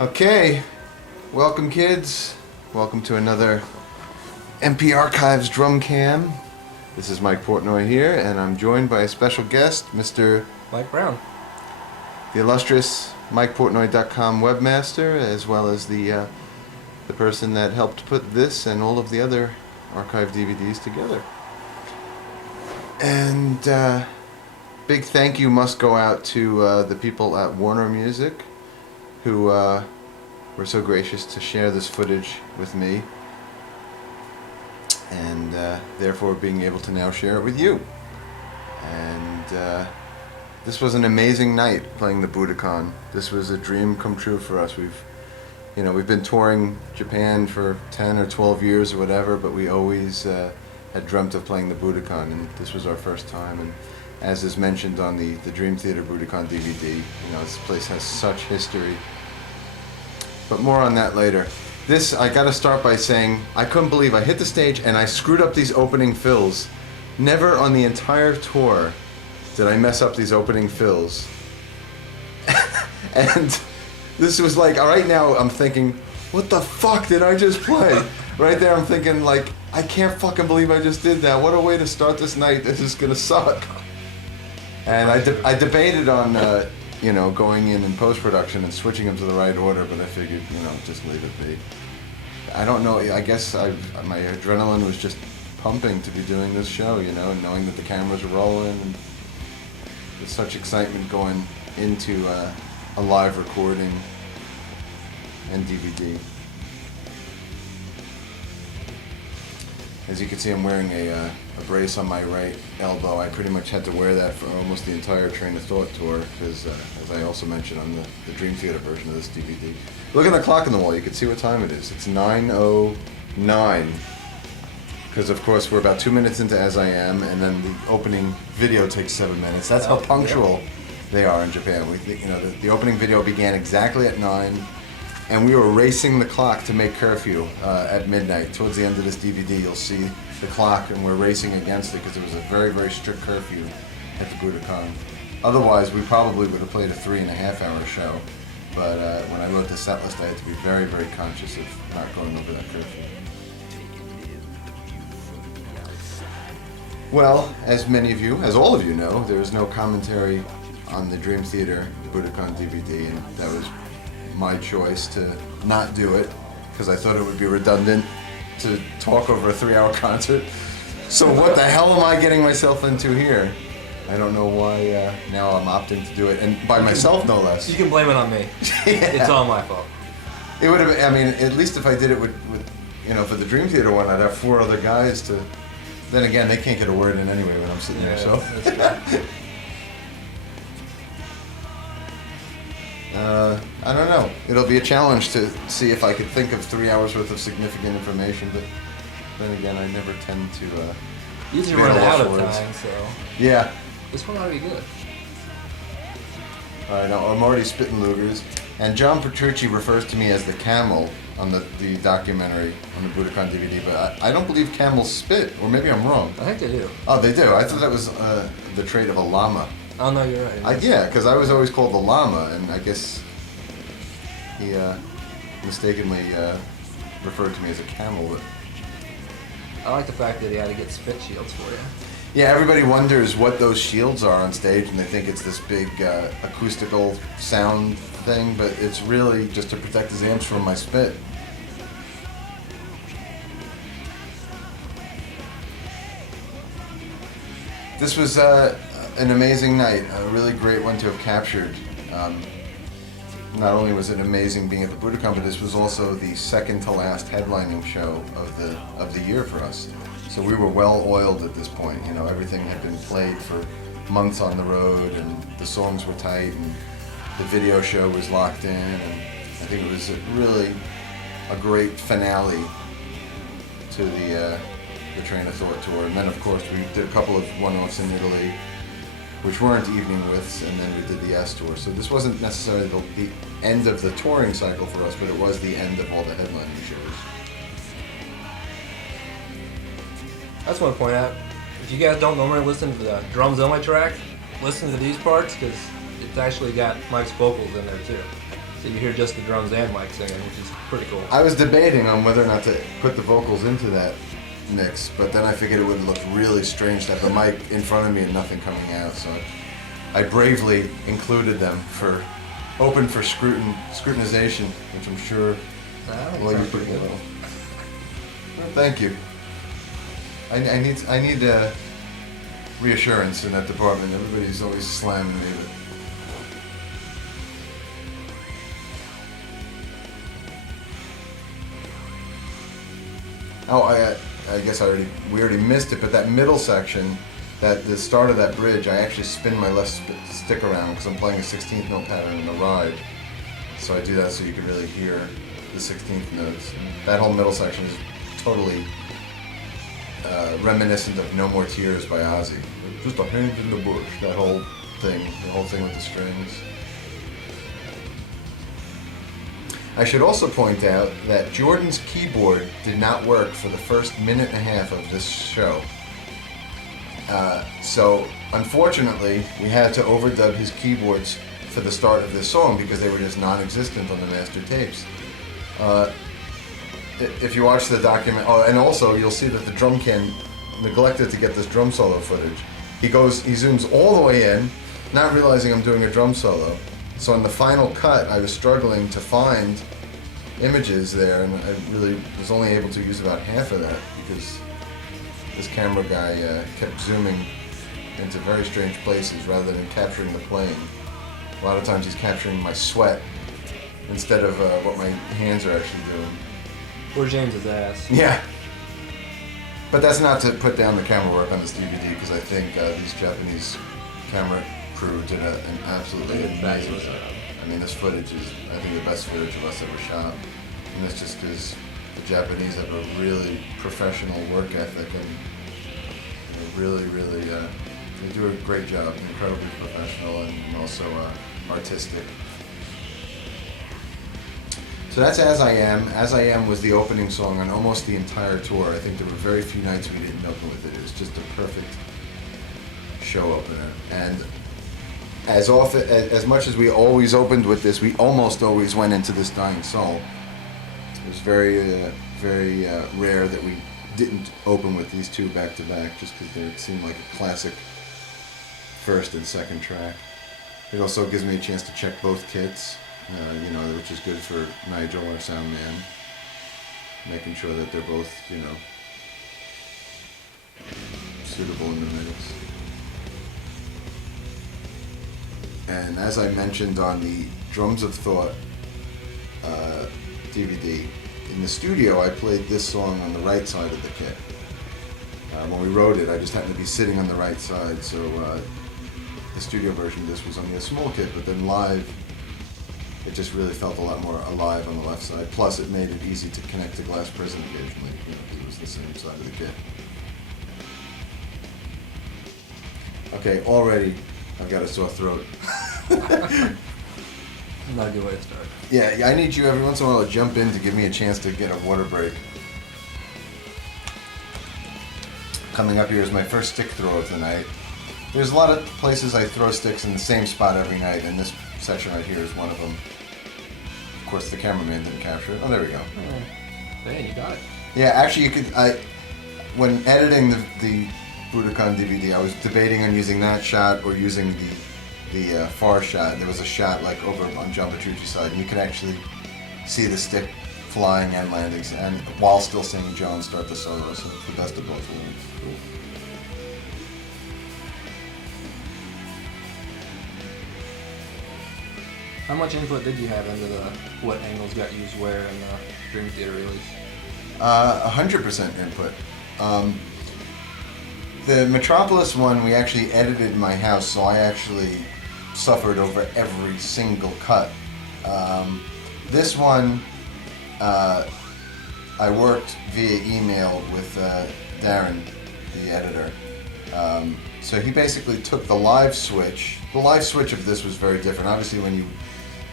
Okay, welcome kids. Welcome to another MP Archives Drum Cam. This is Mike Portnoy here, and I'm joined by a special guest, Mr. Mike Brown. The illustrious MikePortnoy.com webmaster, as well as the person that helped put this and all of the other archive DVDs together. And big thank you must go out to the people at Warner Music who were so gracious to share this footage with me, and therefore being able to now share it with you. And this was an amazing night playing the Budokan. This was a dream come true for us. We've been touring Japan for 10 or 12 years or whatever, but we always had dreamt of playing the Budokan, and this was our first time. And as is mentioned on the Dream Theater Budokan DVD, this place has such history. But more on that later. This, I gotta start by saying, I couldn't believe I hit the stage and I screwed up these opening fills. Never on the entire tour did I mess up these opening fills. And this was like, right now I'm thinking, what the fuck did I just play? Right there I'm thinking like, I can't fucking believe I just did that. What a way to start this night. This is gonna suck. And I debated on going in post-production and switching them to the right order, but I figured, just leave it be. I don't know, I guess my adrenaline was just pumping to be doing this show, knowing that the cameras were rolling, and there's such excitement going into a live recording and DVD. As you can see, I'm wearing a brace on my right elbow. I pretty much had to wear that for almost the entire Train of Thought tour, because as I also mentioned on the Dream Theater version of this DVD. Look at the clock on the wall, you can see what time it is. It's 9:09, because of course we're about 2 minutes into As I Am, and then the opening video takes 7 minutes. That's how punctual they are in Japan. The opening video began exactly at 9, and we were racing the clock to make curfew at midnight. Towards the end of this DVD, you'll see the clock, and we're racing against it because it was a very, very strict curfew at the Budokan. Otherwise, we probably would have played a 3.5-hour show. But when I wrote the set list, I had to be very, very conscious of not going over that curfew. Well, as all of you know, there is no commentary on the Dream Theater Budokan DVD, and that was my choice to not do it because I thought it would be redundant to talk over a 3-hour concert. So what the hell am I getting myself into here? I don't know why now I'm opting to do it, and by myself no less. You can blame it on me. Yeah. It's all my fault. It would have, at least if I did it with for the Dream Theater one, I'd have 4 other guys to, then again, they can't get a word in anyway when I'm sitting there, so. I don't know. It'll be a challenge to see if I could think of 3 hours worth of significant information, but then again, I never tend to. Usually run out of time, so. Yeah. This one ought to be good. All right, now I'm already spitting Lugers, and John Petrucci refers to me as the camel on the documentary on the Budokan DVD, but I don't believe camels spit, or maybe I'm wrong. I think they do. Oh, they do. I thought that was the trait of a llama. Oh no, you're right. Yeah, because I was always called the llama, and I guess he mistakenly referred to me as a camel. But I like the fact that he had to get spit shields for you. yeah, everybody wonders what those shields are on stage, and they think it's this big acoustical sound thing, but it's really just to protect his amps from my spit. This was an amazing night, a really great one to have captured. Not only was it amazing being at the Budokan, but this was also the second to last headlining show of the year for us. So we were well oiled at this point. Everything had been played for months on the road, and the songs were tight, and the video show was locked in, and I think it was really a great finale to the Train of Thought tour. And then of course we did a couple of one-offs in Italy, which weren't evening widths, and then we did the S tour. So this wasn't necessarily the end of the touring cycle for us, but it was the end of all the headlining shows. I just want to point out, if you guys don't normally listen to the drums only track, listen to these parts, because it's actually got Mike's vocals in there too. So you hear just the drums and Mike singing, which is pretty cool. I was debating on whether or not to put the vocals into that mix, but then I figured it would look really strange to have the mic in front of me and nothing coming out, so I bravely included them for open for scrutinization, which I'm sure Well, you pretty good. will. Well, thank you. I need reassurance in that department. Everybody's always slamming me. Oh, I guess we already missed it, but that middle section, the start of that bridge, I actually spin my left stick around because I'm playing a 16th note pattern in a ride. So I do that so you can really hear the 16th notes. That whole middle section is totally reminiscent of No More Tears by Ozzy. Just a hand in the bush, the whole thing with the strings. I should also point out that Jordan's keyboard did not work for the first minute and a half of this show. So, unfortunately, we had to overdub his keyboards for the start of this song because they were just non-existent on the master tapes. If you watch the document, and also you'll see that the drum can neglected to get this drum solo footage. He zooms all the way in, not realizing I'm doing a drum solo. So in the final cut, I was struggling to find images there, and I really was only able to use about half of that because this camera guy kept zooming into very strange places rather than capturing the playing. A lot of times he's capturing my sweat instead of what my hands are actually doing. Poor James's ass. Yeah. But that's not to put down the camera work on this DVD because I think these Japanese camera crew did an absolutely amazing job. I mean, this footage is, I think, the best footage of us ever shot. And that's just because the Japanese have a really professional work ethic and really, they do a great job. Incredibly professional and also artistic. So that's As I Am. As I Am was the opening song on almost the entire tour. I think there were very few nights we didn't open with it. It was just a perfect show opener. And as much as we always opened with this, we almost always went into This Dying Soul. It was very rare that we didn't open with these two back to back, just because they seemed like a classic first and second track. It also gives me a chance to check both kits, which is good for Nigel, our sound man, making sure that they're both, suitable in the mix. And as I mentioned on the Drums of Thought DVD, in the studio I played this song on the right side of the kit. When we wrote it, I just happened to be sitting on the right side, so the studio version of this was only a small kit, but then live, it just really felt a lot more alive on the left side. Plus, it made it easy to connect to Glass Prison occasionally, because it was the same side of the kit. Okay, already I've got a sore throat. Not a good way to start. Yeah, I need you every once in a while to jump in to give me a chance to get a water break. Coming up here is my first stick throw of the night. There's a lot of places I throw sticks in the same spot every night, and this section right here is one of them. Of course, the cameraman didn't capture it. Oh, there we go. Oh, man, you got it. Yeah, actually, when editing the Budokan DVD, I was debating on using that shot or using the far shot. There was a shot like over on John Petrucci's side, and you could actually see the stick flying and landing, and while still seeing John start the solo. So the best of both worlds. Cool. How much input did you have into what angles got used where in the Dream Theater release? 100% input. The Metropolis one, we actually edited in my house, so I actually suffered over every single cut. This one, I worked via email with Darren, the editor. So he basically took the live switch. The live switch of this was very different. Obviously, when you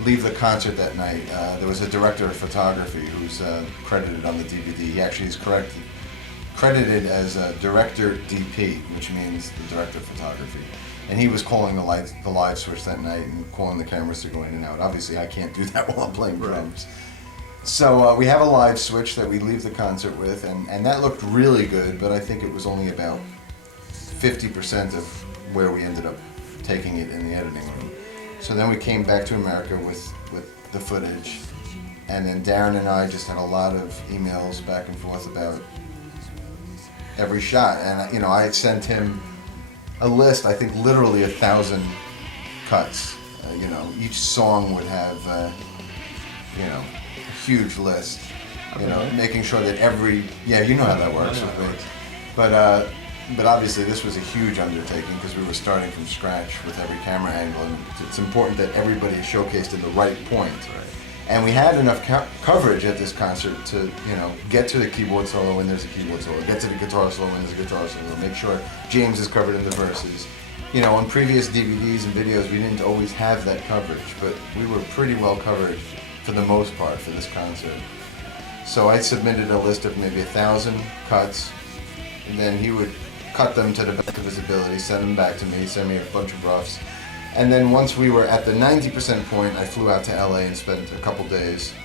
leave the concert that night, there was a director of photography who's credited on the DVD. He actually is credited as Director DP, which means the Director of Photography. and he was calling the live switch that night and calling the cameras to go in and out. Obviously, I can't do that while I'm playing drums. So we have a live switch that we leave the concert with, and that looked really good, but I think it was only about 50% of where we ended up taking it in the editing room. So then we came back to America with the footage, and then Darren and I just had a lot of emails back and forth about every shot, and you know, I had sent him a list, I think literally 1,000 cuts. You know, each song would have, you know, a huge list. You know, making sure that you know how that works with me. But obviously this was a huge undertaking because we were starting from scratch with every camera angle, and it's important that everybody is showcased in the right point. And we had enough coverage at this concert to, you know, get to the keyboard solo when there's a keyboard solo, get to the guitar solo when there's a guitar solo, make sure James is covered in the verses. You know, on previous DVDs and videos, we didn't always have that coverage, but we were pretty well covered for the most part for this concert. So I submitted a list of maybe 1,000 cuts, and then he would cut them to the best of his ability, send them back to me, send me a bunch of roughs. And then once we were at the 90% point, I flew out to LA and spent a couple days.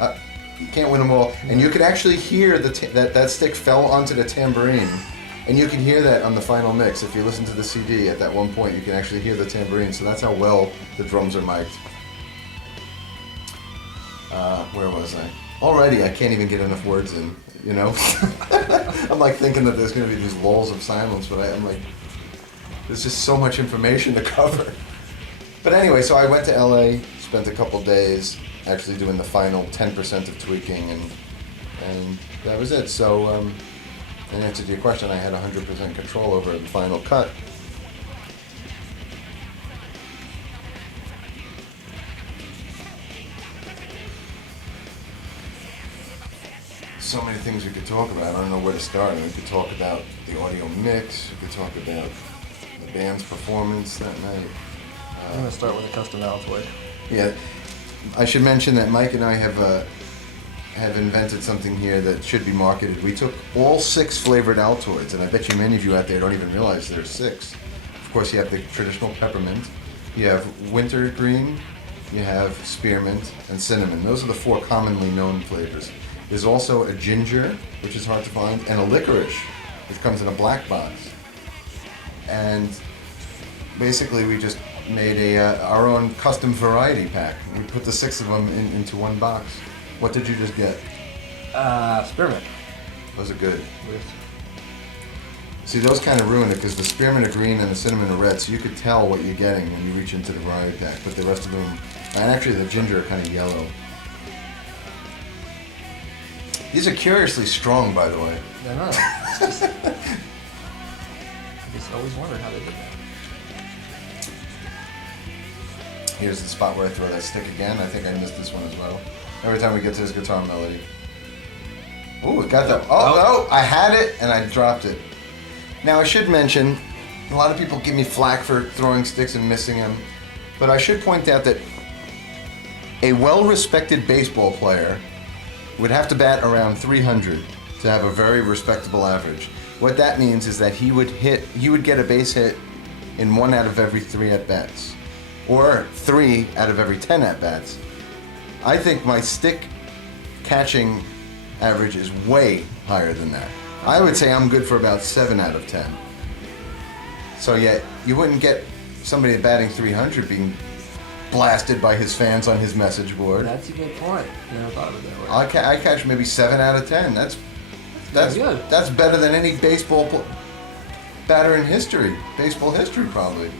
You can't win them all. And you could actually hear that stick fell onto the tambourine. And you can hear that on the final mix. If you listen to the CD at that one point, you can actually hear the tambourine. So that's how well the drums are mic'd. Where was I? Already, I can't even get enough words in, you know? I'm like thinking that there's going to be these lulls of silence, but I'm like, there's just so much information to cover. But anyway, so I went to LA, spent a couple days actually doing the final 10% of tweaking, and that was it. So, in answer to your question, I had 100% control over the final cut. So many things we could talk about. I don't know where to start. We could talk about the audio mix. We could talk about the band's performance that night. I'm going to start with a custom Altoid. Yeah, I should mention that Mike and I have invented something here that should be marketed. We took all 6 flavored Altoids, and I bet you many of you out there don't even realize there's 6. Of course, you have the traditional peppermint, you have wintergreen, you have spearmint, and cinnamon. Those are the 4 commonly known flavors. There's also a ginger, which is hard to find, and a licorice, which comes in a black box. And basically, we just made our own custom variety pack. We put the 6 of them into one box. What did you just get? Spearmint. Those are good. See, those kind of ruin it because the spearmint are green and the cinnamon are red, so you could tell what you're getting when you reach into the variety pack. But the rest of them, and actually the ginger are kind of yellow. These are curiously strong, by the way. I know. I just always wondered how they did that. Here's the spot where I throw that stick again. I think I missed this one as well. Every time we get to this guitar melody. Ooh, it got that. Oh, no, I had it and I dropped it. Now, I should mention, a lot of people give me flack for throwing sticks and missing them, but I should point out that a well-respected baseball player would have to bat around 300 to have a very respectable average. What that means is that he would get a base hit in 1 out of every 3 at-bats, or 3 out of every 10 at-bats. I think my stick catching average is way higher than that. I would say I'm good for about 7 out of 10. So yeah, you wouldn't get somebody batting 300 being blasted by his fans on his message board. That's a good point. Never thought of it that way. I catch maybe 7 out of 10. That's good. That's better than any baseball batter in history. Baseball history, probably.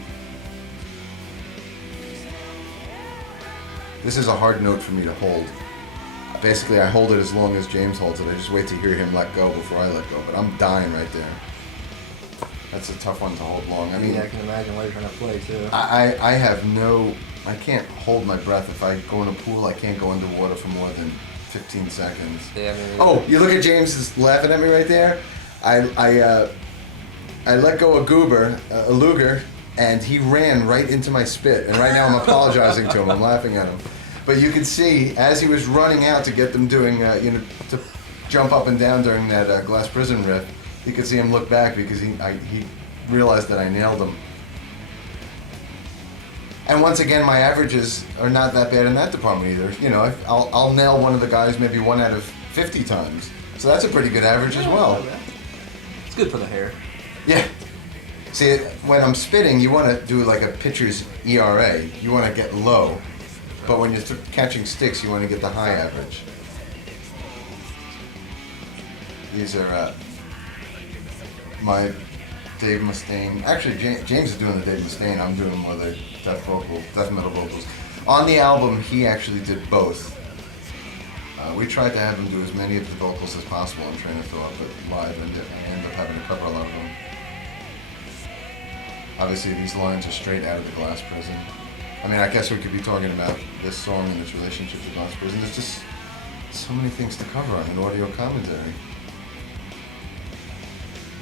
This is a hard note for me to hold. Basically, I hold it as long as James holds it. I just wait to hear him let go before I let go. But I'm dying right there. That's a tough one to hold long. I mean, yeah, I can imagine while you're trying to play too. I can't hold my breath. If I go in a pool, I can't go underwater for more than 15 seconds. Yeah, I mean, oh, you look at James is laughing at me right there. I let go of a Luger, and he ran right into my spit. And right now I'm apologizing to him. I'm laughing at him. But you can see as he was running out to get them doing, to jump up and down during that Glass Prison riff, you could see him look back because he realized that I nailed him. And once again, my averages are not that bad in that department either. You know, I'll nail one of the guys maybe 1 out of 50 times. So that's a pretty good average as well. It's good for the hair. Yeah. See, when I'm spitting, you want to do like a pitcher's ERA. You want to get low. But when you're catching sticks, you want to get the high average. These are my Dave Mustaine. Actually, James is doing the Dave Mustaine. I'm doing more of the death metal vocals. On the album, he actually did both. We tried to have him do as many of the vocals as possible on Train of Thought, but live, and I ended up having to cover a lot of them. Obviously, these lines are straight out of the Glass Prison. I mean, I guess we could be talking about this song and its relationship to Glass Prison. There's just so many things to cover on an audio commentary.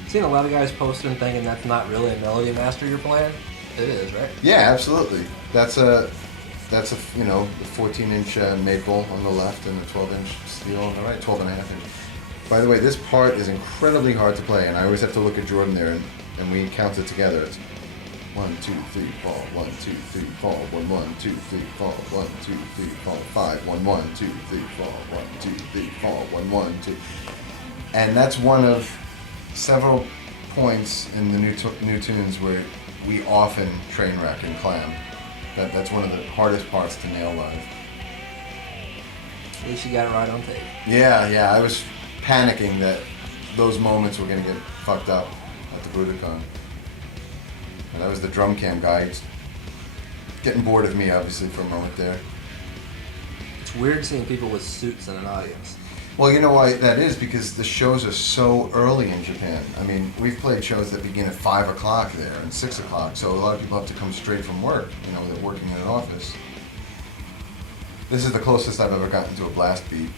Seen a lot of guys posting thinking that's not really a Melody Master you're playing. It is, right? Yeah, absolutely. That's a 14-inch maple on the left and a 12-inch steel on the right, 12.5 inch. By the way, this part is incredibly hard to play, and I always have to look at Jordan there, and we count it together. It's 1, 2, 3, fall, 1, 2, 3, fall, 1, 1, 2, 3, fall, 1, 2, 3, fall, 5, 1, 1, 2, 3, fall, 1, 2, 3, fall, 1, 1, 2. And that's one of several points in the new tunes where we often train wreck and clam. That's one of the hardest parts to nail live. At least you got it right on tape. Yeah, I was panicking that those moments were going to get fucked up at the Budokan. And that was the drum cam guy. He's getting bored of me, obviously, for a moment there. It's weird seeing people with suits in an audience. Well, you know why that is? Because the shows are so early in Japan. I mean, we've played shows that begin at 5 o'clock there and 6 o'clock, so a lot of people have to come straight from work. You know, they're working in an office. This is the closest I've ever gotten to a blast beat.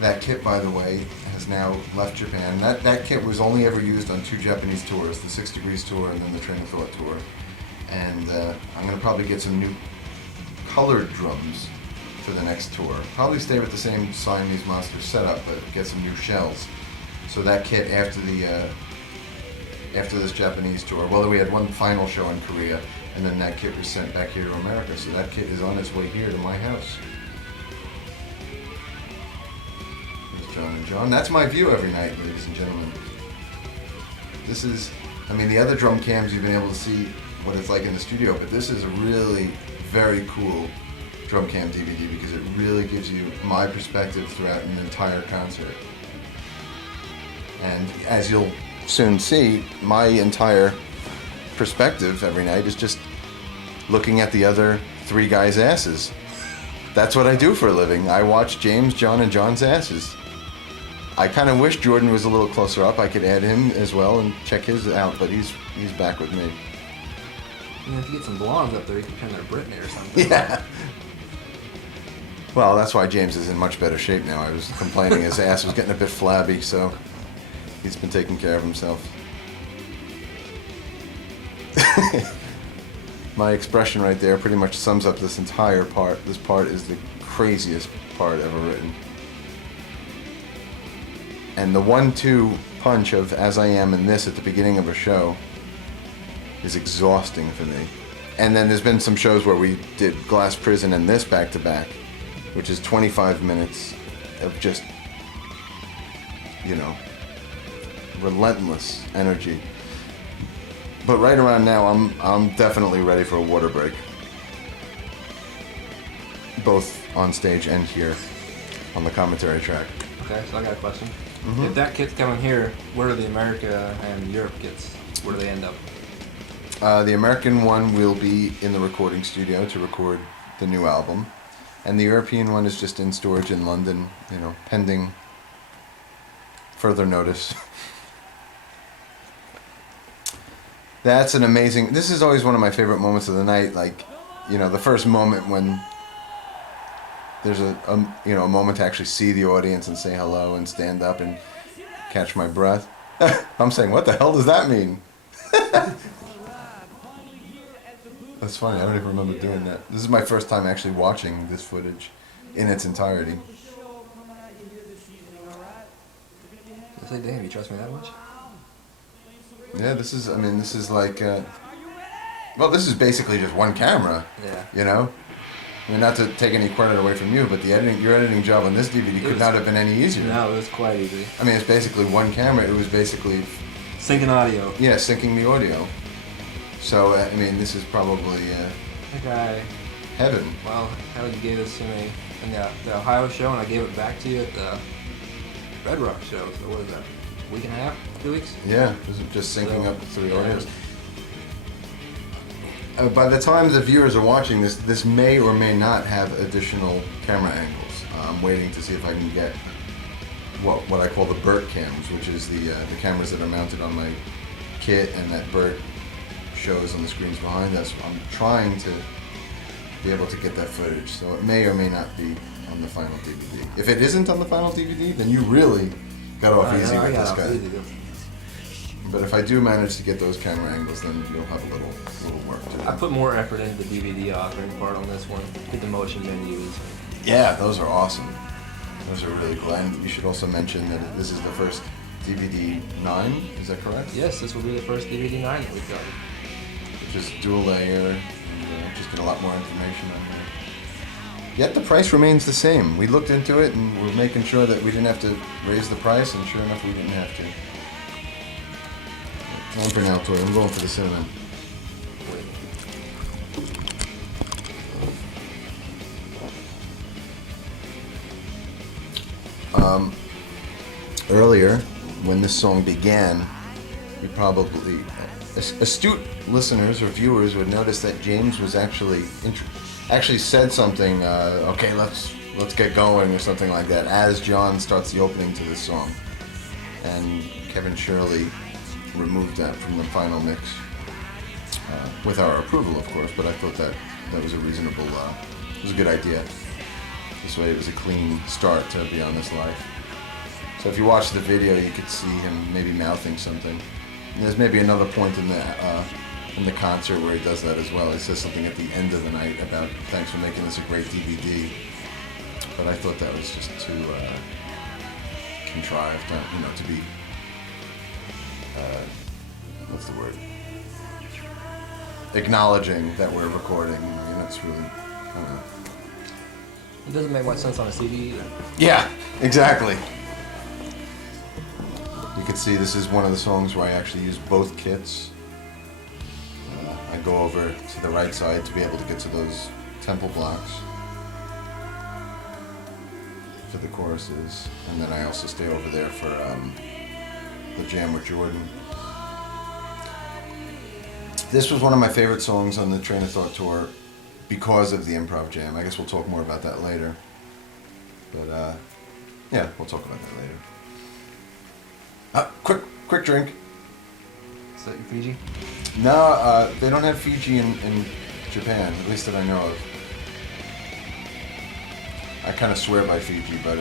That kit, by the way, has now left Japan. That kit was only ever used on 2 Japanese tours, the 6 Degrees tour and then the Train of Thought tour. And I'm going to probably get some new colored drums for the next tour. Probably stay with the same Siamese Monster setup, but get some new shells. So that kit after this Japanese tour, well, we had one final show in Korea, and then that kit was sent back here to America. So that kit is on its way here to my house. There's John and John. That's my view every night, ladies and gentlemen. This is, I mean, the other drum cams you've been able to see what it's like in the studio, but this is a really very cool drum cam DVD because it really gives you my perspective throughout an entire concert. And as you'll soon see, my entire perspective every night is just looking at the other 3 guys' asses. That's what I do for a living. I watch James, John, and John's asses. I kind of wish Jordan was a little closer up. I could add him as well and check his out, but he's back with me. You have to get some blondes up there. You can pretend they're Britney or something. Yeah. Well, that's why James is in much better shape now. I was complaining his ass was getting a bit flabby, so he's been taking care of himself. My expression right there pretty much sums up this entire part. This part is the craziest part ever written. And the 1-2 punch of As I Am and this at the beginning of a show is exhausting for me. And then there's been some shows where we did Glass Prison and this back to back, which is 25 minutes of just, you know, relentless energy. But right around now, I'm definitely ready for a water break, both on stage and here on the commentary track. Okay, so I got a question. Mm-hmm. If that kit's coming here, where do the America and Europe kits, where do they end up? The American one will be in the recording studio to record the new album, and the European one is just in storage in London, you know, pending further notice. That's an amazing, this is always one of my favorite moments of the night, like, you know, the first moment when there's a moment to actually see the audience and say hello and stand up and catch my breath. I'm saying, what the hell does that mean? That's funny, I don't even remember doing that. This is my first time actually watching this footage in its entirety. say, damn, you trust me that much? Yeah, this is like, well, this is basically just one camera. Yeah. You know? I mean, not to take any credit away from you, but your editing job on this DVD could not have been any easier. No, it was quite easy. I mean, it's basically one camera. It was basically... Syncing audio. Yeah, syncing the audio. So, I mean, this is probably The guy... heaven. Well, how you gave this to me in the Ohio show, and I gave it back to you at the Red Rock show. So what is that? A week and a half? 2 weeks? Yeah, this is just syncing So, up three yeah. audios. By the time the viewers are watching this, this may or may not have additional camera angles. I'm waiting to see if I can get what I call the Burt cams, which is the cameras that are mounted on my kit and that Burt shows on the screens behind us. I'm trying to be able to get that footage, so it may or may not be on the final DVD. If it isn't on the final DVD, then you really got off easy with this guy. But if I do manage to get those camera angles, then you'll have a little work to do. I put more effort into the DVD authoring part on this one. Did the motion menus. Yeah, those are awesome. Those are really cool. And you should also mention that this is the first DVD 9, is that correct? Yes, this will be the first DVD 9 that we've done. Just dual layer, and, just get a lot more information on there. Yet the price remains the same. We looked into it and we're making sure that we didn't have to raise the price, and sure enough, we didn't have to. Time for now, Toy. I'm going for the cinnamon. Earlier, when this song began, you probably, astute listeners or viewers would notice that James was actually said something. Okay, let's get going or something like that as John starts the opening to this song, and Kevin Shirley removed that from the final mix with our approval, of course. But I thought that was a reasonable, it was a good idea. This way, it was a clean start to Beyond This Life. So if you watch the video, you could see him maybe mouthing something. And there's maybe another point in the concert where he does that as well. He says something at the end of the night about thanks for making this a great DVD. But I thought that was just too contrived, to be what's the word? Acknowledging that we're recording. That's really, I don't know. It doesn't make much sense on a CD either. Yeah, exactly. You can see this is one of the songs where I actually use both kits. I go over to the right side to be able to get to those temple blocks for the choruses, and then I also stay over there for the jam with Jordan. This was one of my favorite songs on the Train of Thought tour because of the improv jam. I guess we'll talk more about that later. But yeah, we'll talk about that later. Quick drink. Is that your Fiji? No, they don't have Fiji in Japan, at least that I know of. I kind of swear by Fiji, but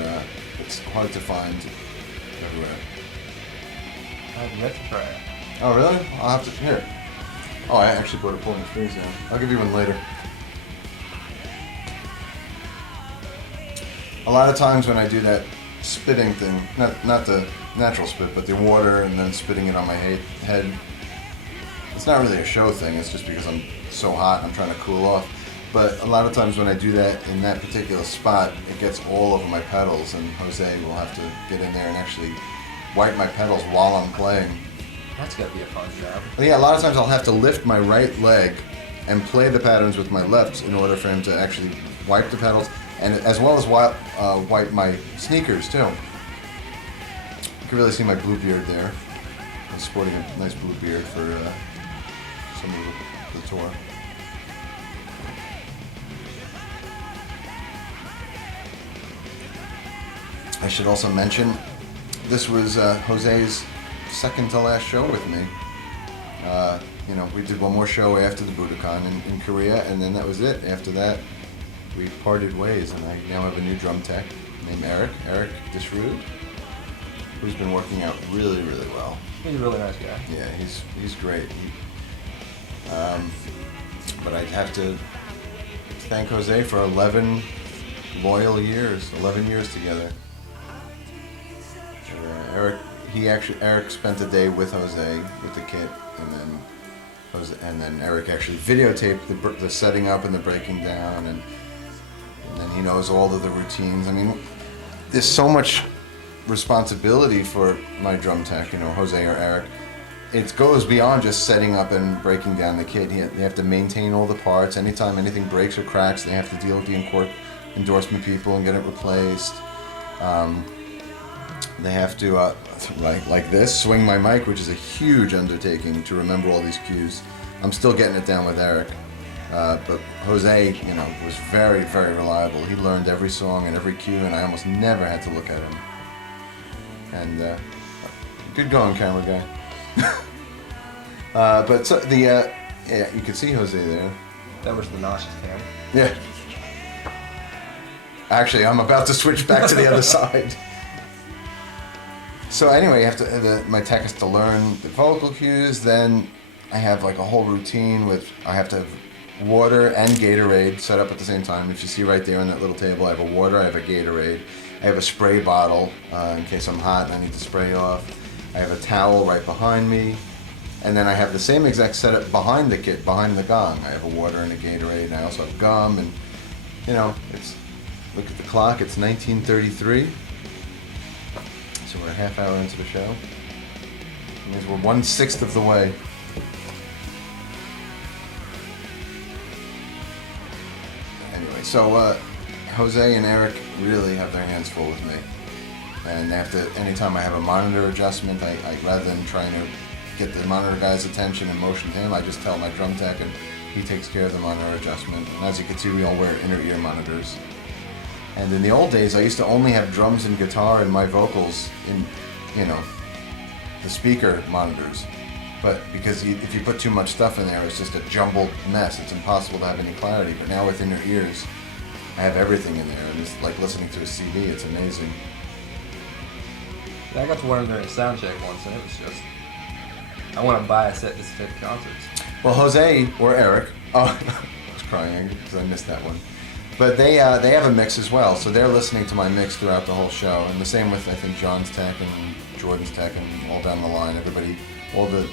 it's hard to find everywhere. I've yet to try it. Oh, really? I'll have to. Here. Oh, I actually bought a Pullman Springs now. I'll give you one later. A lot of times when I do that spitting thing, not the natural spit, but the water and then spitting it on my head, it's not really a show thing. It's just because I'm so hot, I'm trying to cool off. But a lot of times when I do that in that particular spot, it gets all over my pedals, and Jose will have to get in there and actually wipe my pedals while I'm playing. That's gotta be a fun job. But yeah, a lot of times I'll have to lift my right leg and play the patterns with my left in order for him to actually wipe the pedals, and as well as wipe my sneakers too. You can really see my blue beard there. I'm sporting a nice blue beard for some of the tour. I should also mention, this was Jose's second to last show with me. We did one more show after the Budokan in Korea, and then that was it. After that, we parted ways, and I now have a new drum tech named Eric Disrude, who's been working out really, really well. He's a really nice guy. Yeah, he's great. But I'd have to thank Jose for 11 loyal years, 11 years together. Eric spent the day with Jose with the kit, and then Eric actually videotaped the setting up and the breaking down, and then he knows all of the routines. I mean, there's so much responsibility for my drum tech, Jose or Eric. It goes beyond just setting up and breaking down the kit. They have to maintain all the parts. Anytime anything breaks or cracks, they have to deal with the endorsement people and get it replaced. They have to, like this, swing my mic, which is a huge undertaking to remember all these cues. I'm still getting it down with Eric. But Jose, was very, very reliable. He learned every song and every cue, and I almost never had to look at him. And good going, camera guy. But so yeah, you can see Jose there. That was the nauseous cam. Yeah. Actually, I'm about to switch back to the other side. So anyway, my tech has to learn the vocal cues. Then I have like a whole routine I have to have water and Gatorade set up at the same time. If you see right there on that little table, I have a water, I have a Gatorade, I have a spray bottle in case I'm hot and I need to spray off. I have a towel right behind me, and then I have the same exact setup behind the kit, behind the gong. I have a water and a Gatorade, and I also have gum, and look at the clock, it's 19:33. So we're a half hour into the show. That means we're 1/6 of the way. Anyway, so Jose and Eric really have their hands full with me. And anytime I have a monitor adjustment, I rather than trying to get the monitor guy's attention and motion to him, I just tell my drum tech and he takes care of the monitor adjustment. And as you can see, we all wear inner ear monitors. And in the old days, I used to only have drums and guitar and my vocals in, the speaker monitors. But because if you put too much stuff in there, it's just a jumbled mess. It's impossible to have any clarity. But now with inner ears, I have everything in there. And it's like listening to a CD. It's amazing. Yeah, I got to wear them during a sound check once, and it was just, I want to buy a set just to take concerts. Well, Jose or Eric, I was crying because I missed that one. But they have a mix as well, so they're listening to my mix throughout the whole show. And the same with, I think, John's tech and Jordan's tech and all down the line. All the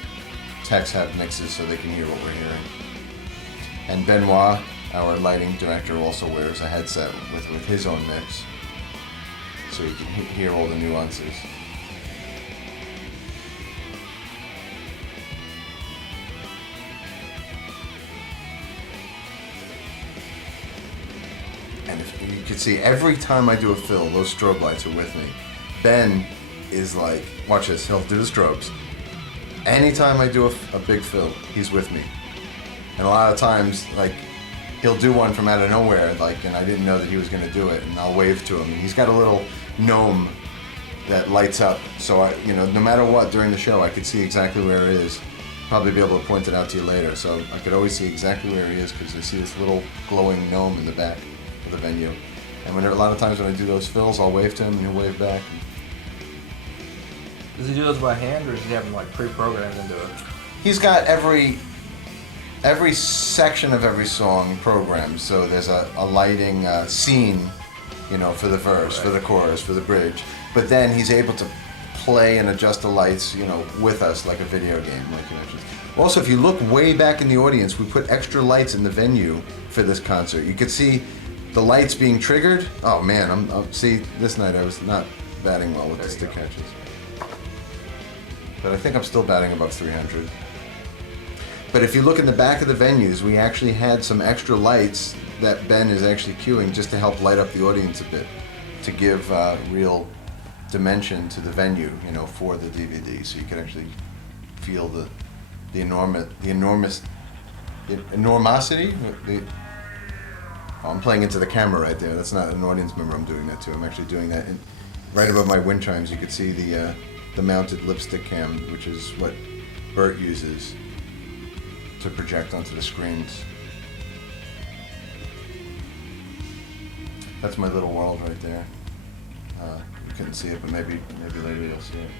techs have mixes so they can hear what we're hearing. And Benoit, our lighting director, also wears a headset with his own mix, so he can hear all the nuances. And if you can see, every time I do a fill, those strobe lights are with me. Ben is like, watch this, he'll do the strobes. Anytime I do a big fill, he's with me. And a lot of times, like, he'll do one from out of nowhere, and I didn't know that he was going to do it, and I'll wave to him. And he's got a little gnome that lights up, so no matter what during the show, I could see exactly where it is. Probably be able to point it out to you later, so I could always see exactly where he is because I see this little glowing gnome in the back of the venue. And a lot of times when I do those fills, I'll wave to him and he'll wave back. Does he do those by hand, or does he have them like pre-programmed into it? He's got every section of every song programmed. So there's a lighting scene, for the verse, right, for the chorus, for the bridge. But then he's able to play and adjust the lights, with us like a video game, like you mentioned. Also, if you look way back in the audience, we put extra lights in the venue for this concert. You could see the lights being triggered. Oh man, see, this night I was not batting well with the stick catches. But I think I'm still batting above 300. But if you look in the back of the venues, we actually had some extra lights that Ben is actually cueing just to help light up the audience a bit, to give real dimension to the venue, for the DVD, so you can actually feel the enormosity. I'm playing into the camera right there. That's not an audience member I'm doing that to. I'm actually doing that right above my wind chimes. You can see the mounted lipstick cam, which is what Bert uses to project onto the screens. That's my little world right there. You couldn't see it, but maybe later you'll see it.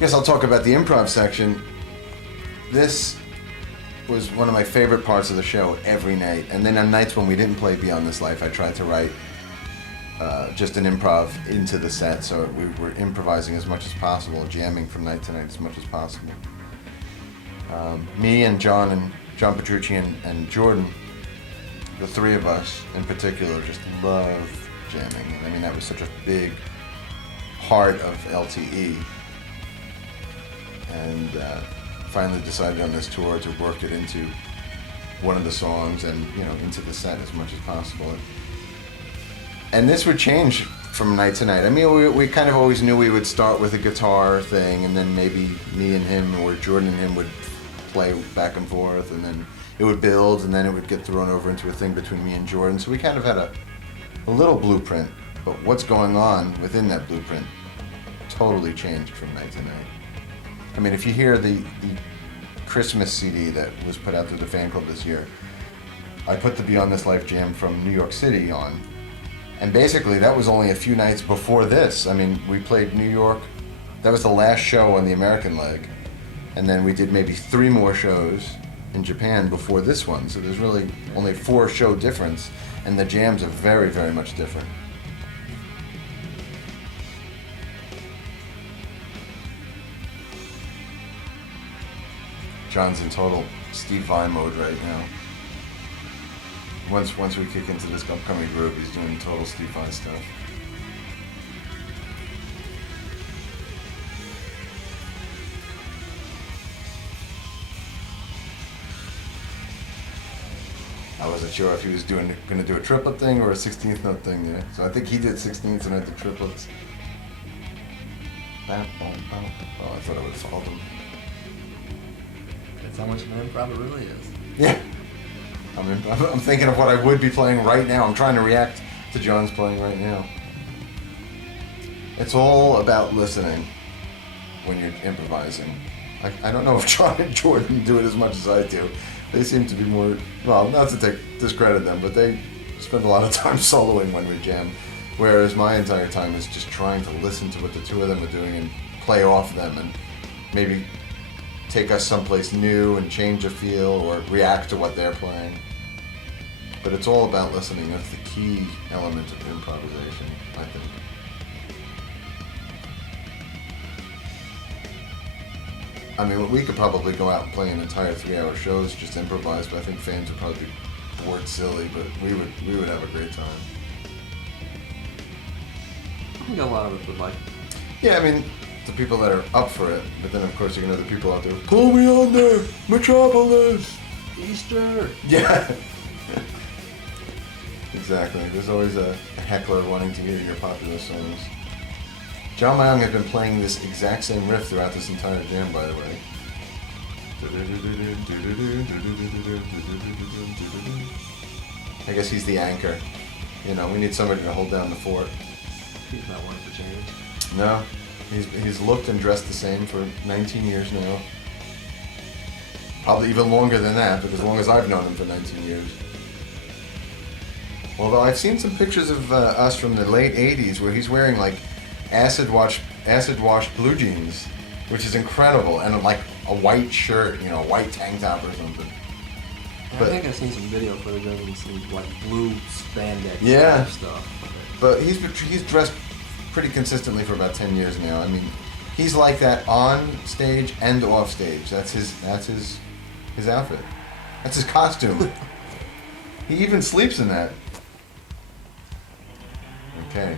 Guess I'll talk about the improv section. This was one of my favorite parts of the show every night. And then on nights when we didn't play Beyond This Life, I tried to write just an improv into the set, so we were improvising as much as possible, jamming from night to night as much as possible. Me and John Petrucci and Jordan, the three of us in particular, just love jamming. I mean, that was such a big part of LTE, and finally decided on this tour to work it into one of the songs and, you know, into the set as much as possible. And this would change from night to night. I mean, we kind of always knew we would start with a guitar thing, and then maybe me and him or Jordan and him would play back and forth, and then it would build, and then it would get thrown over into a thing between me and Jordan. So we kind of had a little blueprint, but what's going on within that blueprint totally changed from night to night. I mean, if you hear the Christmas CD that was put out through the fan club this year, I put the Beyond This Life jam from New York City on. And basically, that was only a few nights before this. I mean, we played New York. That was the last show on the American leg. And then we did maybe 3 more shows in Japan before this one. So there's really only 4 show difference. And the jams are very, very much different. John's in total Steve Vai mode right now. Once we kick into this upcoming group, he's doing total Steve Vai stuff. I wasn't sure if he was going to do a triplet thing or a 16th note thing there. So I think he did 16ths and I did triplets. Oh, I thought I would have followed him. That's how much of an improv it really is. Yeah. I'm thinking of what I would be playing right now. I'm trying to react to John's playing right now. It's all about listening when you're improvising. I don't know if John and Jordan do it as much as I do. They seem to be more, well, not to discredit them, but they spend a lot of time soloing when we jam. Whereas my entire time is just trying to listen to what the two of them are doing and play off them and maybe take us someplace new and change a feel or react to what they're playing. But it's all about listening. That's the key element of improvisation, I think. I mean, we could probably go out and play an entire 3-hour shows just improvise, but I think fans would probably be bored silly, but we would have a great time. I think a lot of us would like. Yeah, I mean, the people that are up for it, but then of course you're gonna have the people out there, pull me on there, Metropolis! Easter! Yeah. Exactly. There's always a heckler wanting to hear your popular songs. John Myung has been playing this exact same riff throughout this entire jam, by the way. I guess he's the anchor. You know, we need somebody to hold down the fort. He's not one for change. No. He's looked and dressed the same for 19 years now. Probably even longer than that, because as long as I've known him for 19 years. Although I've seen some pictures of us from the late 80s where he's wearing like acid washed blue jeans, which is incredible, and like a white shirt, you know, a white tank top or something. But I think I've seen some video footage of him, some like blue spandex yeah. stuff. But he's dressed pretty consistently for about 10 years now. I mean, he's like that on stage and off stage. That's his outfit. That's his costume. He even sleeps in that. Okay,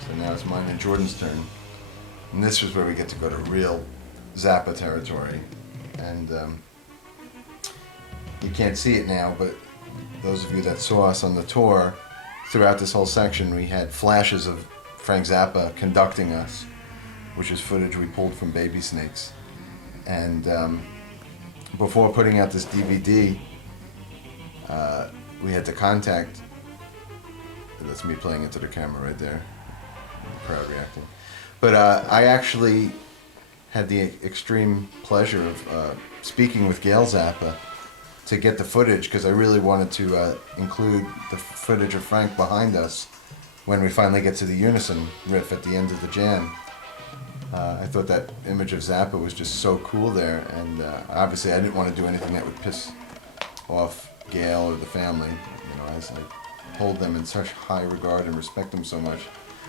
so now it's mine and Jordan's turn. And this is where we get to go to real Zappa territory. And you can't see it now, but those of you that saw us on the tour, throughout this whole section, we had flashes of Frank Zappa conducting us, which is footage we pulled from Baby Snakes. And before putting out this DVD, we had to contact, that's me playing into the camera right there, crowd reacting. But I actually had the extreme pleasure of speaking with Gail Zappa to get the footage, because I really wanted to include the footage of Frank behind us when we finally get to the unison riff at the end of the jam. I thought that image of Zappa was just so cool there, and obviously I didn't want to do anything that would piss off Gail or the family. You know, hold them in such high regard and respect them so much.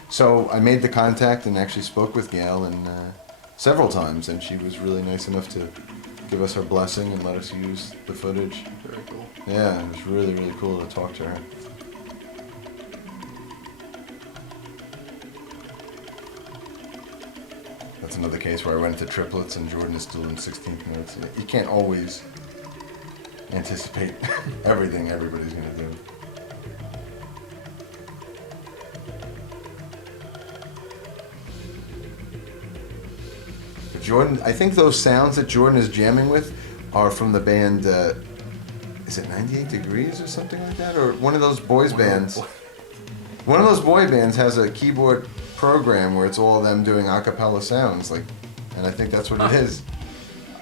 So I made the contact and actually spoke with Gail and several times, and she was really nice enough to give us her blessing and let us use the footage. Very cool. Yeah, it was really, really cool to talk to her. That's another case where I went into triplets and Jordan is still in 16th notes. You can't always anticipate everything everybody's going to do. But Jordan, I think those sounds that Jordan is jamming with are from the band, is it 98 Degrees or something like that? Or one of those boys bands. One of those boy bands has a keyboard program where it's all them doing a cappella sounds, like, and I think that's what it is.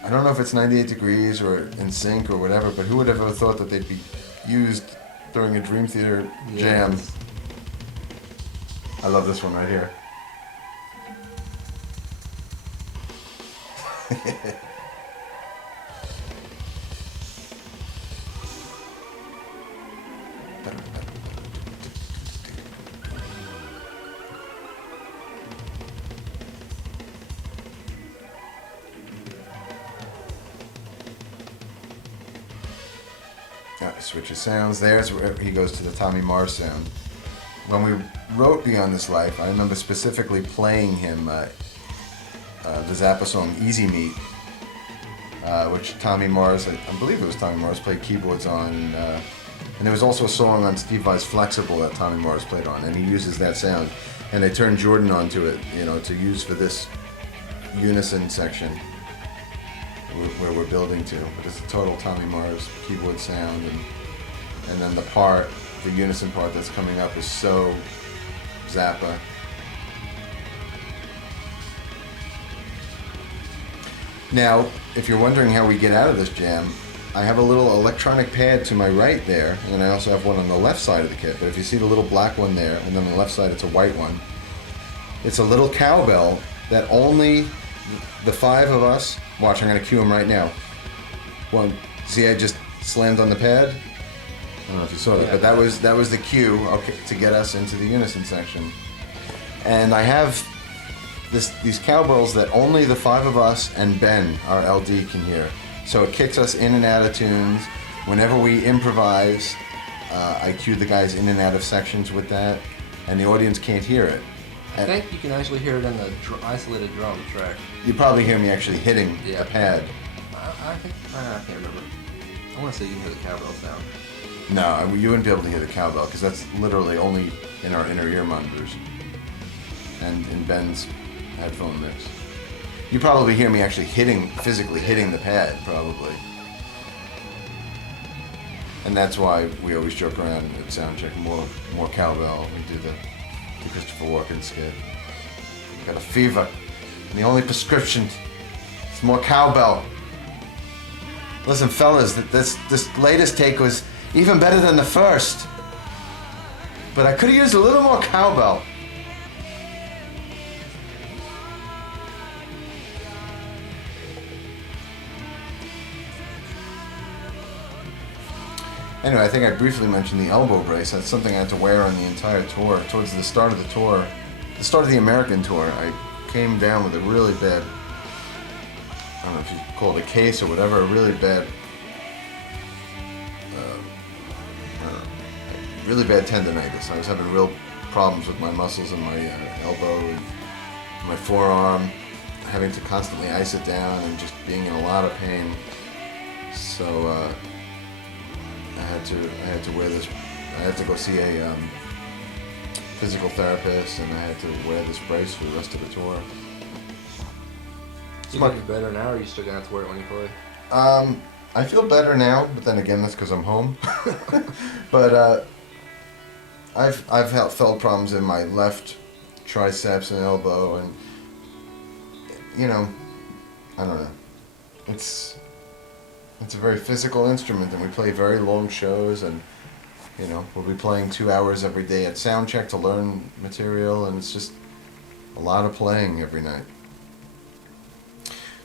I don't know if it's 98 Degrees or In Sync or whatever, but who would have ever thought that they'd be used during a Dream Theater jam? Yes. I love this one right here. Switches sounds. There's where he goes to the Tommy Mars sound. When we wrote Beyond This Life, I remember specifically playing him the Zappa song Easy Meat, which Tommy Mars, I believe it was Tommy Mars, played keyboards on. And there was also a song on Steve Vai's Flexible that Tommy Mars played on, and he uses that sound. And they turned Jordan onto it, you know, to use for this unison section where we're building to. But it's a total Tommy Mars keyboard sound, and then the unison part that's coming up is so Zappa. Now, if you're wondering how we get out of this jam, I have a little electronic pad to my right there, and I also have one on the left side of the kit. But if you see the little black one there, and then on the left side it's a white one, it's a little cowbell that only the five of us, watch, I'm going to cue him right now. One, see, I just slammed on the pad. I don't know if you saw that, but that was the cue, okay, to get us into the unison section. And I have these cowbells that only the five of us and Ben, our LD, can hear. So it kicks us in and out of tunes. Whenever we improvise, I cue the guys in and out of sections with that, and the audience can't hear it. I think you can actually hear it in the isolated drum track. You probably hear me actually hitting the pad. I think, I can't remember. I want to say you can hear the cowbell sound. No, you wouldn't be able to hear the cowbell because that's literally only in our inner ear monitors and in Ben's headphone mix. You probably hear me actually physically hitting the pad, probably. And that's why we always joke around at soundcheck, more cowbell. We do the Christopher Walken skit. Got a fever, and the only prescription is more cowbell. Listen, fellas, this latest take was even better than the first, but I could have used a little more cowbell. Anyway, I think I briefly mentioned the elbow brace. That's something I had to wear on the entire tour. Towards the start of the tour, the start of the American tour, I came down with a really bad, I don't know if you call it a case or whatever, a really bad tendonitis. I was having real problems with my muscles in my elbow and my forearm, having to constantly ice it down and just being in a lot of pain. So I had to wear this. I had to go see a physical therapist, and I had to wear this brace for the rest of the tour. You think better now, or are you still gonna have to wear it when you play? I feel better now, but then again, that's because I'm home. But I've felt problems in my left triceps and elbow, and you know, I don't know. It's a very physical instrument, and we play very long shows, and you know, we'll be playing 2 hours every day at soundcheck to learn material, and it's just a lot of playing every night.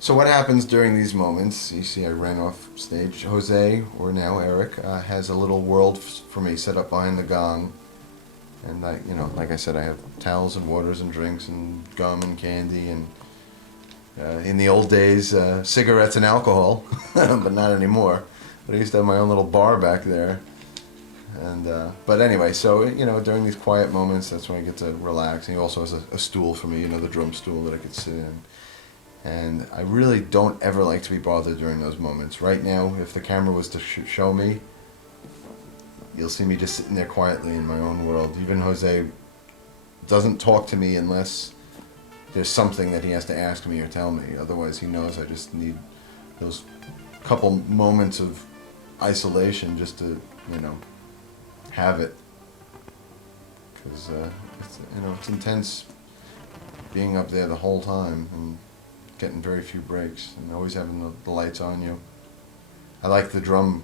So what happens during these moments? You see I ran off stage. Jose, or now Eric, has a little world for me set up behind the gong. And like I said, I have towels and waters and drinks and gum and candy and in the old days, cigarettes and alcohol, but not anymore. But I used to have my own little bar back there. And but anyway, so during these quiet moments, that's when I get to relax. And he also has a stool for me, the drum stool that I could sit in. And I really don't ever like to be bothered during those moments. Right now, if the camera was to show me, you'll see me just sitting there quietly in my own world. Even Jose doesn't talk to me unless there's something that he has to ask me or tell me. Otherwise, he knows I just need those couple moments of isolation just to, have it. Because it's intense being up there the whole time and getting very few breaks and always having the lights on you. I like the drum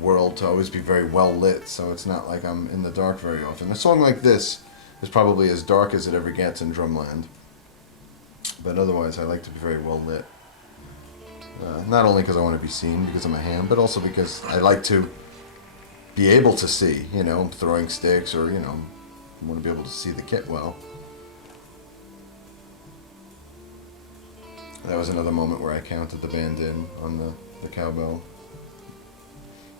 world to always be very well lit, so it's not like I'm in the dark very often. A song like this is probably as dark as it ever gets in drumland, but otherwise I like to be very well lit. Not only because I want to be seen because I'm a ham, but also because I like to be able to see, throwing sticks or, want to be able to see the kit well. That was another moment where I counted the band in on the cowbell.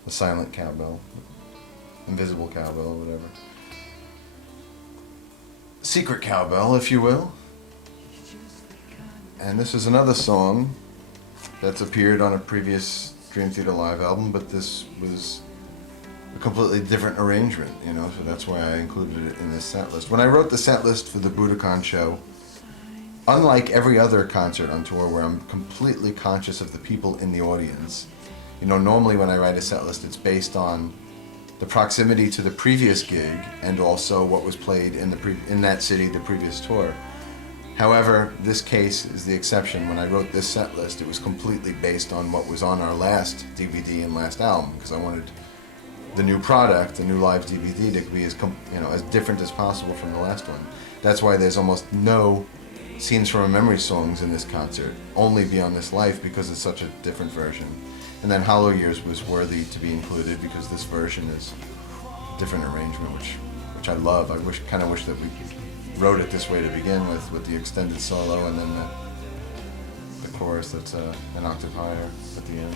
The silent cowbell. Invisible cowbell or whatever. Secret cowbell, if you will. And this is another song that's appeared on a previous Dream Theater Live album, but this was a completely different arrangement, so that's why I included it in this set list. When I wrote the set list for the Budokan show, unlike every other concert on tour where I'm completely conscious of the people in the audience, normally when I write a set list, it's based on the proximity to the previous gig and also what was played in that city the previous tour. However, this case is the exception. When I wrote this set list, it was completely based on what was on our last DVD and last album, because I wanted the new product, the new live DVD, to be as different as possible from the last one. That's why there's almost no Scenes from a Memory songs in this concert, only Beyond This Life, because it's such a different version. And then Hollow Years was worthy to be included because this version is a different arrangement, which I love. I kind of wish that we wrote it this way to begin with the extended solo and then the chorus that's an octave higher at the end.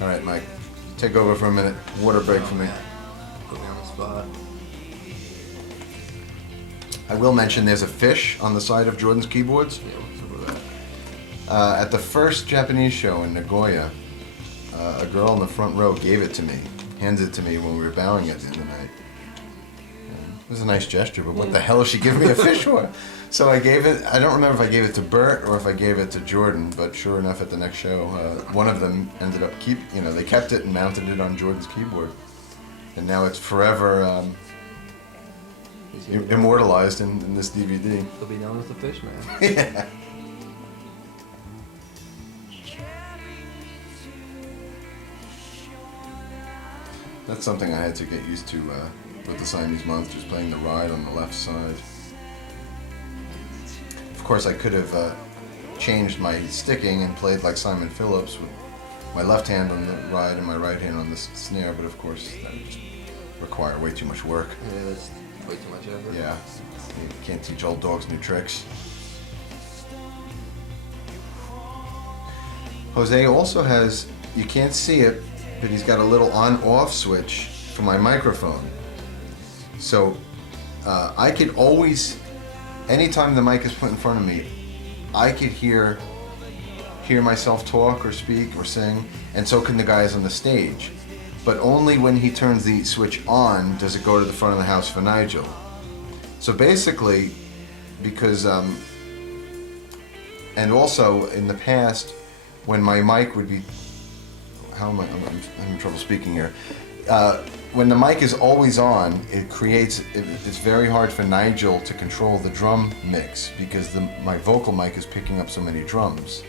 All right, Mike, take over for a minute. Water break for me. Put me on the spot. I will mention there's a fish on the side of Jordan's keyboards. Yeah, what's up with that? At the first Japanese show in Nagoya, a girl in the front row gave it to me, handed it to me when we were bowing at the end of the night. And it was a nice gesture, but what the hell is she giving me a fish for? So I gave it, I don't remember if I gave it to Bert or if I gave it to Jordan, but sure enough at the next show, one of them ended up they kept it and mounted it on Jordan's keyboard. And now it's forever immortalized in this DVD. He'll be known as the fish man. Yeah. That's something I had to get used to with the Siamese Monsters, playing the ride on the left side. Of course, I could have changed my sticking and played like Simon Phillips with my left hand on the ride and my right hand on the snare, but of course that would just require way too much work. Yeah, that's way too much effort. Yeah, you can't teach old dogs new tricks. Jose also has, you can't see it, but he's got a little on-off switch for my microphone. So I could always, anytime the mic is put in front of me, I could hear myself talk or speak or sing, and so can the guys on the stage. But only when he turns the switch on does it go to the front of the house for Nigel. So basically, because, and also in the past, when my mic would be, I'm having trouble speaking here. When the mic is always on, it's very hard for Nigel to control the drum mix because my vocal mic is picking up so many drums.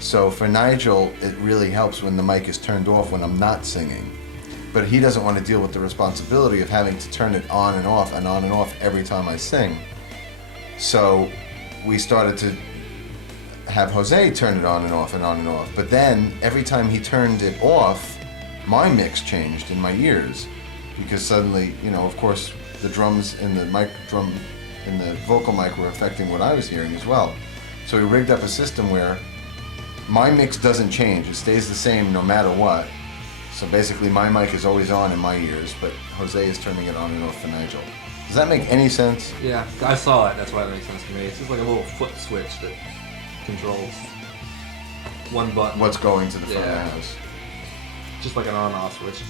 So for Nigel, it really helps when the mic is turned off when I'm not singing. but he doesn't want to deal with the responsibility of having to turn it on and off and on and off every time I sing. So we started to have Jose turn it on and off and on and off. But then every time he turned it off, my mix changed in my ears, because suddenly, you know, of course, the drums in the vocal mic were affecting what I was hearing as well. So we rigged up a system where my mix doesn't change. It stays the same no matter what. So basically my mic is always on in my ears, but Jose is turning it on and off for Nigel. Does that make any sense? Yeah, I saw it. That's why it makes sense to me. It's just like a little foot switch that controls one button. What's going to the front of the house? Just like an on-off switch.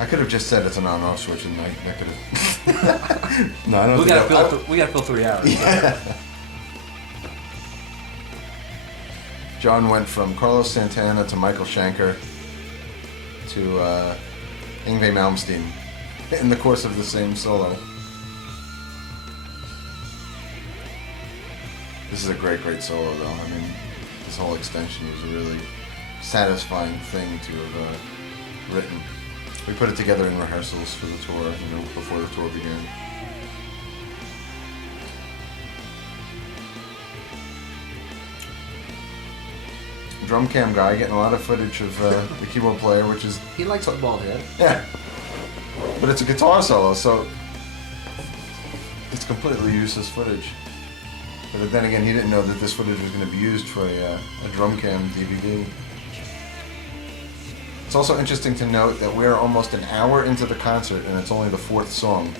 I could have just said it's an on-off switch, and I could have. No, I don't. We gotta fill 3 hours. Yeah. John went from Carlos Santana to Michael Schenker to Yngwie Malmsteen in the course of the same solo. This is a great, great solo, though. I mean, this whole extension was a really satisfying thing to have written. We put it together in rehearsals for the tour, you know, before the tour began. Drum cam guy getting a lot of footage of the keyboard player, which is... He likes the bald head. Yeah. But it's a guitar solo, so it's completely useless footage. But then again, he didn't know that this footage was going to be used for a drum cam DVD. It's also interesting to note that we're almost an hour into the concert and it's only the 4th song.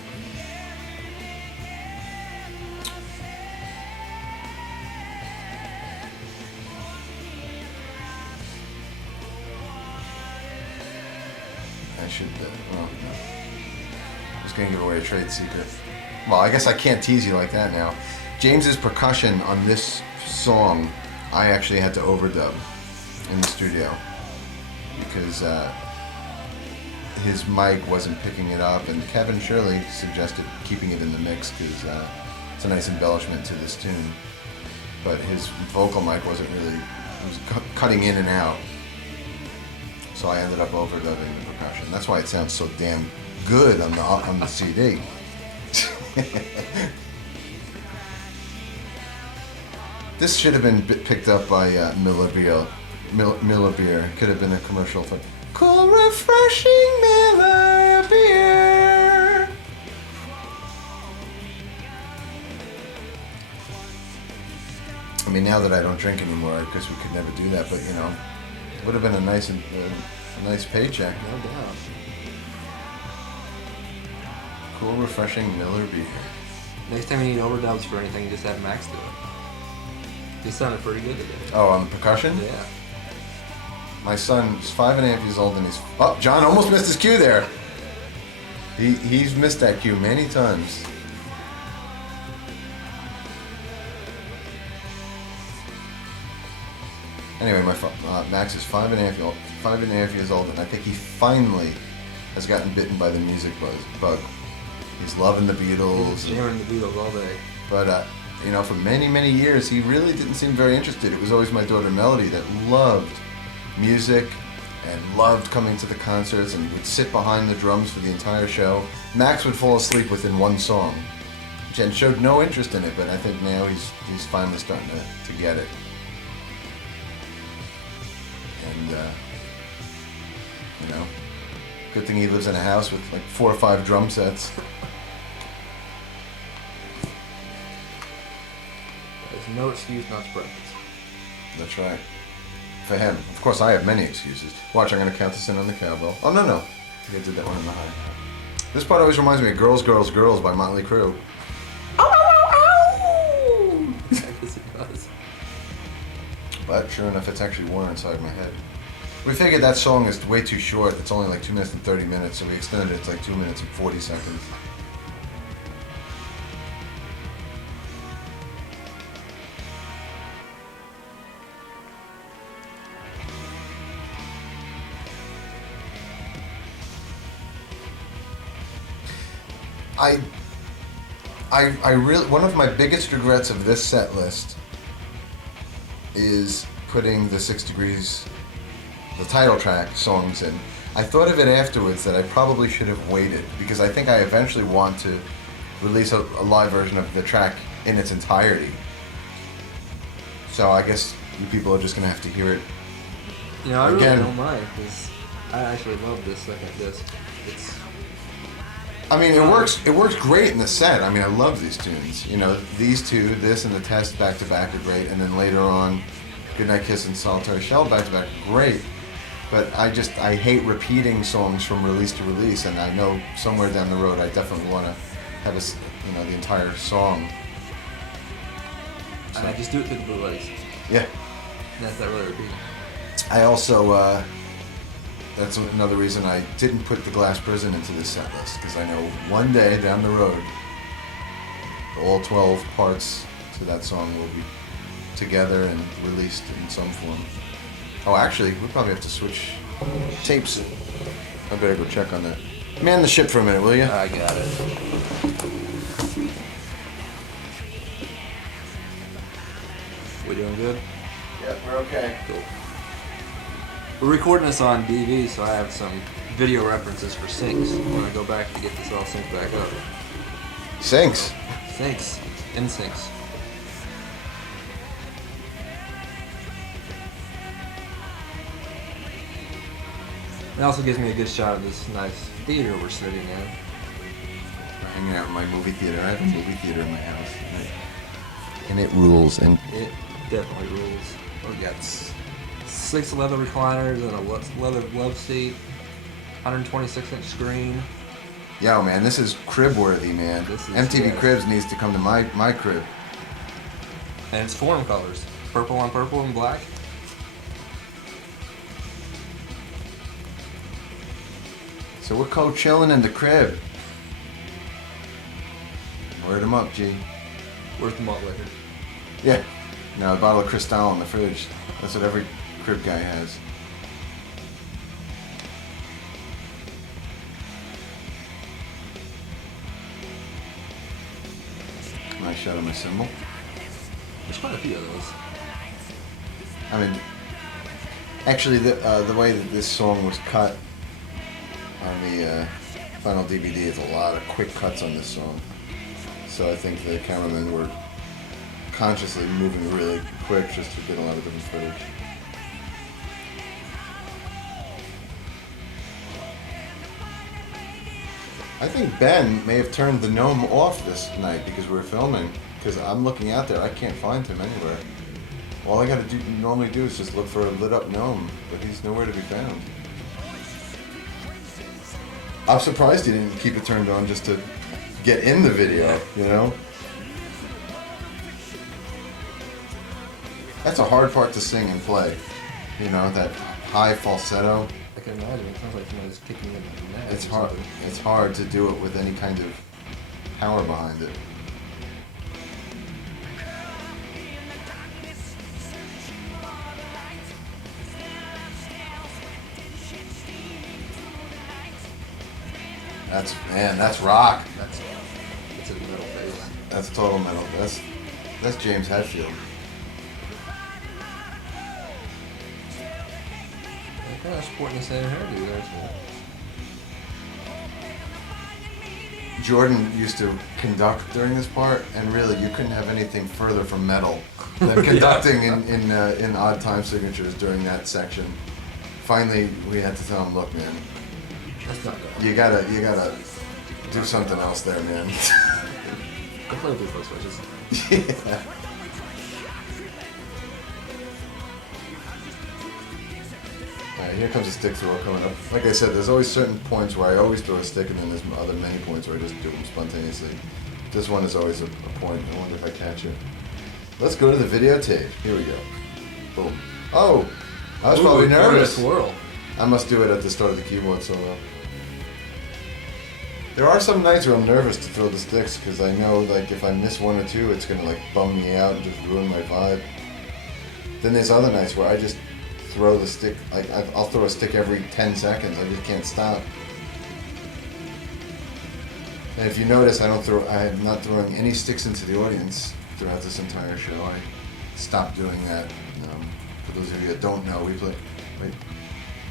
I should, well, no. I was going to give away a trade secret. Well, I guess I can't tease you like that now. James's percussion on this song, I actually had to overdub in the studio because his mic wasn't picking it up, and Kevin Shirley suggested keeping it in the mix because it's a nice embellishment to this tune. But his vocal mic wasn't really, it was cutting in and out. So I ended up overdubbing the percussion. That's why it sounds so damn good on the CD. This should have been picked up by Miller Beer. It could have been a commercial for cool, refreshing Miller Beer. I mean, now that I don't drink anymore, because we could never do that, but you know, it would have been a nice paycheck. No doubt. Cool, refreshing Miller Beer. Next time you need overdubs for anything, you just have Max do it. He sounded pretty good today. Oh, on percussion? Yeah. My son is 5.5 years old and he's... Oh, John almost missed his cue there. He's missed that cue many times. Anyway, Max is 5.5 years old, and I think he finally has gotten bitten by the music bug. He's loving the Beatles. He's jamming the Beatles all day. But, you know, for many, many years, he really didn't seem very interested. It was always my daughter Melody that loved music and loved coming to the concerts and would sit behind the drums for the entire show. Max would fall asleep within one song and showed no interest in it, but I think now he's finally starting to get it. And, you know, good thing he lives in a house with like 4 or 5 drum sets. There's no excuse not to practice. That's right. For him. Of course, I have many excuses. Watch, I'm going to count this in on the cowbell. Oh, no. I did that one in the high. This part always reminds me of Girls, Girls, Girls by Motley Crue. I guess it does. But sure enough, it's actually war inside my head. We figured that song is way too short. It's only like 2 minutes and 30 minutes, so we extended it to like 2 minutes and 40 seconds. I really, one of my biggest regrets of this set list is putting the 6 Degrees the title track songs in. I thought of it afterwards that I probably should have waited because I think I eventually want to release a live version of the track in its entirety. So I guess you people are just gonna have to hear it. You know, I really Again. don't mind because I actually love this second disc. It's I mean, it works. It works great in the set. I mean, I love these tunes. You know, these two, this and the Test back to back are great, and then later on, Goodnight Kiss and Solitary Shell back to back are great. But I hate repeating songs from release to release, and I know somewhere down the road I definitely want to have the entire song. and I just do it through the bootlegs. Yeah. That's not really repeating. I also, that's another reason I didn't put The Glass Prison into this set list, because I know one day down the road, all 12 parts to that song will be together and released in some form. Oh, actually, we'll probably have to switch tapes. I better go check on that. Man the ship for a minute, will you? I got it. We doing good? Yeah, we're okay. Cool. We're recording this on DV, so I have some video references for syncs. When I go back to get this all synced back up. Thanks. Syncs. In syncs. It also gives me a good shot of this nice theater we're sitting in. We're hanging out in my movie theater. I have a movie theater in my house. And it rules. And It definitely rules. We got 6 leather recliners and a leather love seat, 126-inch screen. yo, man, this is crib worthy, man. This is- MTV yeah. Cribs needs to come to my crib. And it's form colors. Purple on purple and black. So we're co-chilling in the crib. Word 'em up, G. Where's the malt liquor? Yeah. Now a bottle of Cristal in the fridge. That's what every crib guy has. Nice shot of my cymbal. There's quite a few of those. I mean, actually, the way that this song was cut on the final DVD is a lot of quick cuts on this song. So I think the cameramen were consciously moving really quick just to get a lot of different footage. I think Ben may have turned the gnome off this night because we were filming. Because I'm looking out there, I can't find him anywhere. All I gotta normally do is just look for a lit up gnome, but he's nowhere to be found. I'm surprised he didn't keep it turned on just to get in the video, you know? That's a hard part to sing and play. You know, that high falsetto. I can imagine. It sounds like someone's kicking in the neck. It's hard. It's hard to do it with any kind of power behind it. That's rock. It's a metal face. That's total metal. That's James Hetfield. They're kind of sporting the same hairdo there, too. Jordan used to conduct during this part, and really, you couldn't have anything further from metal than conducting in odd time signatures during that section. Finally, we had to tell him, "Look, man, That's not good. you gotta do something else there, man." Go play with those switches. Yeah. Alright, here comes a stick throw coming up. Like I said, there's always certain points where I always throw a stick, and then there's other many points where I just do them spontaneously. This one is always a point. I wonder if I catch it. Let's go to the videotape. Here we go. Boom. Oh! I was probably nervous. Swirl. I must do it at the start of the keyboard solo. There are some nights where I'm nervous to throw the sticks because I know, like, if I miss one or two, it's gonna like bum me out and just ruin my vibe. Then there's other nights where I just throw the stick. Like, I'll throw a stick every 10 seconds. I just can't stop. And if you notice, I'm not throwing any sticks into the audience throughout this entire show. I stopped doing that. For those of you that don't know, we play. Wait.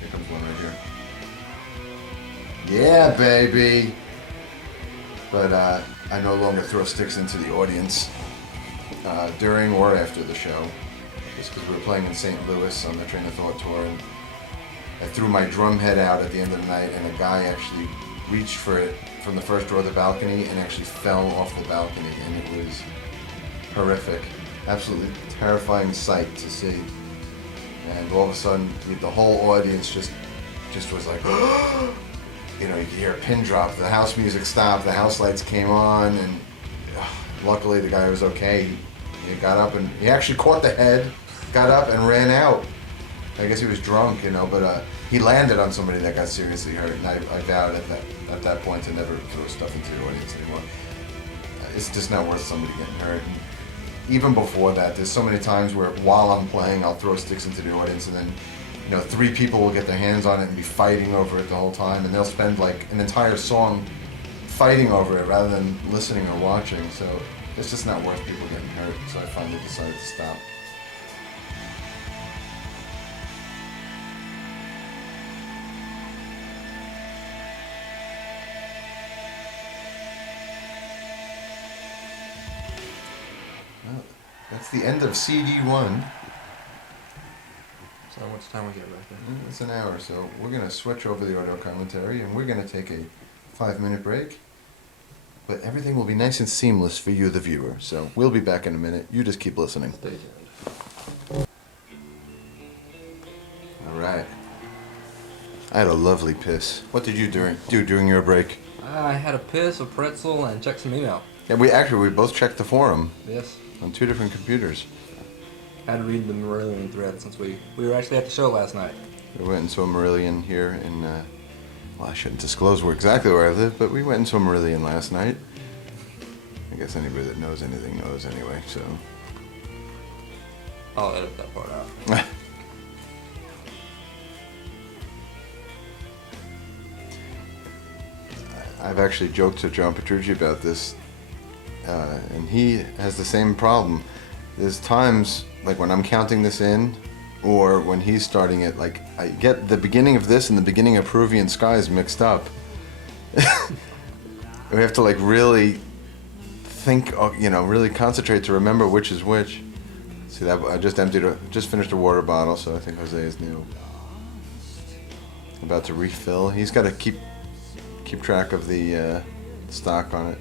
Here comes one right here. Yeah, baby! But I no longer throw sticks into the audience during or after the show. Just because we were playing in St. Louis on the Train of Thought tour, and I threw my drum head out at the end of the night, and a guy actually reached for it from the first row of the balcony and actually fell off the balcony, and it was horrific. Absolutely terrifying sight to see. And all of a sudden, the whole audience just was like, you know, you could hear a pin drop, the house music stopped, the house lights came on, and luckily the guy was okay. He got up and he actually caught the head, got up and ran out. I guess he was drunk, you know, but he landed on somebody that got seriously hurt, and I vowed at that point to never throw stuff into the audience anymore. It's just not worth somebody getting hurt. And even before that, there's so many times where while I'm playing, I'll throw sticks into the audience, and then, you know, 3 people will get their hands on it and be fighting over it the whole time, and they'll spend like an entire song fighting over it rather than listening or watching. So it's just not worth people getting hurt. So I finally decided to stop. Well, that's the end of CD1. So how much time we get back there? It's an hour, so we're going to switch over the audio commentary, and we're going to take a 5-minute break. But everything will be nice and seamless for you, the viewer. So we'll be back in a minute. You just keep listening. Stay tuned. All right. I had a lovely piss. What did you do during your break? I had a piss, a pretzel, and checked some email. Yeah, we both checked the forum Yes. on 2 different computers. Had to read the Marillion thread since we were actually at the show last night. We went into a Marillion here in, well, I shouldn't disclose exactly where I live, but we went into a Marillion last night. I guess anybody that knows anything knows anyway, so. I'll edit that part out. I've actually joked to John Petrucci about this, and he has the same problem. There's times, like when I'm counting this in, or when he's starting it, like I get the beginning of this and the beginning of Peruvian Skies mixed up. We have to like really think, you know, really concentrate to remember which is which. See that? I just finished a water bottle, so I think Jose is new. About to refill. He's got to keep track of the stock on it.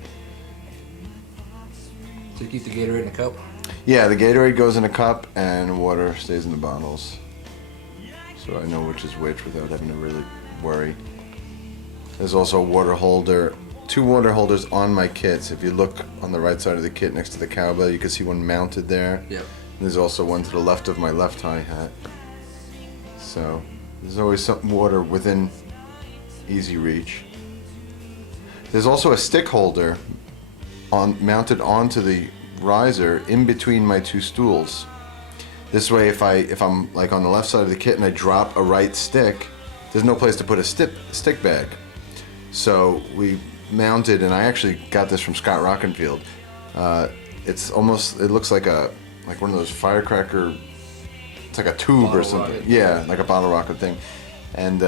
So you keep the Gatorade in a cup? Yeah, the Gatorade goes in a cup and water stays in the bottles. So I know which is which without having to really worry. There's also a water holder, 2 water holders on my kits. If you look on the right side of the kit next to the cowbell, you can see one mounted there. Yep. And there's also one to the left of my left hi-hat. So there's always some water within easy reach. There's also a stick holder mounted onto the riser in between my 2 stools. This way, if I'm like on the left side of the kit and I drop a right stick, there's no place to put a stick bag. So we mounted, and I actually got this from Scott Rockenfield. It looks like one of those firecracker. It's like a tube Bottle or something. rocket. Yeah, like a bottle rocket thing. And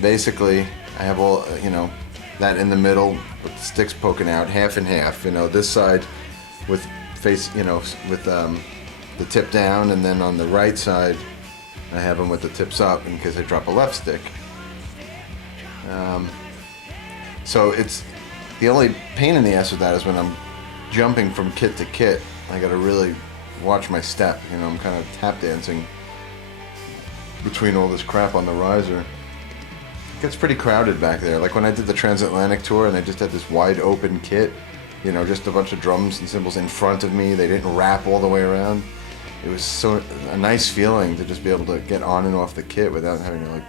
basically, I have all that in the middle with the sticks poking out, half and half. This side with with the tip down, and then on the right side, I have them with the tips up in case I drop a left stick. So it's the only pain in the ass with that is when I'm jumping from kit to kit. I got to really watch my step. I'm kind of tap dancing between all this crap on the riser. It gets pretty crowded back there. Like when I did the transatlantic tour and I just had this wide open kit, just a bunch of drums and cymbals in front of me. They didn't wrap all the way around. It was a nice feeling to just be able to get on and off the kit without having to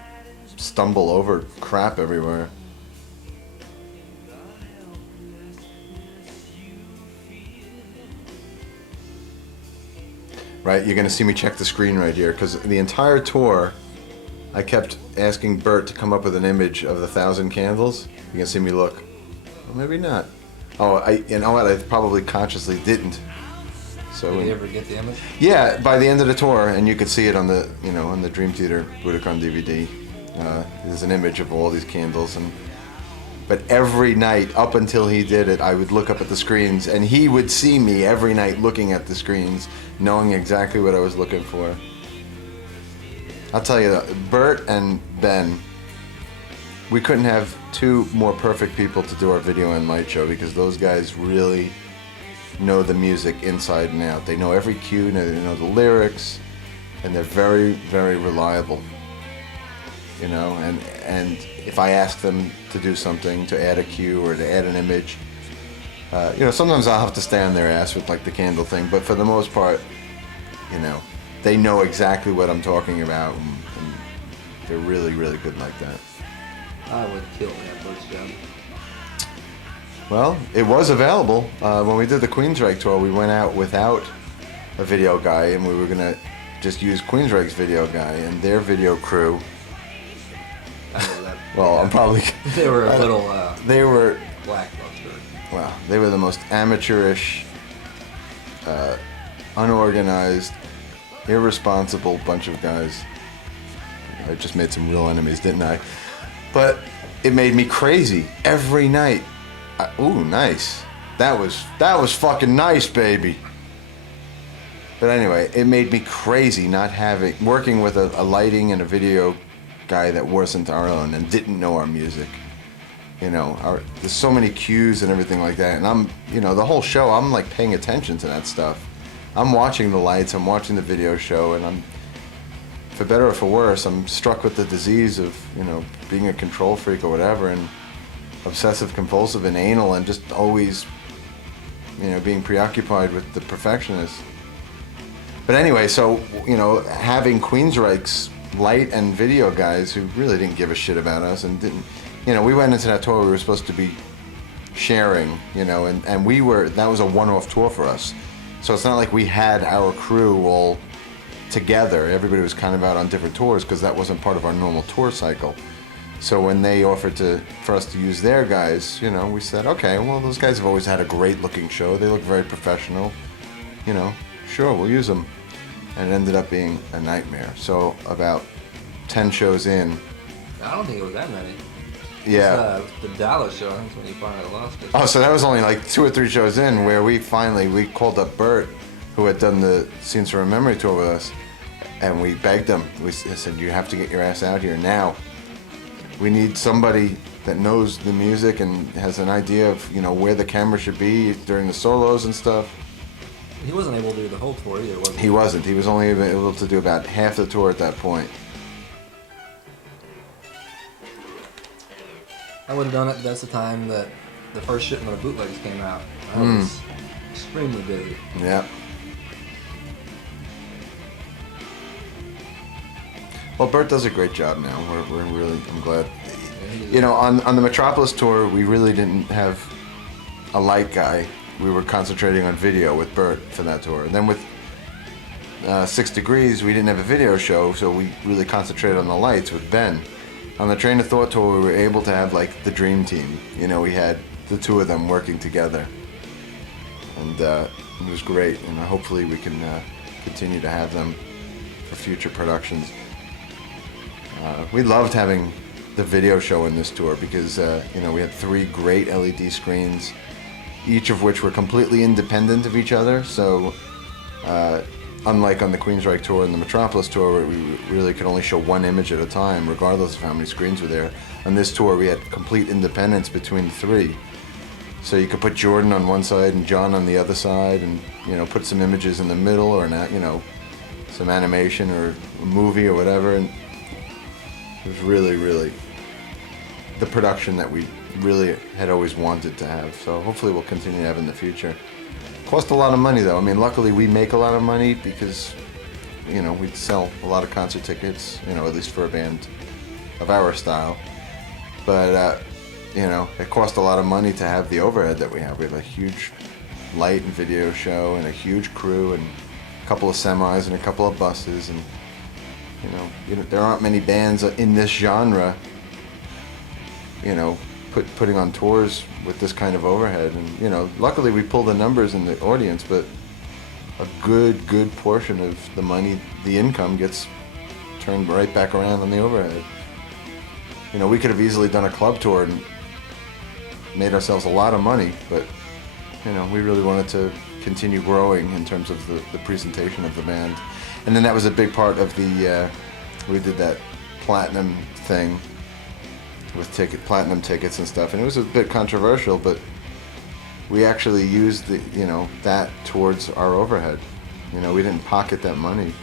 stumble over crap everywhere. Right, you're going to see me check the screen right here, because the entire tour, I kept asking Bert to come up with an image of the 1,000 candles. You can see me look. Well, maybe not. Oh, you know what? I probably consciously didn't. So Did you ever get the image? yeah, by the end of the tour, and you could see it on the on the Dream Theater Budokan DVD. There's an image of all these candles, but every night up until he did it, I would look up at the screens, and he would see me every night looking at the screens, knowing exactly what I was looking for. I'll tell you, Bert and Ben, we couldn't have two more perfect people to do our video and light show, because those guys really know the music inside and out. They know every cue, they know the lyrics, and they're very, very reliable. And if I ask them to do something, to add a cue or to add an image, sometimes I'll have to stay on their ass with like the candle thing, but for the most part, they know exactly what I'm talking about, and they're really, really good like that. I would kill that Bert's job. Well, it was available. When we did the Queensryche tour, we went out without a video guy, and we were going to just use Queensryche's video guy and their video crew. I know that. Well, yeah. I'm probably... They were a little they were... lackluster. Well, they were the most amateurish, unorganized, irresponsible bunch of guys. I just made some real enemies, didn't I? But it made me crazy every night. Ooh, nice. That was fucking nice, baby. But anyway, it made me crazy not working with a lighting and a video guy that wasn't our own and didn't know our music. There's so many cues and everything like that, and I'm, the whole show, I'm like paying attention to that stuff. I'm watching the lights, I'm watching the video show, and I'm, for better or for worse, I'm struck with the disease of, being a control freak or whatever, and obsessive compulsive and anal, and just always, being preoccupied with the perfectionist. But anyway, so, having Queensryche's light and video guys who really didn't give a shit about us and didn't, we went into that tour, we were supposed to be sharing, and that was a one-off tour for us. So it's not like we had our crew all together. Everybody was kind of out on different tours because that wasn't part of our normal tour cycle. So when they offered for us to use their guys, we said, okay, well, those guys have always had a great looking show. They look very professional. Sure, we'll use them. And it ended up being a nightmare. So about 10 shows in. I don't think it was that many. Yeah. The Dallas show, that's when you finally lost it. Oh, so that was only like 2 or 3 shows in where we called up Bert, who had done the Scenes from a Memory tour with us, and we begged him. I said, you have to get your ass out here now. We need somebody that knows the music and has an idea of, where the camera should be during the solos and stuff. He wasn't able to do the whole tour either, was he? He wasn't. He was only able to do about half the tour at that point. I would have done it. That's the time that the first shipment of bootlegs came out. I was extremely busy. Yeah. Well, Bert does a great job now. We're really, I'm glad. On the Metropolis tour, we really didn't have a light guy. We were concentrating on video with Bert for that tour. And then with 6 Degrees, we didn't have a video show, so we really concentrated on the lights with Ben. On the Train of Thought tour, we were able to have like the dream team. We had the 2 of them working together. And it was great. And hopefully we can continue to have them for future productions. We loved having the video show in this tour because, we had 3 great LED screens, each of which were completely independent of each other. So, unlike on the Queensryche tour and the Metropolis tour, where we really could only show 1 image at a time, regardless of how many screens were there, on this tour we had complete independence between the 3. So you could put Jordan on one side and John on the other side, and put some images in the middle, or some animation or a movie or whatever. And it was really, really the production that we really had always wanted to have. So hopefully we'll continue to have in the future. Cost a lot of money though. I mean, luckily we make a lot of money because, we sell a lot of concert tickets, at least for a band of our style. But, it cost a lot of money to have the overhead that we have. We have a huge light and video show and a huge crew and a couple of semis and a couple of buses, and there aren't many bands in this genre, putting on tours with this kind of overhead. And luckily we pull the numbers in the audience, but a good portion of the money, the income gets turned right back around on the overhead. You know, we could have easily done a club tour and made ourselves a lot of money, but you know, we really wanted to continue growing in terms of the presentation of the band. And then that was a big part of the, we did that platinum thing with platinum tickets and stuff, and it was a bit controversial, but we actually used that towards our overhead. You know, we didn't pocket that money.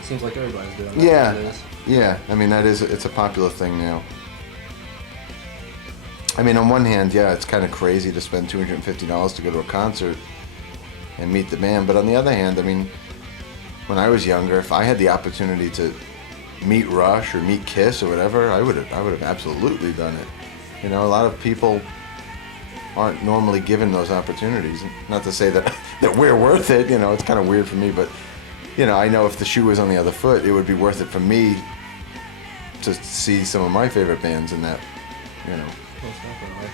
It seems like everybody's doing that. Yeah, yeah. I mean, it's a popular thing now. I mean, on one hand, yeah, it's kind of crazy to spend $250 to go to a concert and meet the band, but on the other hand, I mean, when I was younger, if I had the opportunity to meet Rush or meet Kiss or whatever, I would have absolutely done it. You know, a lot of people aren't normally given those opportunities. Not to say that we're worth it, you know, it's kind of weird for me, but you know, I know if the shoe was on the other foot, it would be worth it for me to see some of my favorite bands in that, you know. Most definitely.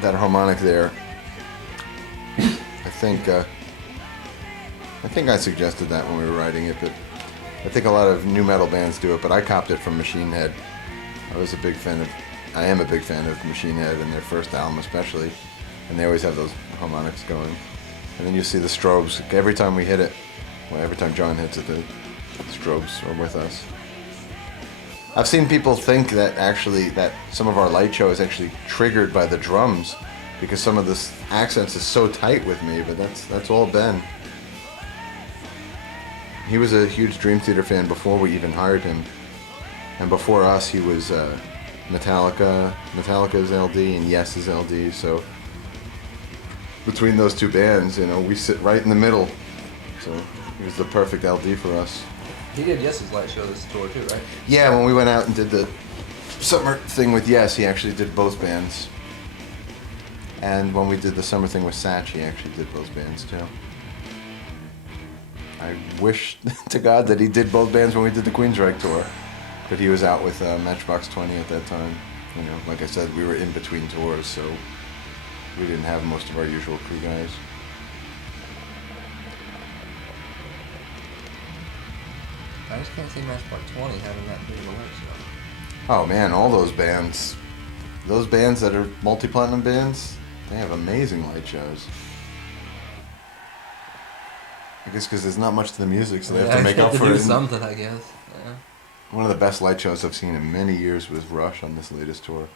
That harmonic there, I think I suggested that when we were writing it, but I think a lot of new metal bands do it, but I copped it from Machine Head. I am a big fan of Machine Head and their first album especially, and they always have those harmonics going. And then you see the strobes, every time we hit it, well, every time John hits it, the strobes are with us. I've seen people think that some of our light show is actually triggered by the drums, because some of this accents is so tight with me, but that's all Ben. He was a huge Dream Theater fan before we even hired him, and before us he was Metallica's LD and Yes's LD, so between those two bands, you know, we sit right in the middle, so he was the perfect LD for us. He did Yes's light show this tour too, right? Yeah, when we went out and did the summer thing with Yes, he actually did both bands. And when we did the summer thing with Satch, he actually did both bands too. I wish to God that he did both bands when we did the Queensryche tour, but he was out with Matchbox 20 at that time. You know, like I said, we were in between tours, so we didn't have most of our usual crew guys. I just can't see Matchbox 20 having that big of a light show. Oh man, all those bands that are multi-platinum bands, they have amazing light shows. I guess because there's not much to the music, so they have to make up for do it. Something, I guess. Yeah. One of the best light shows I've seen in many years was Rush on this latest tour.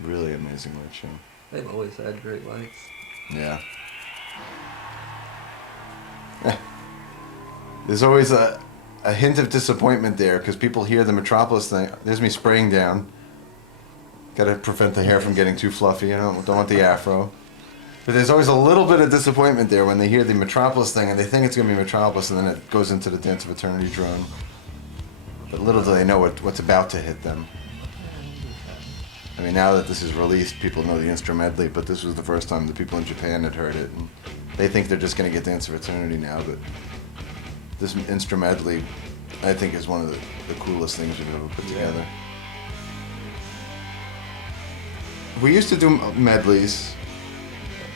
Really amazing light show. They've always had great lights. Yeah. There's always a hint of disappointment there, because people hear the Metropolis thing. There's me spraying down. Gotta prevent the hair from getting too fluffy, you know, don't want the afro. But there's always a little bit of disappointment there when they hear the Metropolis thing and they think it's gonna be Metropolis, and then it goes into the Dance of Eternity drone. But little do they know what's about to hit them. I mean, now that this is released, people know the instrumentally, but this was the first time the people in Japan had heard it, and they think they're just gonna get Dance of Eternity now, but this instrumentally, I think, is one of the coolest things we've ever put together. We used to do medleys,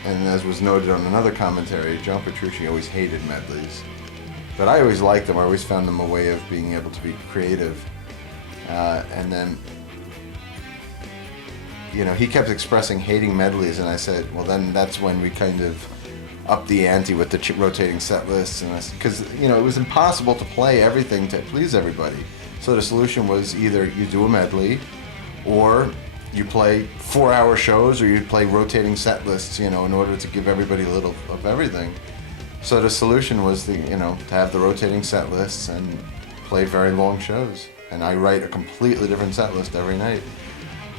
and as was noted on another commentary, John Petrucci always hated medleys. But I always liked them. I always found them a way of being able to be creative. And then, you know, he kept expressing hating medleys, and I said, well, then that's when we kind of up the ante with the rotating set lists, and because you know, it was impossible to play everything to please everybody. So the solution was either you do a medley, or you play 4-hour shows, or you play rotating set lists, you know, in order to give everybody a little of everything. So the solution was to have the rotating set lists and play very long shows. And I write a completely different set list every night.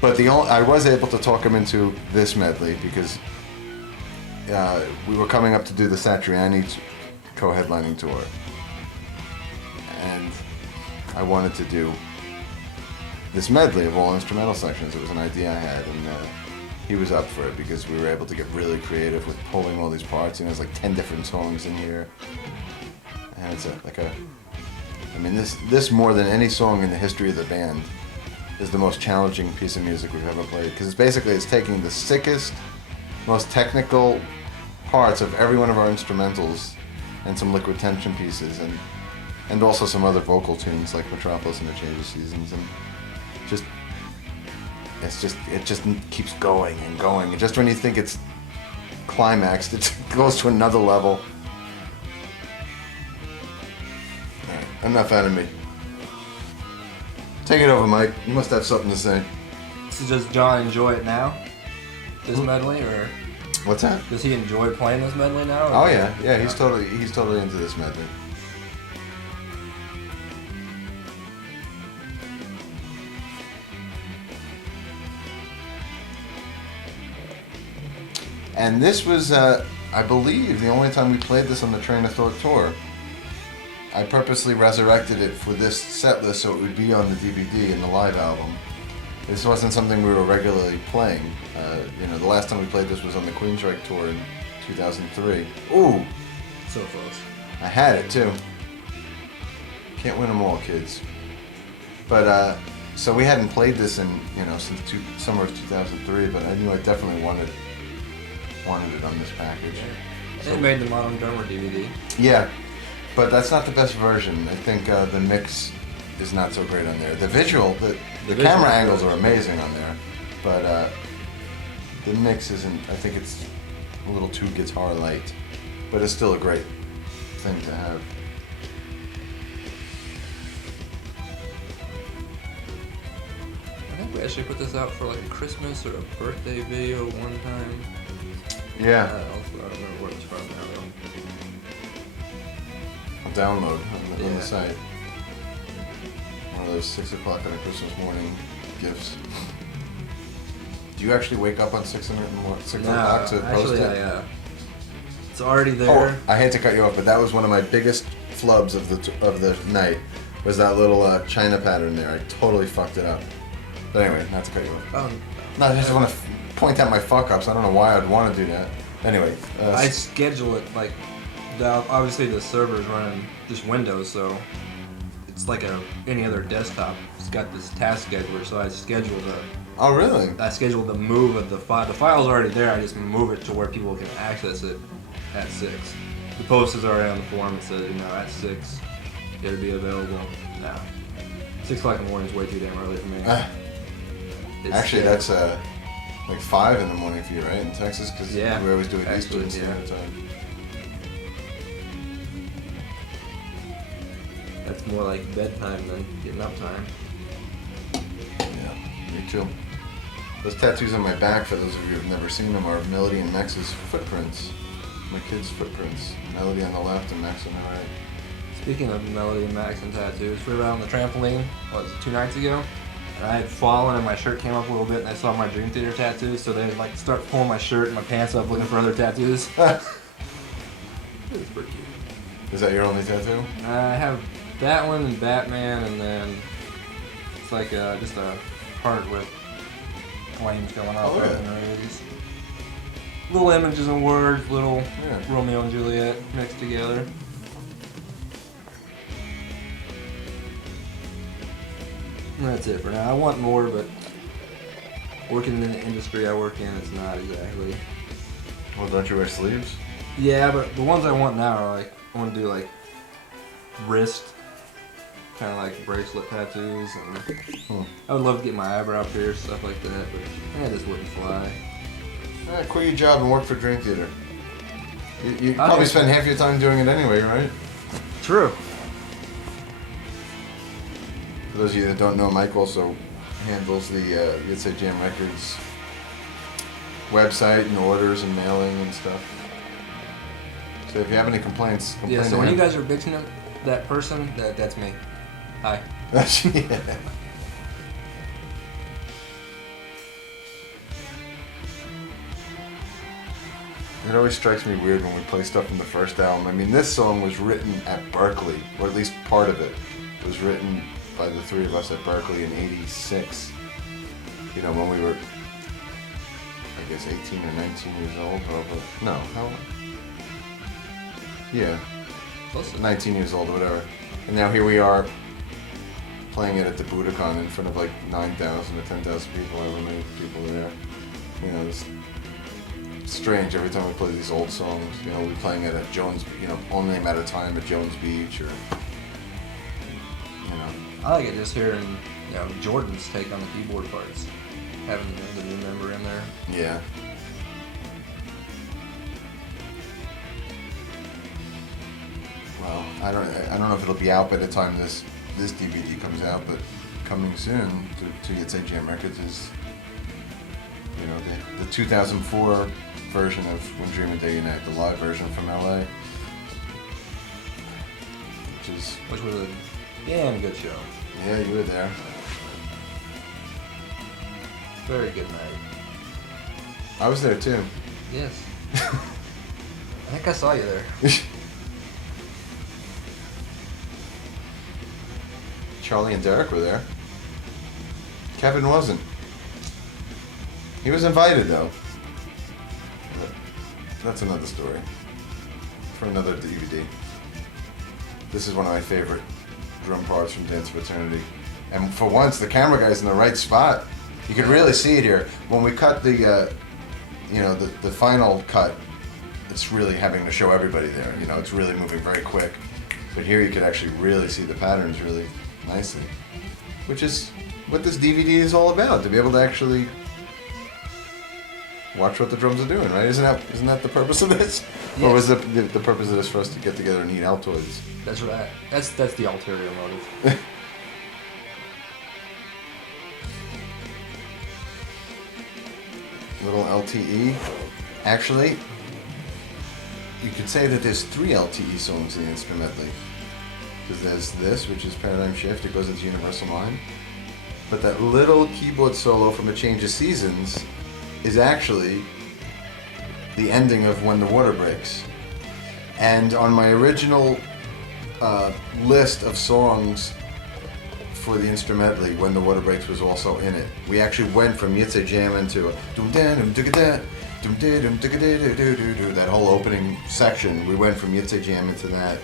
But I was able to talk him into this medley because we were coming up to do the Satriani co-headlining tour, and I wanted to do this medley of all instrumental sections. It was an idea I had, and he was up for it because we were able to get really creative with pulling all these parts. You know, there's like 10 different songs in here, and it's I mean, this more than any song in the history of the band is the most challenging piece of music we've ever played, because it's taking the sickest, most technical parts of every one of our instrumentals and some liquid tension pieces, and also some other vocal tunes like Metropolis and the Change of Seasons, and it just keeps going and going, and just when you think it's climaxed, it goes to another level. All right, enough out of me. Take it over, Mike. You must have something to say. So does John enjoy it now? This medley, or What's that? does he enjoy playing this medley now? Oh yeah, he's totally into this medley. And this was, I believe, the only time we played this on the Train of Thought tour. I purposely resurrected it for this set list so it would be on the DVD and the live album. This wasn't something we were regularly playing. The last time we played this was on the Queensryche tour in 2003. Ooh! So close. I had it too. Can't win them all, kids. But, so we hadn't played this in, since summer of 2003, but I knew I definitely wanted it on this package. They made the Modern Drummer DVD. Yeah, but that's not the best version. I think the mix is not so great on there. The visual, the camera angles are amazing on there, but the mix isn't. I think it's a little too guitar light, but it's still a great thing to have. I think we actually put this out for like a Christmas or a birthday video one time. Yeah. I don't remember where it's from now though. I'll download on the site. One of those 6 o'clock on a Christmas morning gifts. Do you actually wake up on 6 o'clock to post it? It's already there. Oh, I hate to cut you off, but that was one of my biggest flubs of the night. Was that little China pattern there? I totally fucked it up. But anyway, not to cut you off. No, I just want to point out my fuck ups. I don't know why I'd want to do that. Anyway, I schedule it like. Obviously, the server's running just Windows, so it's like any other desktop. It's got this task scheduler, so I scheduled Oh, really? I scheduled the move of the file. The file's already there. I just move it to where people can access it at 6. The post is already on the forum. It says, at 6, it'll be available. No, 6 o'clock in the morning is way too damn early for me. Actually, that's like 5 in the morning for you, right, in Texas? Because we always do it Eastern Standard Time. That's more like bedtime than getting up time. Yeah, me too. Those tattoos on my back, for those of you who have never seen them, are Melody and Max's footprints. My kids' footprints. Melody on the left and Max on the right. Speaking of Melody and Max and tattoos, we were out on the trampoline, 2 nights ago? And I had fallen and my shirt came up a little bit and I saw my Dream Theater tattoos, so they like start pulling my shirt and my pants up looking for other tattoos. It was pretty cute. Is that your only tattoo? I have that one and Batman, and then it's like just a heart with flames going off Okay. and rays. Little images and words, little Romeo and Juliet mixed together. And that's it for now. I want more, but working in the industry I work in, it's not exactly. Well, don't you wear sleeves? Yeah, but the ones I want now are like, I want to do like wrist, kind of like bracelet tattoos, and I would love to get my eyebrow pierced, stuff like that, but this wouldn't fly. Quit your job and work for Dream Theater. You probably spend half your time doing it anyway, right? True. For those of you that don't know, Mike also handles the You'd Say Jam Records website and orders and mailing and stuff. So if you have any complaints, complain Yeah, so to when him. you guys are bitching at that person, that's me. Hi. Yeah. It always strikes me weird when we play stuff from the first album. I mean, this song was written at Berkeley, or at least part of it was written by the 3 of us at Berkeley in '86. When we were, I guess, 18 or 19 years old. No, how old? Yeah. Close to 19 years old or whatever. And now here we are playing it at the Budokan in front of like 9,000 or 10,000 people, however many people are there. You know, it's strange every time we play these old songs. You know, we're playing it at Jones, you know, Only a Matter of Time at Jones Beach, or, you know. I like it just hearing, you know, Jordan's take on the keyboard parts. Having the new member in there. Yeah. Well, I don't know if it'll be out by the time this DVD comes out, but coming soon to Yitzhak Jam Records is, you know, the 2004 version of When Dream and Day Unite, the live version from LA, which was a damn good show. Yeah, you were there. Very good night. I was there too. Yes. I think I saw you there. Charlie and Derek were there. Kevin wasn't. He was invited though. But that's another story. For another DVD. This is one of my favorite drum parts from Dance of Eternity. And for once, the camera guy's in the right spot. You could really see it here. When we cut the, you know, the final cut, it's really having to show everybody there. You know, it's really moving very quick. But here you could actually really see the patterns really nicely. Which is what this DVD is all about, to be able to actually watch what the drums are doing, right? Isn't that the purpose of this? Yes. Or was the purpose of this for us to get together and eat Altoids? That's right. That's the ulterior motive. Little LTE. Actually, you could say that there's 3 LTE songs in the instrumentally. Because there's this, which is Paradigm Shift, it goes into Universal Mind. But that little keyboard solo from A Change of Seasons is actually the ending of When the Water Breaks. And on my original list of songs for the instrumentally, When the Water Breaks was also in it. We actually went from Yitzhak Jammin' to a that whole opening section. We went from Yitzhak Jammin' to that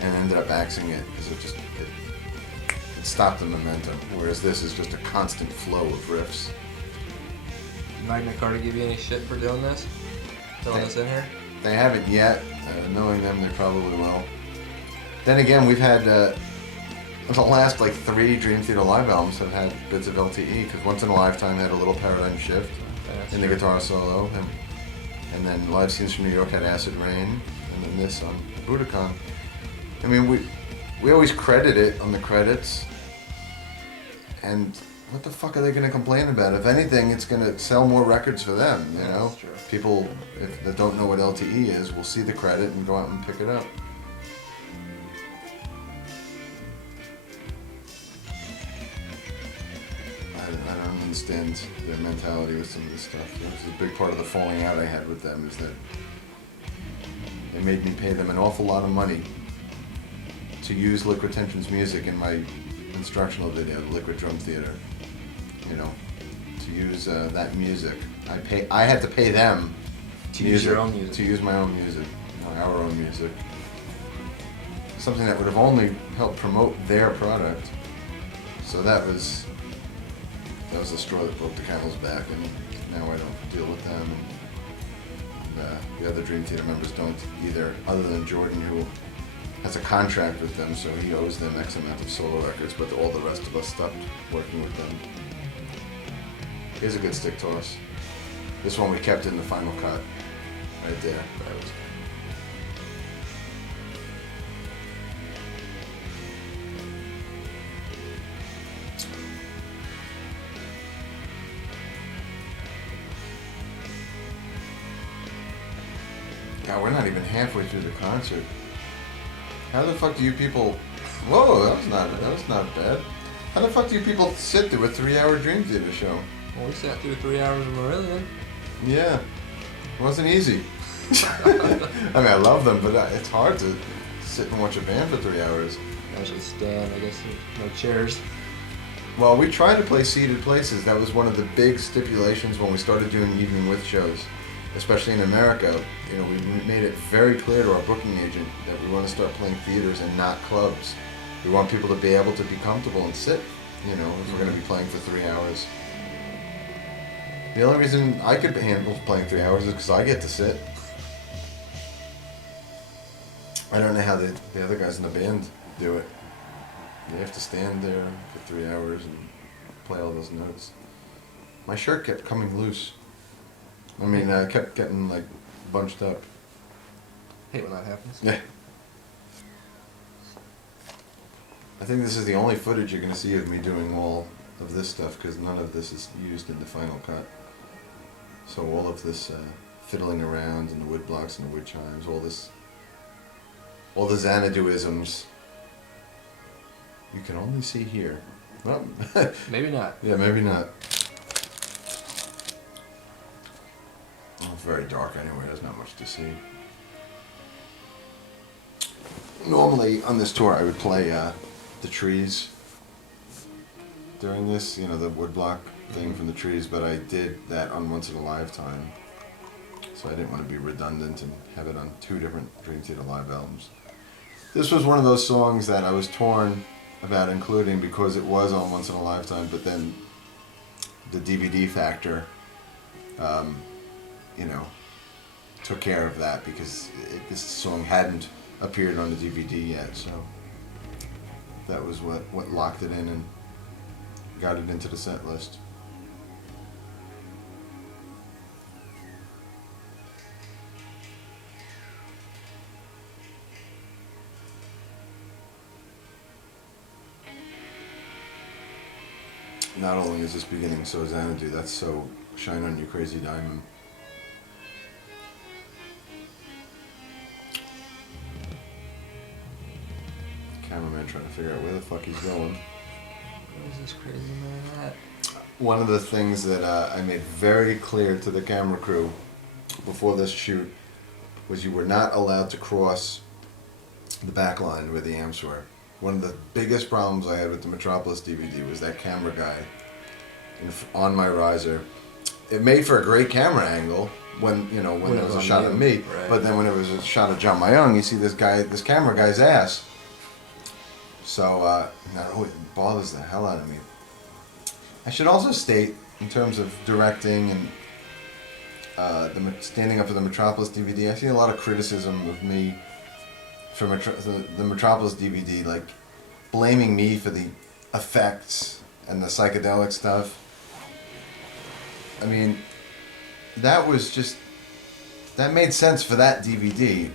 and ended up axing it because it stopped the momentum. Whereas this is just a constant flow of riffs. Magna Carta give you any shit for doing this? Throwing this in here? They haven't yet. Knowing them, they probably will. Then again, we've had the last like 3 Dream Theater live albums have had bits of LTE, because Once in a Lifetime had a little Paradigm Shift in the guitar solo, and then Live Scenes from New York had Acid Rain, and then this on Budokan. I mean, we always credit it on the credits, and what the fuck are they going to complain about? If anything, it's going to sell more records for them, you know? That's true. People that don't know what LTE is will see the credit and go out and pick it up. I don't understand their mentality with some of this stuff. This is a big part of the falling out I had with them, is that they made me pay them an awful lot of money to use Liquid Tension's music in my instructional video, Liquid Drum Theater. You know, to use that music. I had to pay them to use your own music. To use my own music, you know, our own music. Something that would have only helped promote their product. So that was the straw that broke the camel's back, and now I don't deal with them. And the other Dream Theater members don't either, other than Jordan, who has a contract with them, so he owes them X amount of solo records, but all the rest of us stopped working with them. Here's a good stick toss. This one we kept in the final cut, right there. That was God, we're not even halfway through the concert. How the fuck do you people... Whoa, that was not bad. How the fuck do you people sit through a 3-hour Dream Theater show? Well, we sat through 3 hours of Marillion. Yeah. It wasn't easy. I mean, I love them, but it's hard to sit and watch a band for 3 hours. Actually stand, I guess, no chairs. Well, we tried to play seated places. That was one of the big stipulations when we started doing Evening With shows. especially in America, you know, we made it very clear to our booking agent that we want to start playing theaters and not clubs. We want people to be able to be comfortable and sit, you know, if we're going to be playing for 3 hours. The only reason I could handle playing 3 hours is because I get to sit. I don't know how the other guys in the band do it. They have to stand there for 3 hours and play all those notes. My shirt kept coming loose. I mean, I kept getting like bunched up. Hate when that happens. Yeah. I think this is the only footage you're going to see of me doing all of this stuff, because none of this is used in the final cut. So all of this fiddling around and the wood blocks and the wood chimes, all the Xanaduisms, you can only see here. Well, Maybe not. yeah, maybe not. Well, it's very dark anyway, there's not much to see. Normally on this tour I would play the trees during this, you know, the woodblock thing from the trees, but I did that on Once in a Lifetime. So I didn't want to be redundant and have it on 2 different Dream Theater live albums. This was one of those songs that I was torn about including because it was on Once in a Lifetime, but then the DVD factor, you know, took care of that because this song hadn't appeared on the DVD yet, so that was what locked it in and got it into the set list. Not only is this beginning so Xanadu, that's so Shine On You Crazy Diamond. Cameraman trying to figure out where the fuck he's going. Where's this crazy man at? One of the things that I made very clear to the camera crew before this shoot was you were not allowed to cross the back line where the amps were. One of the biggest problems I had with the Metropolis DVD was that camera guy on my riser. It made for a great camera angle when there was a shot of me, right. But then when it was a shot of John Mayung, you see this camera guy's ass. So that always bothers the hell out of me. I should also state, in terms of directing and standing up for the Metropolis DVD, I see a lot of criticism of me for the Metropolis DVD, like blaming me for the effects and the psychedelic stuff. I mean, that made sense for that DVD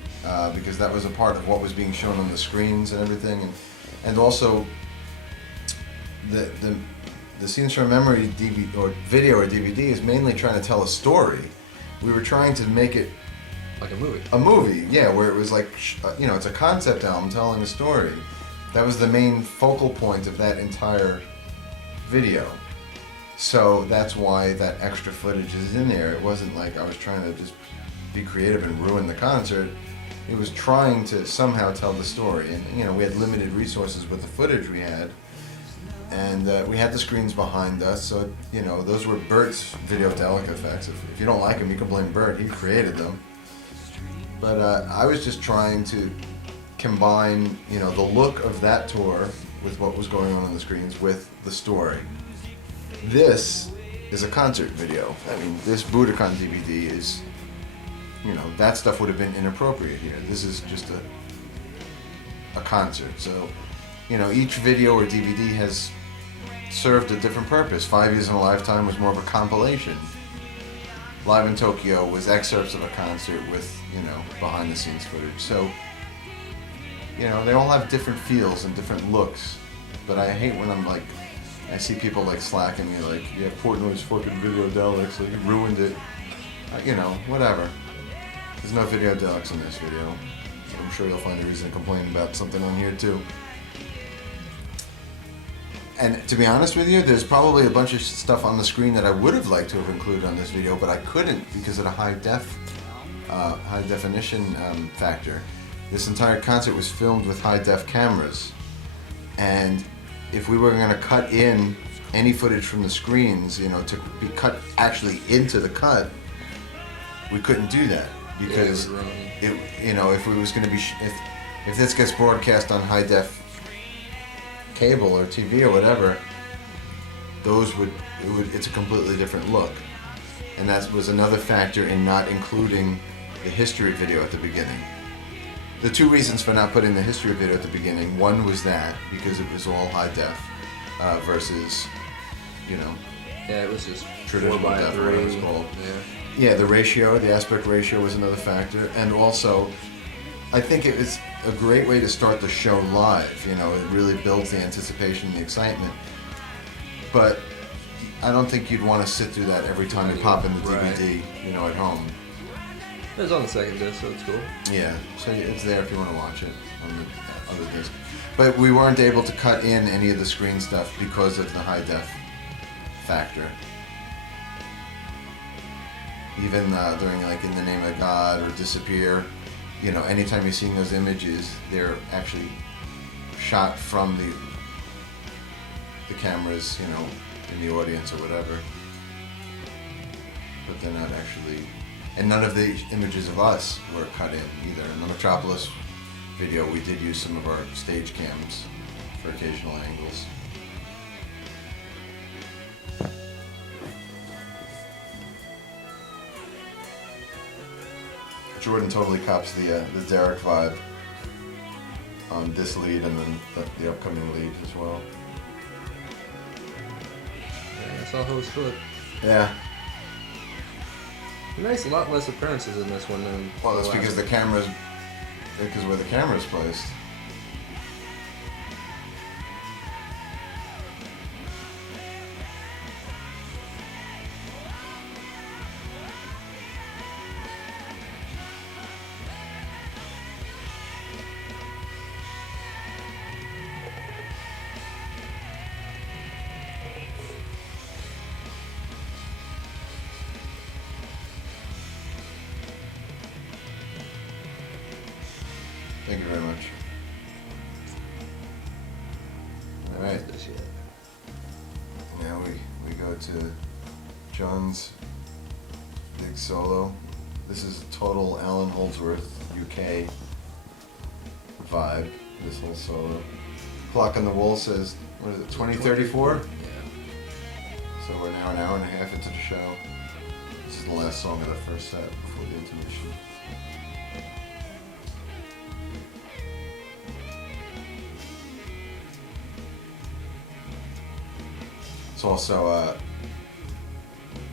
because that was a part of what was being shown on the screens and everything, and also the Scenes from Memory DVD or video or DVD is mainly trying to tell a story. We were trying to make it like a movie. A movie, yeah, where it was like, it's a concept album telling a story. That was the main focal point of that entire video. So that's why that extra footage is in there. It wasn't like I was trying to just be creative and ruin the concert. It was trying to somehow tell the story. And, we had limited resources with the footage we had. And we had the screens behind us, so, those were Bert's Videodelic effects. If you don't like them, you can blame Bert. He created them. But I was just trying to combine, the look of that tour with what was going on the screens with the story. This is a concert video. I mean, this Budokan DVD is, that stuff would have been inappropriate here. This is just a concert. So, each video or DVD has served a different purpose. 5 Years in a Lifetime was more of a compilation. Live in Tokyo was excerpts of a concert with, behind the scenes footage. So, they all have different feels and different looks. But I hate when I see people slacking me yeah, Portnoy's fucking Videodelics, he ruined it. Whatever. There's no Videodelics in this video. I'm sure you'll find a reason to complain about something on here too. And to be honest with you, there's probably a bunch of stuff on the screen that I would have liked to have included on this video, but I couldn't because of the high definition factor. This entire concert was filmed with high def cameras, and if we were going to cut in any footage from the screens, to be cut actually into the cut, we couldn't do that because Yeah, it would ruin it, you know, if it was going to be, if this gets broadcast on high def cable or TV or whatever, it's a completely different look. And that was another factor in not including the history video at the beginning. The two reasons for not putting the history video at the beginning, one was that, because it was all high def versus, you know, Yeah, it was just traditional 4 by def, 3. whatever it's called. Yeah. Yeah, the ratio, the aspect ratio was another factor. And also, I think it was a great way to start the show live. You know, it really builds the anticipation, the excitement. But I don't think you'd want to sit through that every time you pop in the DVD, you know, at home. It was on the second disc, so it's cool. Yeah, so it's there if you want to watch it on the disc. But we weren't able to cut in any of the screen stuff because of the high def factor. Even during, like, In the Name of God or Disappear, you know, anytime you're seeing those images, they're actually shot from the cameras, you know, in the audience or whatever. But they're not actually, and none of the images of us were cut in either. In the Metropolis video, we did use some of our stage cams for occasional angles. Jordan totally cops the Derek vibe on this lead and then the upcoming lead as well. Yeah, I saw Ho's foot. Yeah. Nice, a lot less appearances in this one than. Well, that's the last because one. because where the camera's placed. Thank you very much. All right. Now we go to John's big solo. This is a total Alan Holdsworth UK vibe, this whole solo. Clock on the wall says, what is it, 2034? Yeah. So we're now an hour and a half into the show. This is the last song of the first set before the intermission. It's also,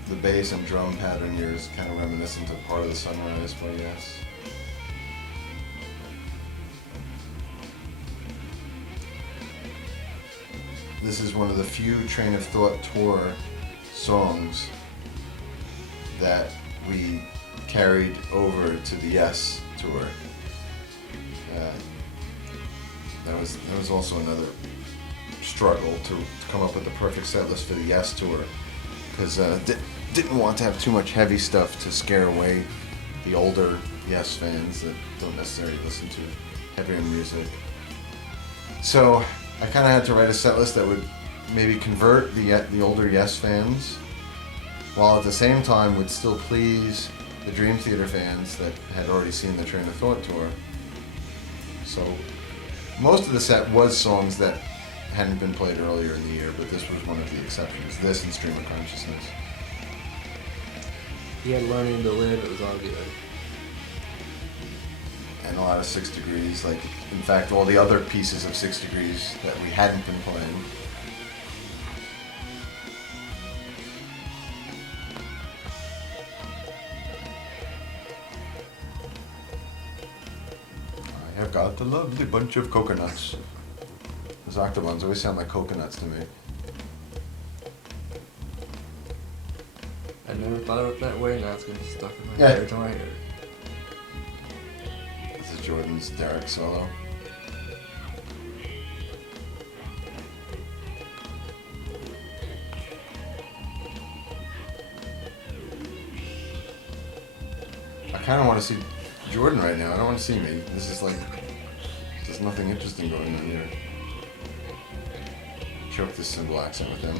the bass and drum pattern here is kind of reminiscent of Part of the Sunrise by Yes. This is one of the few Train of Thought tour songs that we carried over to the Yes tour. That was also another struggle to come up with the perfect set list for the Yes tour, because didn't want to have too much heavy stuff to scare away the older Yes fans that don't necessarily listen to heavier music. So I kind of had to write a set list that would maybe convert the older Yes fans, while at the same time would still please the Dream Theater fans that had already seen the Train of Thought tour. So most of the set was songs that hadn't been played earlier in the year, but this was one of the exceptions. This and Stream of Consciousness. He had Learning to Live, it was all good. And a lot of 6 Degrees, like, in fact, all the other pieces of 6 Degrees that we hadn't been playing. I have got a lovely bunch of coconuts. Those octobans always sound like coconuts to me. I never thought of it that way, now it's gonna be stuck in my Yeah. head to my ear. This is Jordan's Derek solo. I kind of want to see Jordan right now. I don't want to see me. This is like, there's nothing interesting going on here. Choke this cymbal accent with him.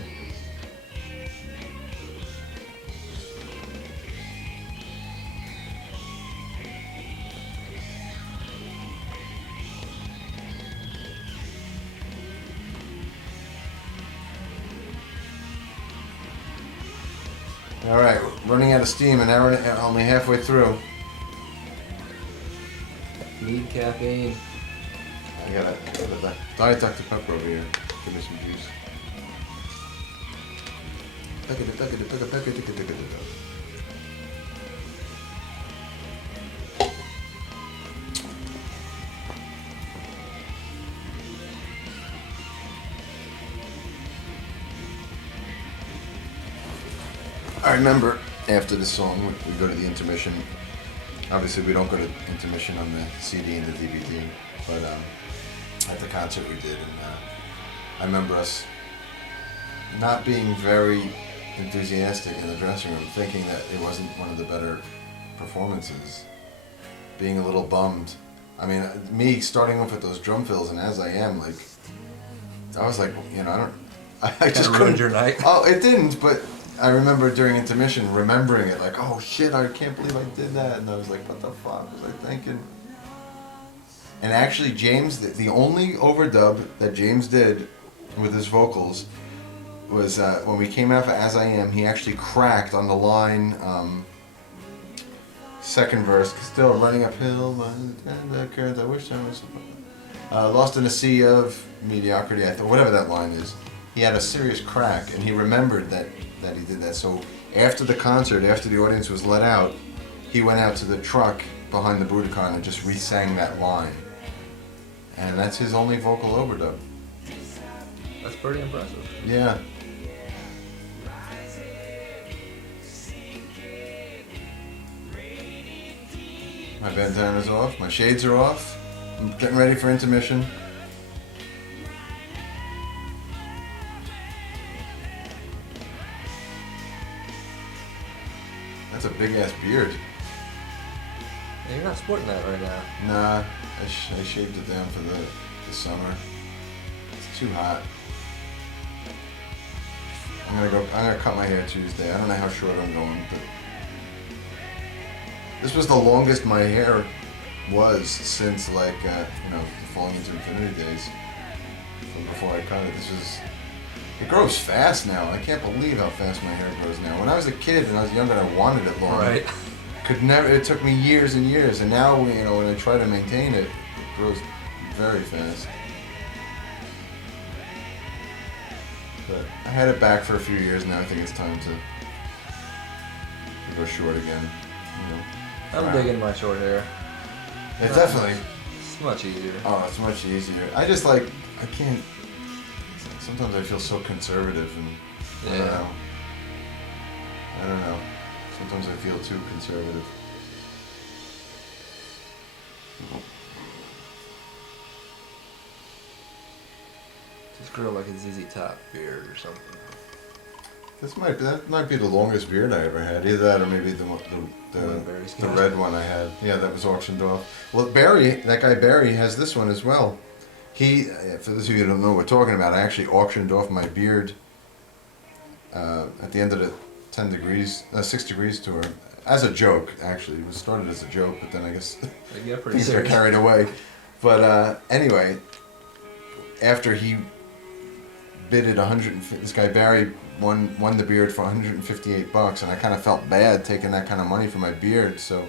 All right, running out of steam, an hour, only halfway through. Need caffeine. I got a Diet Dr. Pepper over here. Give me some juice. I remember after the song, we go to the intermission. Obviously, we don't go to intermission on the CD and the DVD, but at the concert we did, and I remember us not being very enthusiastic in the dressing room, thinking that it wasn't one of the better performances, being a little bummed. I mean, me starting off with those drum fills, and as I am, like, I was like, you know, I just ruined couldn't. Your night. Oh, it didn't, but I remember during intermission remembering it, like, oh shit, I can't believe I did that, and I was like, what the fuck was I thinking? And actually, James, the only overdub that James did with his vocals was when we came out for As I Am, he actually cracked on the line, second verse, still running uphill, I wish I was lost in a sea of mediocrity, I thought, whatever that line is. He had a serious crack, and he remembered that he did that. So after the concert, after the audience was let out, he went out to the truck behind the Budokan and just re-sang that line. And that's his only vocal overdub. That's pretty impressive. Yeah. My bandana's off, my shades are off. I'm getting ready for intermission. That's a big ass beard. Yeah, you're not sporting that right now. Nah, I shaved it down for the summer. It's too hot. I'm gonna cut my hair Tuesday. I don't know how short I'm going, but this was the longest my hair was since, like, you know, the Falling into Infinity days. From before I cut it. It grows fast now. I can't believe how fast my hair grows now. When I was a kid and I was younger and I wanted it long. Right. It took me years and years, and now, you know, when I try to maintain it, it grows very fast. But I had it back for a few years now. I think it's time to go short again. You know. I'm digging my short hair. It definitely. It's much easier. Oh, it's much easier. I just like, I can't. Sometimes I feel so conservative, and I don't know. I don't know. Sometimes I feel too conservative. Just grow like a ZZ Top beard or something. That might be the longest beard I ever had. Either that or maybe the red one I had. Yeah, that was auctioned off. Well, that guy Barry has this one as well. He, for those of you who don't know what we're talking about, I actually auctioned off my beard at the end of the 6 Degrees tour. As a joke, actually. It was started as a joke, but then I guess things got carried away. But anyway, after he bidded this guy Barry won the beard for $158, and I kind of felt bad taking that kind of money for my beard, so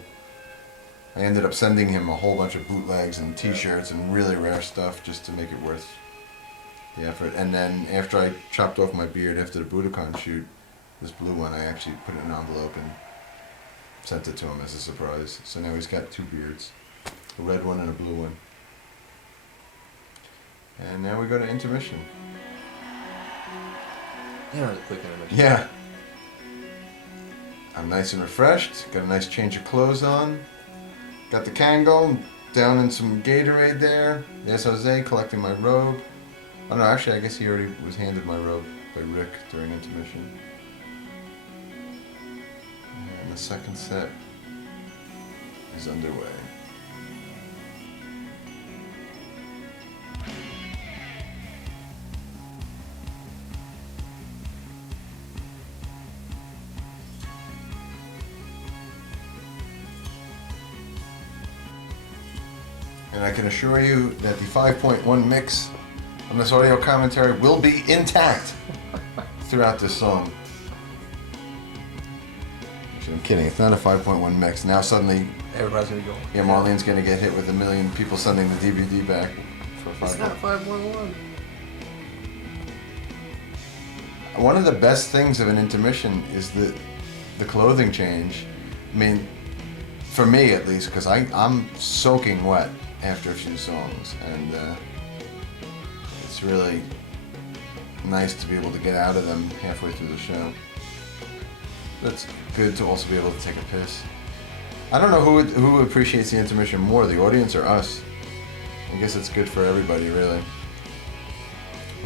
I ended up sending him a whole bunch of bootlegs and t-shirts and really rare stuff just to make it worth the effort. And then after I chopped off my beard after the Budokan shoot, this blue one, I actually put it in an envelope and sent it to him as a surprise. So now he's got 2 beards, a red one and a blue one. And now we go to intermission. Yeah, quick intermission. Yeah. I'm nice and refreshed, got a nice change of clothes on. Got the Kango, down in some Gatorade there. There's Jose collecting my robe. Oh no, actually I guess he already was handed my robe by Rick during intermission. And the second set is underway. And I can assure you that the 5.1 mix on this audio commentary will be intact throughout this song. Actually, I'm kidding. It's not a 5.1 mix. Now suddenly, Everybody's gonna be going. yeah, Marlene's gonna get hit with 1 million people sending the DVD back for 5. It's not 5.1. One of the best things of an intermission is the clothing change. I mean, for me at least, because I'm soaking wet after a few songs, and it's really nice to be able to get out of them halfway through the show. That's good to also be able to take a piss. I don't know who appreciates the intermission more, the audience or us. I guess it's good for everybody, really.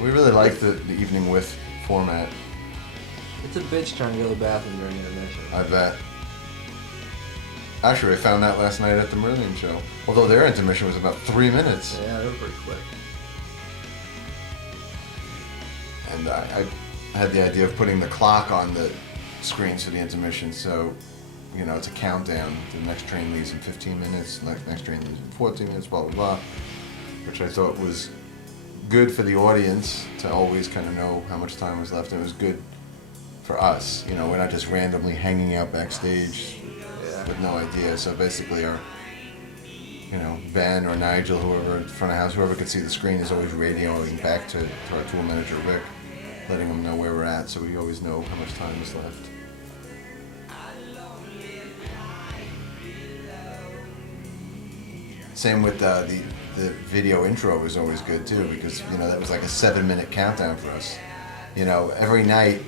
We really like the evening with format. It's a bitch trying to go to the bathroom during intermission. I bet. Actually, I found that last night at the Merlin show. Although their intermission was about 3 minutes. Yeah, they were pretty quick. And I had the idea of putting the clock on the screens for the intermission, so, you know, it's a countdown. The next train leaves in 15 minutes, the next train leaves in 14 minutes, blah, blah, blah. Which I thought was good for the audience to always kind of know how much time was left. And it was good for us. You know, we're not just randomly hanging out backstage with no idea. So basically our, you know, Ben or Nigel, whoever in front of house, whoever could see the screen is always radioing back to our tour manager, Rick, letting him know where we're at, so we always know how much time is left. Same with the video intro was always good too, because, you know, that was like a 7-minute countdown for us. You know, every night,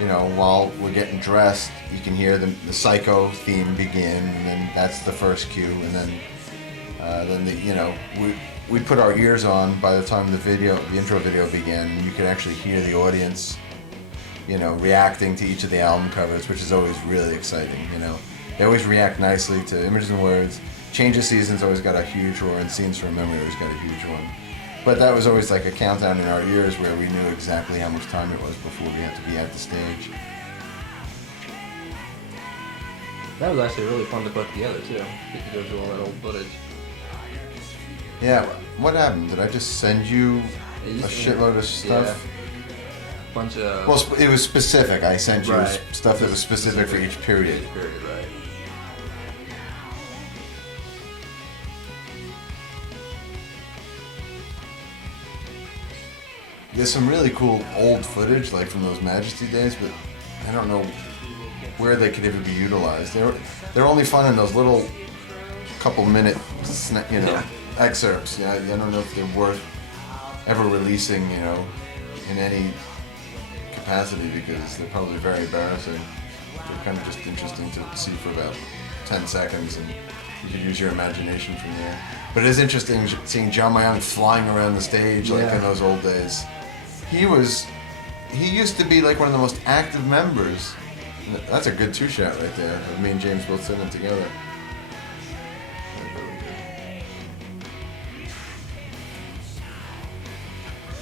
you know, while we're getting dressed, you can hear the Psycho theme begin, and then that's the first cue, and then you know, we put our ears on by the time the intro video began, and you could actually hear the audience, you know, reacting to each of the album covers, which is always really exciting. You know, they always react nicely to Images and Words. Change of Seasons always got a huge roar, and Scenes from Memory always got a huge one. But that was always like a countdown in our ears where we knew exactly how much time it was before we had to be at the stage. That was actually really fun to put together too. Get to go through all that old footage. Yeah, what happened? Did I just send you a shitload of stuff? Yeah. Bunch of... Well, it was specific. I sent you Right. stuff that was specific for each period. Each period, right. There's some really cool old footage, like from those Majesty days, but I don't know where they could ever be utilized. They're only fun in those little couple-minute, you know, excerpts. Yeah, I don't know if they're worth ever releasing, you know, in any capacity, because they're probably very embarrassing. They're kind of just interesting to see for about 10 seconds, and you could use your imagination from there. But it is interesting seeing John Mayung flying around the stage like in those old days. He used to be like one of the most active members. That's a good two-shot right there, of me and James both sitting together.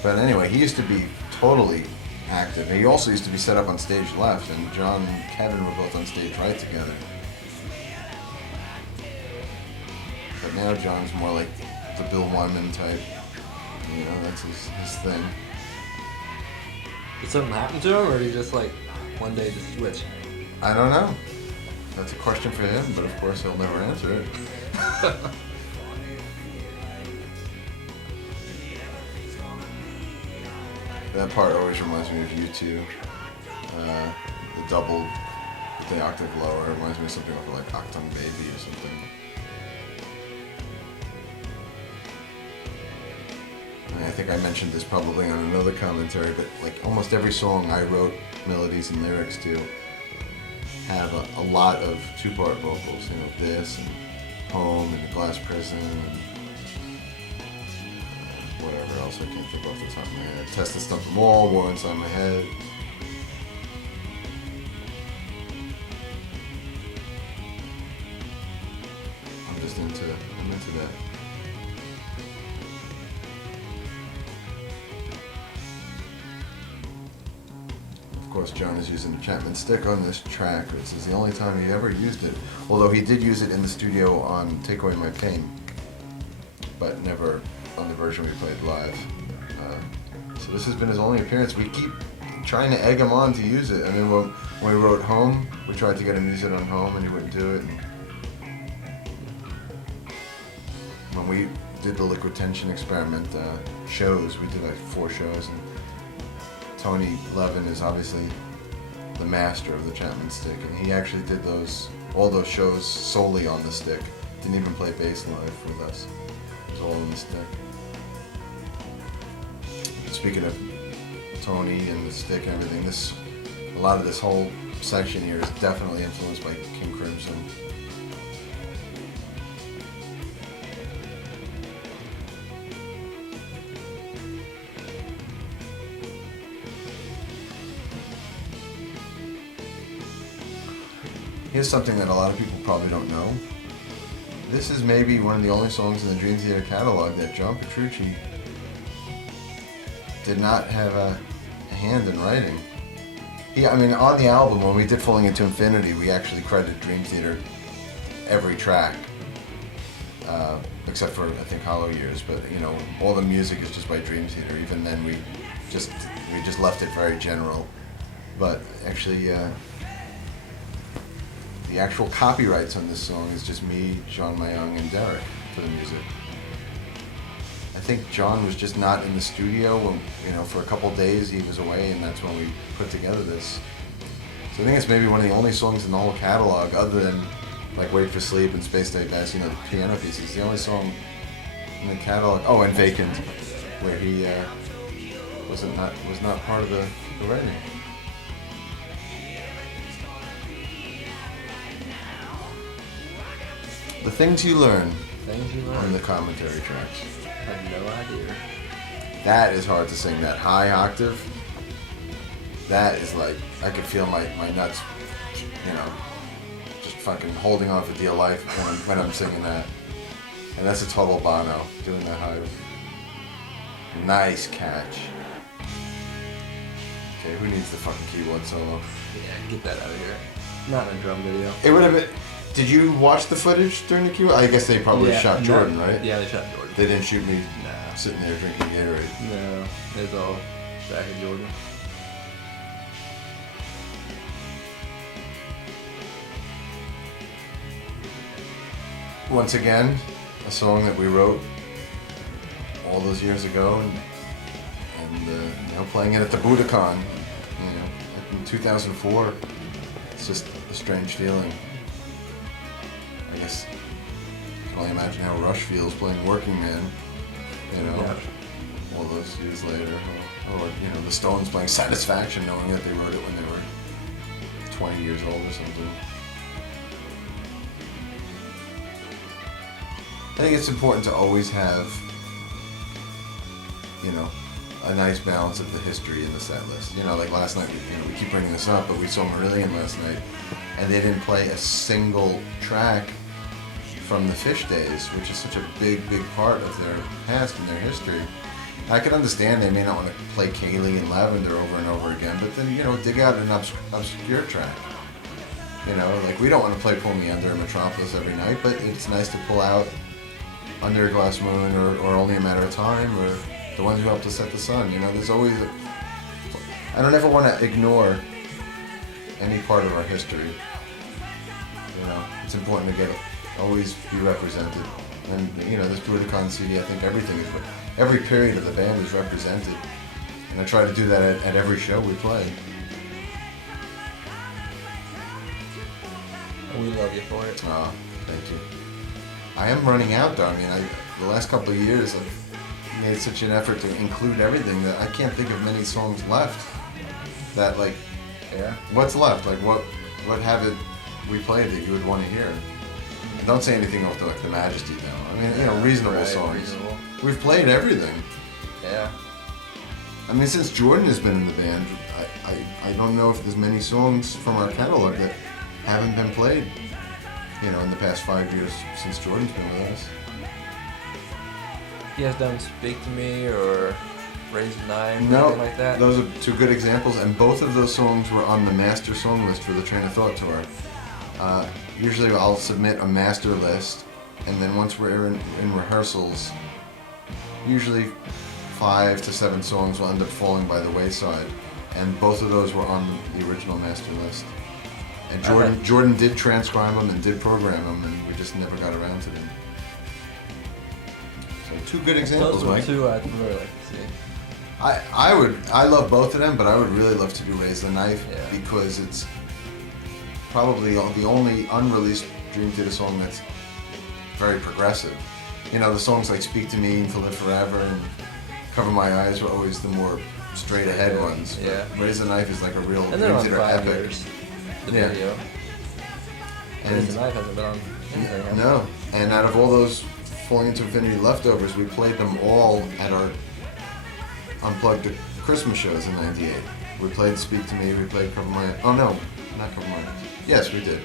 But anyway, he used to be totally active. He also used to be set up on stage left, and John and Kevin were both on stage right together. But now John's more like the Bill Wyman type. You know, that's his thing. Did something happen to him, or did he just like one day just switch? I don't know. That's a question for him, but of course he'll never answer it. That part always reminds me of U2. The double, the octave lower, reminds me of something like Octung Baby or something. I think I mentioned this probably on another commentary, but like almost every song I wrote melodies and lyrics to have a lot of two-part vocals. You know, this and Home and The Glass Prison and whatever else I can't think off the top of my head. Test the Stump and Wall, War Inside My Head. I'm into that. Of course, John is using the Chapman stick on this track. This is the only time he ever used it. Although he did use it in the studio on Take Away My Pain, but never on the version we played live. So this has been his only appearance. We keep trying to egg him on to use it. I mean, when we wrote Home, we tried to get him to use it on Home, and he wouldn't do it. And when we did the Liquid Tension experiment shows, we did like 4 shows, and Tony Levin is obviously the master of the Chapman stick, and he actually did all those shows solely on the stick. Didn't even play bass live with us. It was all on the stick. Speaking of Tony and the stick and everything, a lot of this whole section here is definitely influenced by King Crimson. Here's something that a lot of people probably don't know. This is maybe one of the only songs in the Dream Theater catalog that John Petrucci did not have a hand in writing. I mean, on the album, when we did Falling Into Infinity, we actually credited Dream Theater every track, except for, I think, Hollow Years, but, you know, all the music is just by Dream Theater. Even then, we just left it very general. But actually, the actual copyrights on this song is just me, Jean Mayung, and Derek for the music. I think John was just not in the studio when, you know, for a couple days he was away, and that's when we put together this. So I think it's maybe one of the only songs in the whole catalog, other than like Wait for Sleep and Space Day Guys, you know, the piano pieces. The only song in the catalog. Oh, and Vacant, where he was not part of the writing. The things you learn on the commentary tracks. I have no idea. That is hard to sing, that high octave. That is like, I could feel my nuts, you know, just fucking holding on for dear life when I'm singing that. And that's a total Bono, doing that high. Nice catch. Okay, who needs the fucking keyboard solo? Yeah, get that out of here. Not in a drum video. It would have been... Did you watch the footage during the keyboard? I guess they probably shot Jordan, right? Yeah, they shot Jordan. They didn't shoot me Nah. sitting there drinking Gatorade. No, it's all Zach and Jordan. Once again, a song that we wrote all those years ago, and you know, playing it at the Budokan, you know, in 2004. It's just a strange feeling. I guess you can only imagine how Rush feels playing Working Man, you know, all those years later. Or, you know, the Stones playing Satisfaction, knowing that they wrote it when they were 20 years old or something. I think it's important to always have, you know, a nice balance of the history in the set list. You know, like last night, we keep bringing this up, but we saw Marillion last night, and they didn't play a single track from the Fish days, which is such a big, big part of their past and their history. I can understand they may not want to play Kaylee and Lavender over and over again, but then, you know, dig out an obscure track. You know, like we don't want to play Pull Me Under and Metropolis every night, but it's nice to pull out Under a Glass Moon or Only a Matter of Time or The Ones Who Helped Us Set the Sun. You know, there's always I don't ever want to ignore any part of our history. You know, it's important to always be represented. And, you know, this Budokan CD, I think every period of the band is represented. And I try to do that at every show we play. We love you for it. Oh, thank you. I am running out though. I mean, the last couple of years I've made such an effort to include everything that I can't think of many songs left that, like, Yeah. what's left? Like, what have it we played that you would want to hear? And don't say anything off the Majesty now. I mean, you know, reasonable Right, songs. reasonable. We've played everything. Yeah. I mean, since Jordan has been in the band, I don't know if there's many songs from our catalog that haven't been played, you know, in the past 5 years since Jordan's been with us. You guys done Speak to Me or Raise the Nine or No, anything like that? those are two good examples, and both of those songs were on the master song list for the Train of Thought tour. Usually I'll submit a master list, and then once we're in rehearsals, usually 5 to 7 songs will end up falling by the wayside. and both of those were on the original master list. And Okay. Jordan did transcribe them and did program them, and we just never got around to them. So 2 good examples, Those were Mike. 2 I'd really like to see. I love both of them, but I would really love to do Raise the Knife Yeah. because it's probably the only unreleased Dream Theater song that's very progressive. You know, the songs like Speak to Me and To Live Forever and Cover My Eyes were always the more straight ahead ones. But Yeah. Raise the Knife is like a real And then Dream on Theater 5 epic. years, the Yeah. video. And Raise the Knife hasn't been on anything. has it? no, and out of all those Falling into Infinity leftovers, we played them all at our Unplugged Christmas shows in '98. We played Speak to Me, we played Cover My Eyes. Oh no, not Cover My Eyes. Yes, we did.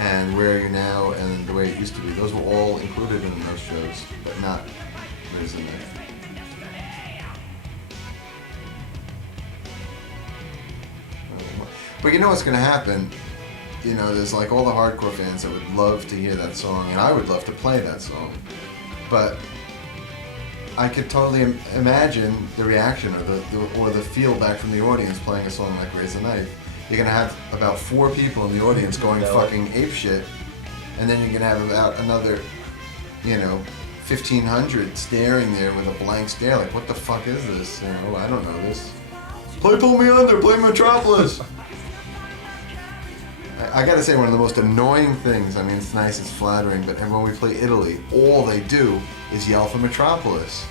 And Where Are You Now and The Way It Used to Be. Those were all included in those shows, but not Raise the Knife. But you know what's going to happen? You know, there's like all the hardcore fans that would love to hear that song, and I would love to play that song. But I could totally imagine the reaction or the feel back from the audience playing a song like Raise the Knife. You're going to have about 4 people in the audience going fucking apeshit, and then you're going to have about another, 1,500 staring there with a blank stare, like, what the fuck is this? I don't know this. Play Pull Me Under, play Metropolis! I gotta say, one of the most annoying things, I mean, it's nice, it's flattering, but when we play Italy, all they do is yell for Metropolis.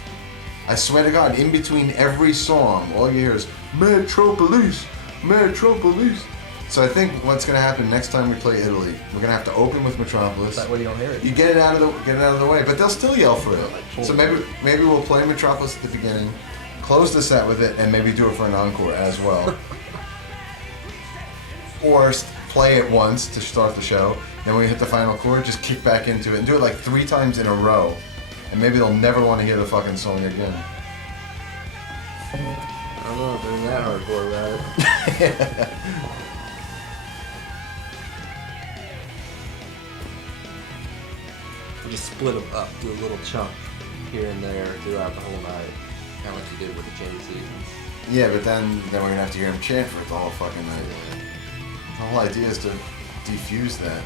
I swear to God, in between every song, all you hear is, Metropolis, Metropolis. So I think what's gonna happen next time we play Italy, we're gonna have to open with Metropolis. That way you don't hear it. You get it out of the way, but they'll still yell for it. So maybe we'll play Metropolis at the beginning, close the set with it, and maybe do it for an encore as well. Or play it once to start the show, then when we hit the final chord, just kick back into it and do it like 3 times in a row, and maybe they'll never want to hear the fucking song again. I don't know if they're that hardcore about it. We'll just split them up, do a little chunk here and there throughout the whole night, kind of like you did with the Chain Seasons. Yeah, but then we're gonna have to hear him chant for it the whole fucking night. The whole idea is to defuse that.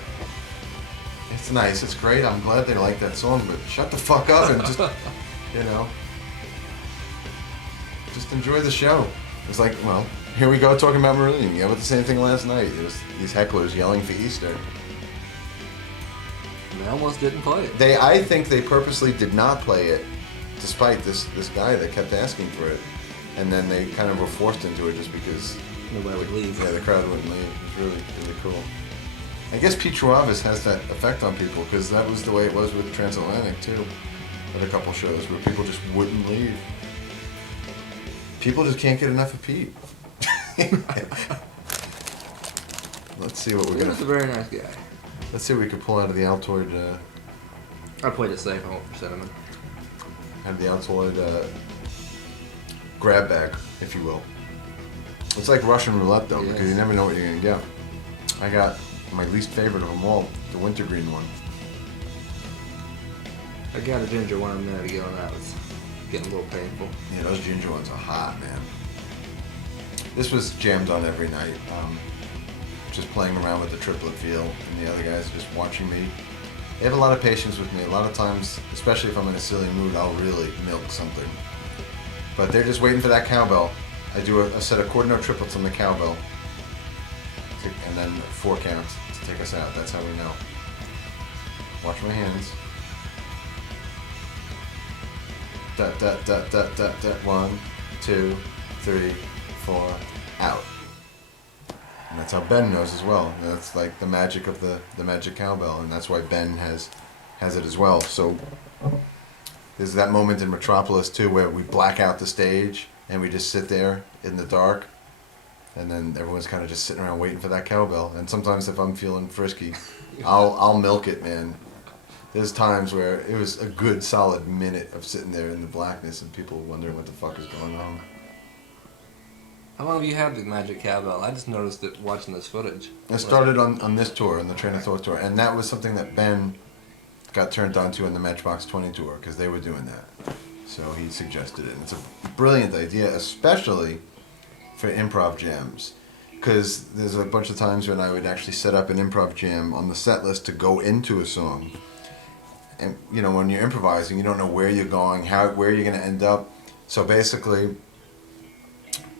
It's nice, it's great, I'm glad they like that song, but shut the fuck up and just, just enjoy the show. It's like, well, here we go talking about Marillion. Yeah, but the same thing last night. It was these hecklers yelling for Easter. And they almost didn't play it. I think they purposely did not play it, despite this guy that kept asking for it. And then they kind of were forced into it just because Nobody would leave. the crowd wouldn't leave. It was really, really cool. I guess Pete Travis has that effect on people, because that was the way it was with Transatlantic too, at a couple shows where people just wouldn't leave. People just can't get enough of Pete. Let's see what we're He gonna. was a very nice guy. Let's see what we could pull out of the Altoid. I played it safe, I won't for cinnamon. Out of the Altoid grab bag, if you will. It's like Russian roulette though, because you never know what you're gonna get. I got my least favorite of them all, the wintergreen one. I got a ginger one a minute ago and that was getting a little painful. Yeah, those ginger ones are hot, man. This was jammed on every night. Just playing around with the triplet feel, and the other guys just watching me. They have a lot of patience with me. A lot of times, especially if I'm in a silly mood, I'll really milk something. But they're just waiting for that cowbell. I do a set of quarter note triplets on the cowbell, and then 4 counts to take us out. That's how we know. Watch my hands. Dot, dot, dot, dot, dot, dot. 1, 2, 3, 4, out. And that's how Ben knows as well. That's like the magic of the magic cowbell, and that's why Ben has it as well. So there's that moment in Metropolis too where we black out the stage and we just sit there in the dark, and then everyone's kind of just sitting around waiting for that cowbell. And sometimes if I'm feeling frisky, I'll milk it, man. There's times where it was a good solid minute of sitting there in the blackness and people wondering what the fuck is going on. How long have you had the magic cowbell? I just noticed it watching this footage. It started on this tour, on the Train of Thought tour, and that was something that Ben got turned on to on the Matchbox 20 tour, because they were doing that. So he suggested it. And it's a brilliant idea, especially for improv jams. Because there's a bunch of times when I would actually set up an improv jam on the set list to go into a song. And you know, when you're improvising, you don't know where you're going, where you're going to end up. So basically,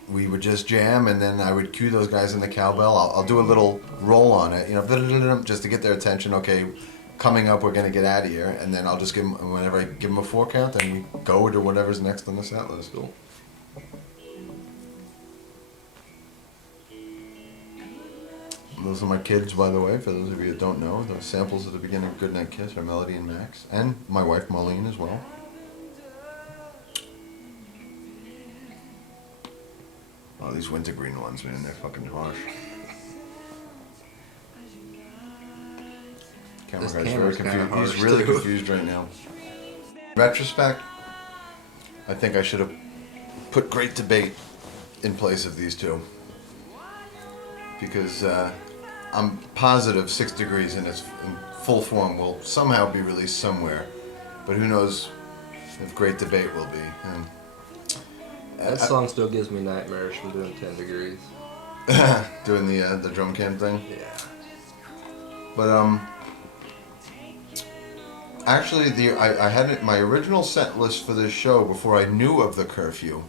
we would just jam, and then I would cue those guys in the cowbell. I'll do a little roll on it, you know, just to get their attention. Okay, coming up, we're going to get out of here, and then I'll just give them, whenever I give them a 4 count, then we go to whatever's next on the set list. Cool. Those are my kids, by the way, for those of you who don't know. The samples at the beginning of Goodnight Kiss are Melody and Max, and my wife Marlene as well. Oh, these wintergreen ones, man, they're fucking harsh. Camera This guy's very camera's kinda confused. harsh, He's really too. confused right now. In retrospect, I think I should have put Great Debate in place of these two. Because I'm positive 6 Degrees in its full form will somehow be released somewhere. But who knows if Great Debate will be. And That song still gives me nightmares from doing 10 Degrees. doing the drum cam thing. Yeah. But actually I had my original set list for this show before I knew of the curfew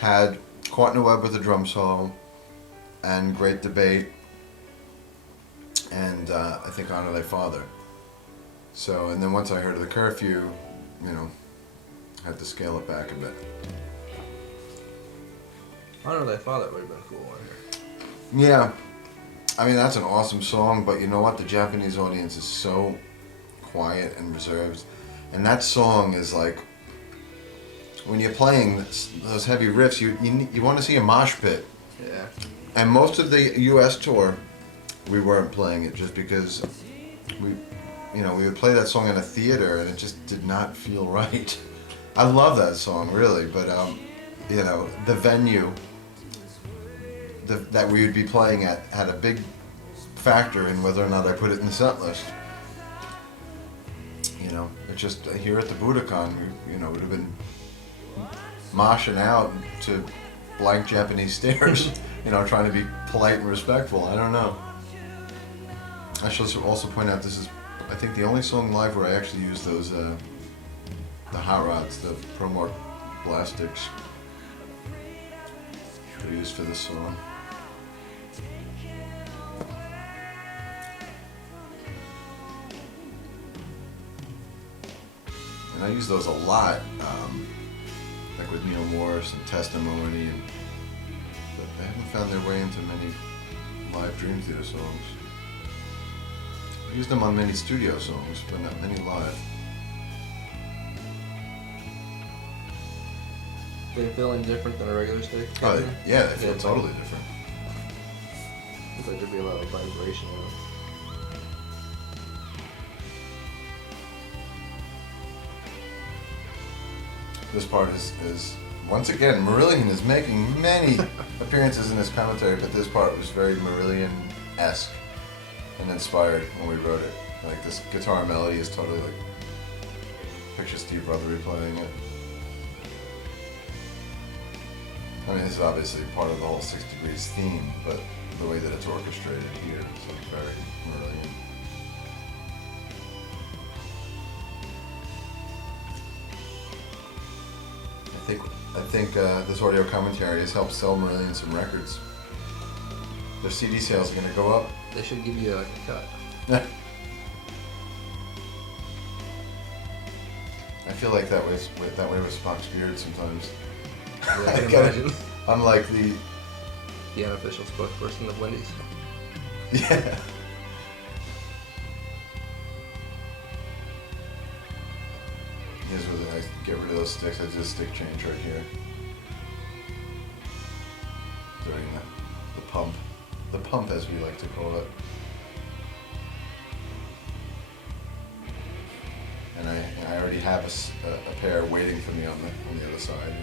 had Caught in a Web with a drum solo and Great Debate and I think Honor Thy Father. So, and then once I heard of the curfew, you know, I had to scale it back a bit. Honor Thy Father would have been cool on here. Yeah, I mean that's an awesome song, but you know what? The Japanese audience is so quiet and reserved, and that song is like when you're playing those heavy riffs, you want to see a mosh pit. Yeah. And most of the U.S. tour, we weren't playing it just because we would play that song in a theater and it just did not feel right. I love that song really, but you know, the venue that we would be playing at had a big factor in whether or not I put it in the set list. You know, it's just here at the Budokan, you know, would have been moshing out to blank Japanese stares, you know, trying to be polite and respectful. I don't know. I should also point out this is, I think, the only song live where I actually use those, the hot rods, the Promark Blastics they're used for this song. And I use those a lot, like with Neil Morris and Testimony, but they haven't found their way into many live Dream Theater songs. I've used them on many studio songs, but not many live. They feel any different than a regular stick? Oh, yeah, they feel totally different. Looks like there'd be a lot of vibration in them. This part is once again, Marillion is making many appearances in this commentary, but this part was very Marillion-esque and inspired when we wrote it. Like this guitar melody is totally like, picture Steve Rothery playing it. I mean, this is obviously part of the whole 6 Degrees theme, but the way that it's orchestrated here is like very Marillion. I think this audio commentary has helped sell Marillion some records. Their CD sales are going to go up. They should give you a cut. I feel like that way with Spock's beard sometimes. Yeah, I can imagine. I'm like the unofficial spokesperson of Wendy's. yeah. Here's where I get rid of those sticks. I do a stick change right here during the pump as we like to call it. And I already have a pair waiting for me on the other side.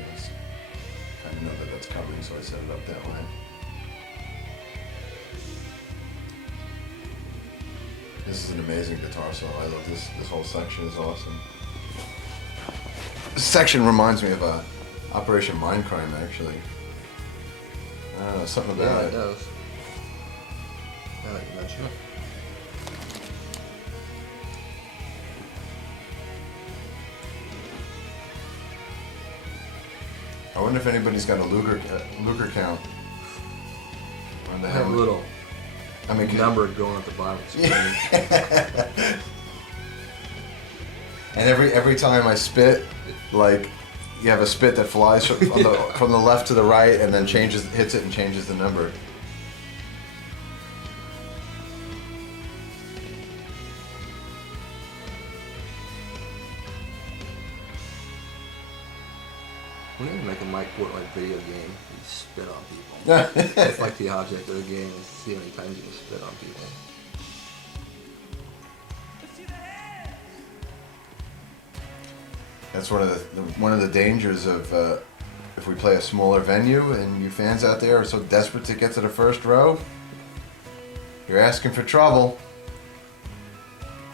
I know that that's coming, so I set it up that way. This is an amazing guitar solo. I love this. This whole section is awesome. This section reminds me of Operation Mindcrime, actually. I don't know, something Yeah, about it it. does. Now that you mention it. I wonder if anybody's got a Luger count. On the I have a helmet. little I mean, number going at the bottom. And every time I spit, like you have a spit that flies from the left to the right, and then hits it and changes the number. We need to make a Mike Portnoy video game. You spit on people. It's like the object of the game is to see how many times you can spit on people. That's one of the dangers of if we play a smaller venue and you fans out there are so desperate to get to the first row. You're asking for trouble.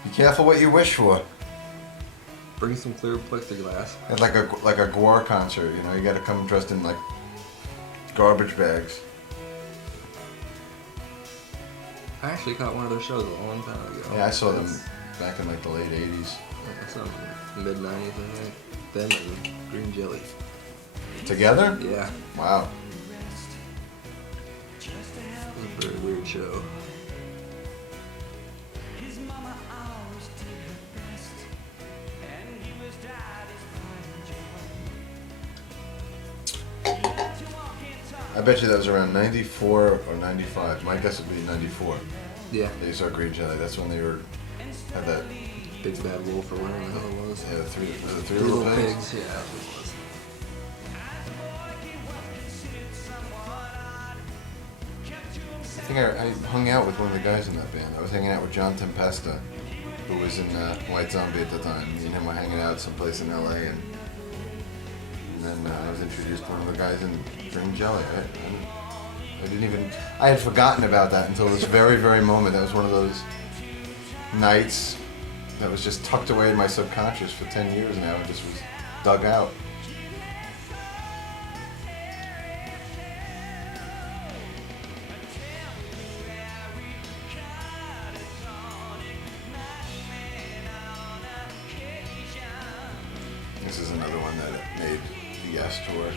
Be careful what you wish for. Bring some clear plexiglass. It's like a Gwar concert, you know. You got to come dressed in like garbage bags. I actually caught one of their shows a long time ago. Yeah, I saw them back in like the late '80s. Some mid '90s, I think. Them and Green Jelly. Together? Yeah, Wow. it was a very weird show. I bet you that was around '94 or '95. My guess would be '94. Yeah, They saw Green Jelly. That's when they had that. Big Bad Wolf or whatever the hell it was. Yeah, was it Three Three Little Little Pigs? Pigs. Yeah, that's what it was. I think I hung out with one of the guys in that band. I was hanging out with John Tempesta, who was in White Zombie at the time. Me and him were hanging out someplace in LA, and then I was introduced to one of the guys in Green Jelly. I had forgotten about that until this very, very moment. That was one of those nights that was just tucked away in my subconscious for 10 years now. It just was dug out. This is another one that made the Yes tour.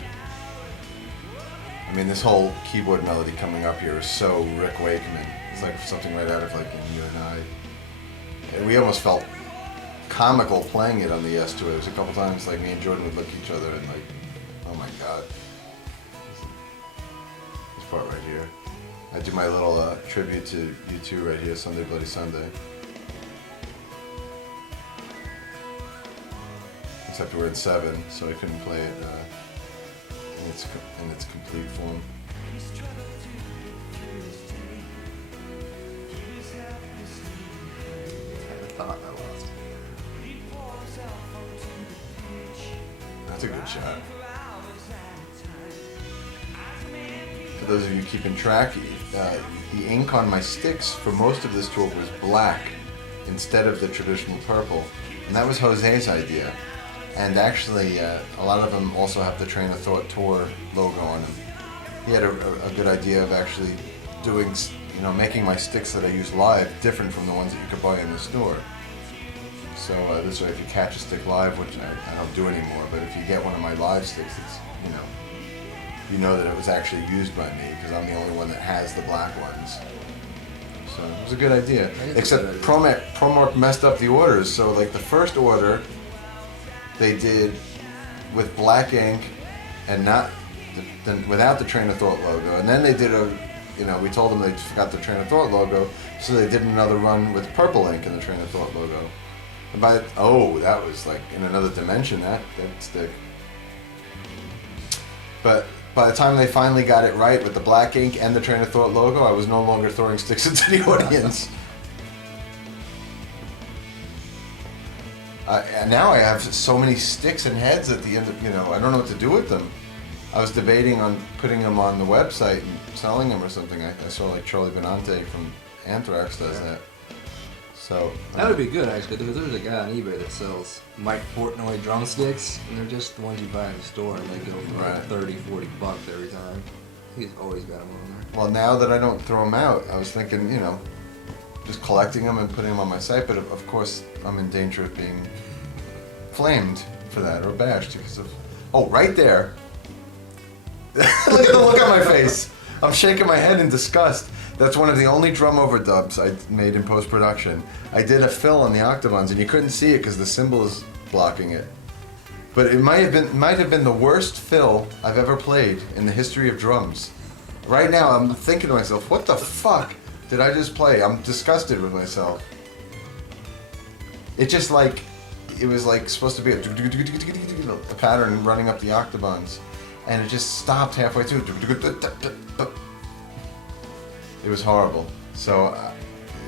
I mean, this whole keyboard melody coming up here is so Rick Wakeman. It's like something right out of like In You and I. And we almost felt comical playing it on the Yes tour. There was a couple times like me and Jordan would look at each other and like, oh my god. This part right here. I do my little tribute to U2 right here, Sunday Bloody Sunday. Except we're in 7, so I couldn't play it in its complete form. I thought I lost. That's a good shot. For those of you keeping track, the ink on my sticks for most of this tour was black instead of the traditional purple, and that was Jose's idea. And actually, a lot of them also have the Train of Thought tour logo on them. He had a good idea of actually doing, making my sticks that I use live different from the ones that you could buy in the store. So this way, if you catch a stick live, which I don't do anymore, but if you get one of my live sticks, it's, you know that it was actually used by me because I'm the only one that has the black ones. So it was a good idea. Except Promark messed up the orders. So like the first order, they did with black ink and without the Train of Thought logo. And then they did we told them they forgot the Train of Thought logo, so they did another run with purple ink and the Train of Thought logo. And that was like in another dimension, that stick. But by the time they finally got it right with the black ink and the Train of Thought logo, I was no longer throwing sticks into the audience. And now I have so many sticks and heads at the end of, I don't know what to do with them. I was debating on putting them on the website and selling them or something. I saw like Charlie Benante from Anthrax does that. So That would be good actually, because there's a guy on eBay that sells Mike Portnoy drumsticks, and they're just the ones you buy in the store, and they go for like $30-40 every time. He's always got them on there. Well, now that I don't throw them out, I was thinking, you know, just collecting them and putting them on my site. But of course, I'm in danger of being flamed for that or bashed because of. Oh, right there. Look at the look on my face. I'm shaking my head in disgust. That's one of the only drum overdubs I made in post-production. I did a fill on the octobans, and you couldn't see it because the cymbal is blocking it. But it might have been the worst fill I've ever played in the history of drums. Right now, I'm thinking to myself, what the fuck did I just play? I'm disgusted with myself. It just like, it was like supposed to be a pattern running up the octobans, and it just stopped halfway through. It was horrible. So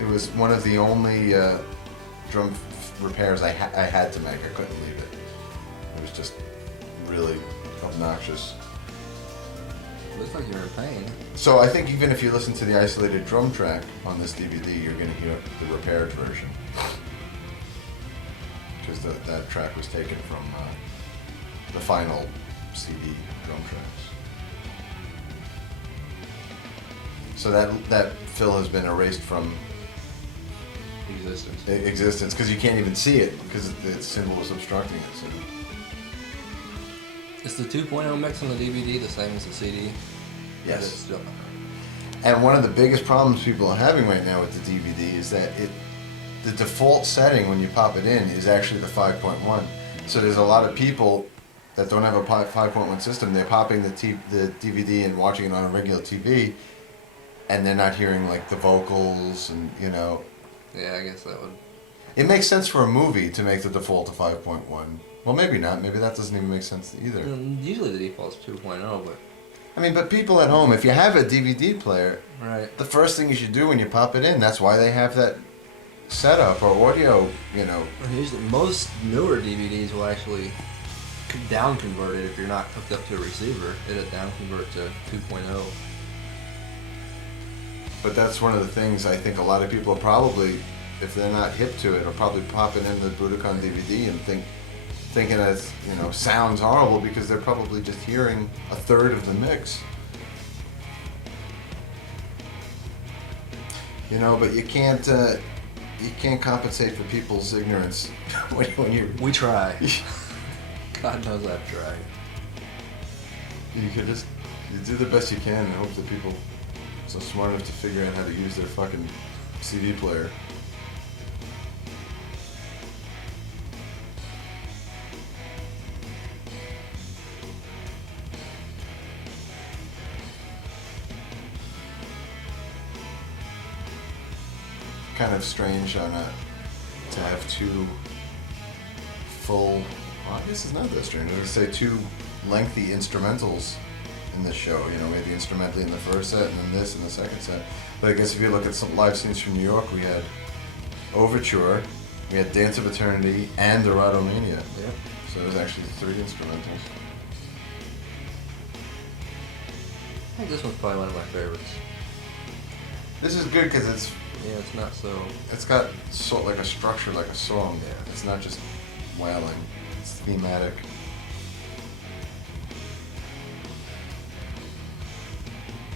it was one of the only drum repairs I had to make. I couldn't leave it. It was just really obnoxious. Looks like you're in pain. So I think even if you listen to the isolated drum track on this DVD, you're going to hear the repaired version. Because that track was taken from the final CD drum tracks. So that fill has been erased from existence because you can't even see it because the cymbal was obstructing it. So. Is the 2.0 mix on the DVD the same as the CD? Yes. And one of the biggest problems people are having right now with the DVD is that the default setting when you pop it in is actually the 5.1. So there's a lot of people that don't have a 5.1 system. They're popping the DVD and watching it on a regular TV, and they're not hearing like the vocals and you know. Yeah, I guess that would. It makes sense for a movie to make the default a 5.1. Well, maybe not. Maybe that doesn't even make sense either. Usually the default's 2.0, but. I mean, but people at home, if you have a DVD player, right, the first thing you should do when you pop it in, that's why they have that setup or audio, you know. Usually, most newer DVDs will actually down convert it if you're not hooked up to a receiver. It'll down convert to 2.0. But that's one of the things I think a lot of people are probably, if they're not hip to it, are probably popping in the Budokan DVD and thinking that you know sounds horrible because they're probably just hearing a third of the mix. You know, but you can't compensate for people's ignorance when you. We try. God knows I've tried. You could just do the best you can and hope that people are so smart enough to figure out how to use their fucking CD player. Kind of strange on to have two full. Well, I guess it's not that strange. I would say two lengthy instrumentals in the show. You know, maybe instrumentally in the first set and then this in the second set. But I guess if you look at some live scenes from New York, we had Overture, we had Dance of Eternity, and Erotomania. Yeah. So there's actually 3 instrumentals. I think this one's probably one of my favorites. This is good because it's. Yeah, it's not so. It's got sort like a structure, like a song. Yeah. It's not just wailing. It's thematic.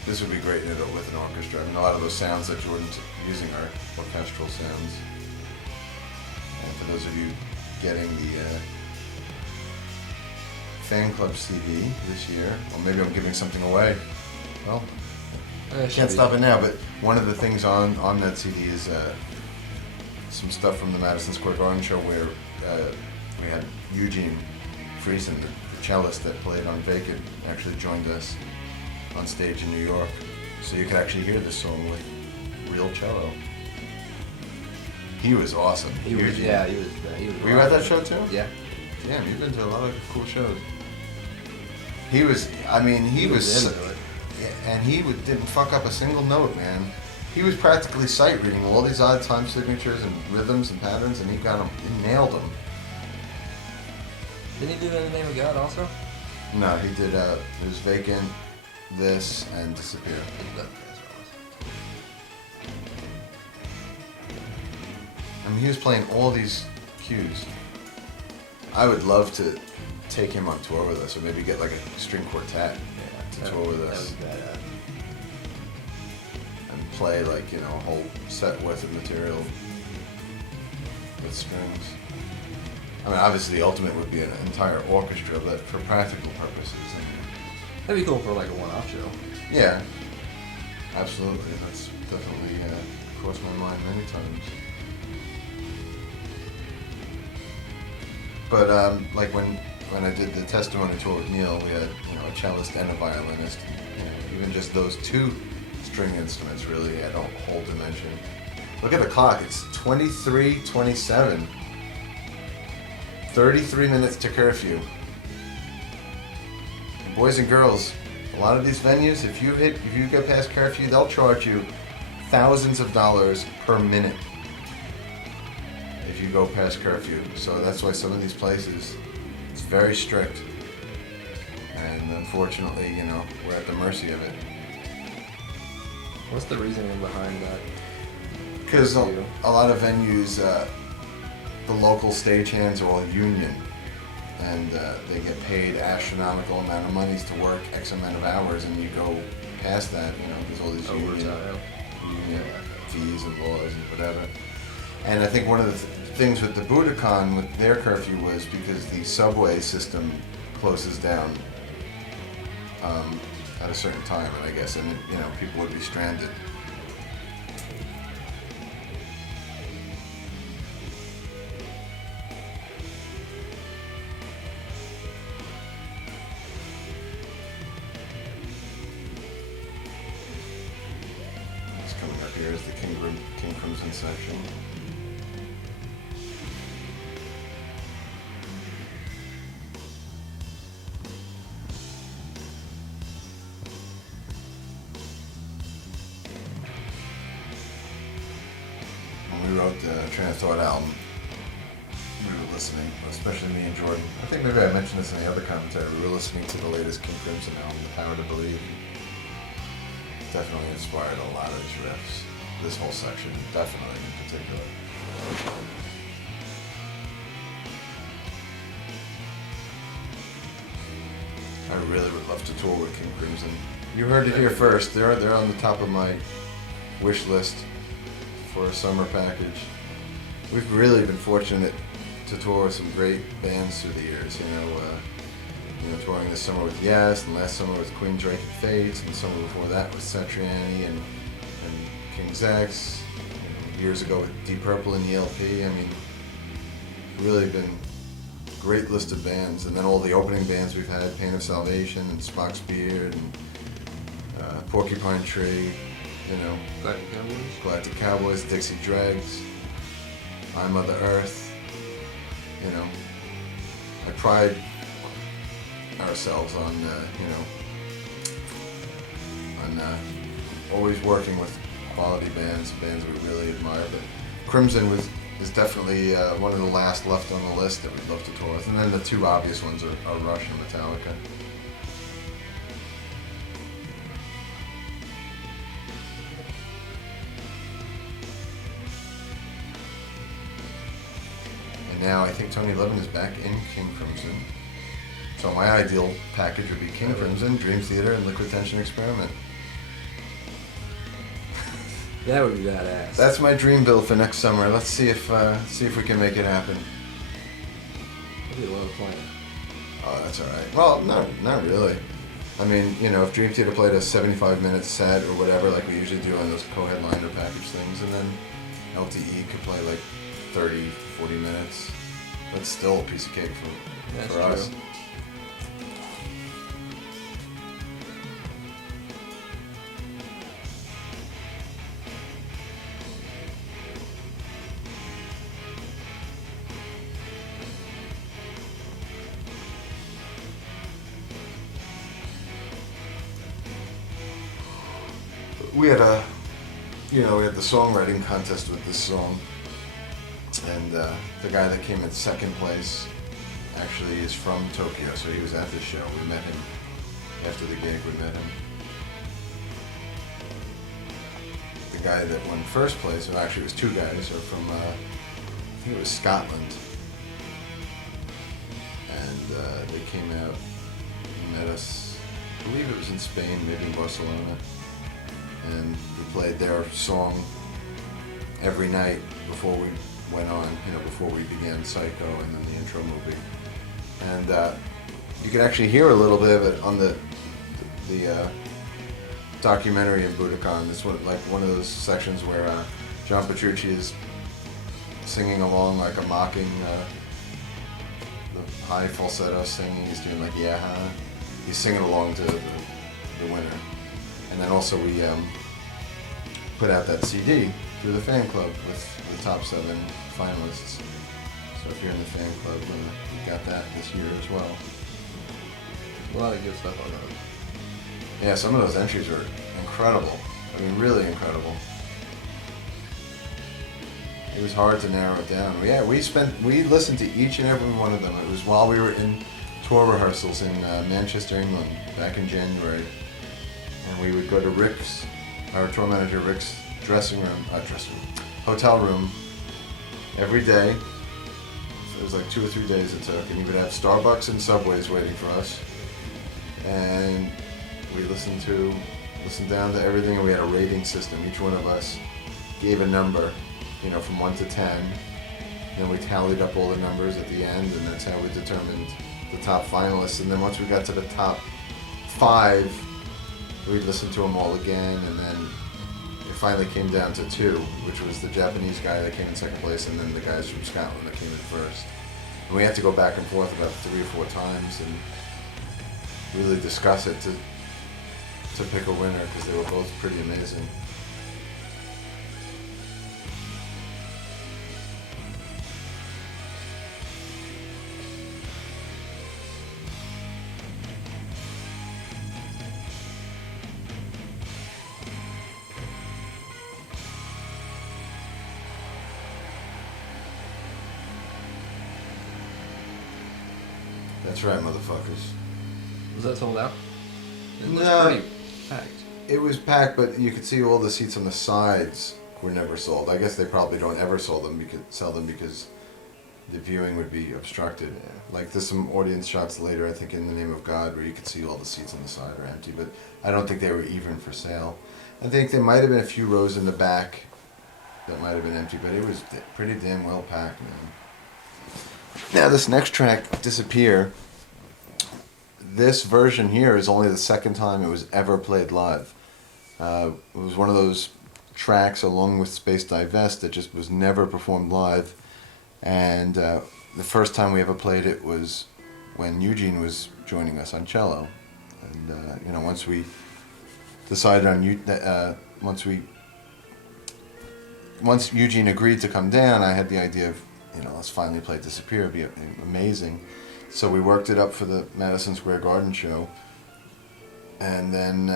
This would be great with an orchestra. I mean, a lot of those sounds that Jordan's using are orchestral sounds. And for those of you getting the fan club CD this year, or maybe I'm giving something away. Well, can't stop it now. But one of the things on that CD is some stuff from the Madison Square Garden show where we had Eugene Friesen, the cellist that played on Vacant, actually joined us on stage in New York. So you could actually hear this song with real cello. He was awesome. He was. Were you at that show too? Yeah. Damn, you've been to a lot of cool shows. He was. I mean, he was. Into it. Yeah, and he didn't fuck up a single note, man. He was practically sight reading all these odd time signatures and rhythms and patterns, and he nailed them. Didn't he do In the Name of God also? No, he did. It was Vacant, this, and Disappear. I mean, he was playing all these cues. I would love to take him on tour with us, or maybe get like a string quartet tour with us That was badass. and play like, you know, a whole set worth of material with strings. I mean, obviously the ultimate would be an entire orchestra, but for practical purposes, That'd be cool for like a one-off show. yeah, absolutely. That's definitely crossed my mind many times. But like when I did the testimony tour with Neil, we had, you know, a cellist and a violinist. You know, even just those two string instruments really add a whole dimension. Look at the clock; it's 23:27. 33 minutes to curfew. And boys and girls, a lot of these venues, if you get past curfew, they'll charge you thousands of dollars per minute if you go past curfew. So that's why some of these places, it's very strict. And unfortunately, you know, we're at the mercy of it. What's the reasoning behind that? Because a lot of venues, the local stagehands are all union, and they get paid astronomical amount of monies to work X amount of hours, and you go past that, you know, there's all these union fees and laws and whatever. And I think one of the things with the Budokan with their curfew was because the subway system closes down at a certain time, and I guess, and you know, people would be stranded. Coming up here is the King Crimson section. When we wrote the Train of Thought album, we were listening, especially me and Jordan. I think maybe I mentioned this in the other commentary. We were listening to the latest King Crimson album, The Power to Believe. Definitely inspired a lot of these riffs. This whole section, definitely in particular. I really would love to tour with King Crimson. You heard it here first. They're on the top of my wish list for a summer package. We've really been fortunate to tour with some great bands through the years. You know, touring this summer with Yes, and last summer with Queen Drake and Fates, and the summer before that with Satriani and King's X. You know, years ago with Deep Purple and ELP. I mean, really been a great list of bands. And then all the opening bands we've had: Pain of Salvation and Spock's Beard and Porcupine Tree. You know, Galactic Cowboys, Dixie Dregs, My Mother Earth. You know, I pride ourselves on on always working with quality bands we really admire. But Crimson is definitely one of the last left on the list that we'd love to tour with. And then the two obvious ones are Rush and Metallica. And now I think Tony Levin is back in King Crimson. So my ideal package would be King Crimson, Dream Theater, and Liquid Tension Experiment. That would be badass. That's my dream bill for next summer. Let's see if we can make it happen. That'd be a lot of fun. Oh, that's all right. Well, not really. I mean, you know, if Dream Theater played a 75-minute set or whatever, like we usually do on those co-headliner package things, and then LTE could play like 30, 40 minutes, that's still a piece of cake for us. We had the songwriting contest with this song, and the guy that came in second place actually is from Tokyo, so he was at this show. We met him after the gig. We met him. The guy that won first place, well, actually it was two guys, are from I think it was Scotland, and they came out and met us believe it was in Spain, maybe in Barcelona, and we played their song every night before we went on, before we began Psycho and then the intro movie. And you can actually hear a little bit of it on the documentary in Budokan. It's one of those sections where John Petrucci is singing along like a mocking, the high falsetto singing. He's doing like, yeah, huh? He's singing along to the winner. And then also we put out that CD through the fan club with the top 7 finalists. So if you're in the fan club, we got that this year as well. A lot of good stuff on that. Yeah, some of those entries are incredible. I mean, really incredible. It was hard to narrow it down. Yeah, we listened to each and every one of them. It was while we were in tour rehearsals in Manchester, England, back in January. And we would go to Rick's, our tour manager Rick's hotel room every day. So it was like 2 or 3 days it took, and he would have Starbucks and Subways waiting for us. And we listened down to everything, and we had a rating system. Each one of us gave a number, from 1 to 10. Then we tallied up all the numbers at the end, and that's how we determined the top finalists. And then once we got to the top 5, we'd listen to them all again, and then it finally came down to 2, which was the Japanese guy that came in second place, and then the guys from Scotland that came in first. And we had to go back and forth about 3 or 4 times and really discuss it to pick a winner, because they were both pretty amazing. That's right, motherfuckers. Was that sold out? It was No. pretty packed. It was packed, but you could see all the seats on the sides were never sold. I guess they probably don't ever sell them because the viewing would be obstructed. Yeah. Like there's some audience shots later, I think in the Name of God, where you could see all the seats on the side are empty, but I don't think they were even for sale. I think there might have been a few rows in the back that might have been empty, but it was pretty damn well packed, man. Now this next track, Disappear, this version here is only the second time it was ever played live. It was one of those tracks along with Space Divest that just was never performed live. And the first time we ever played it was when Eugene was joining us on cello. And once we decided on once Eugene agreed to come down, I had the idea of, let's finally play Disappear. It'd be amazing. So we worked it up for the Madison Square Garden show, and then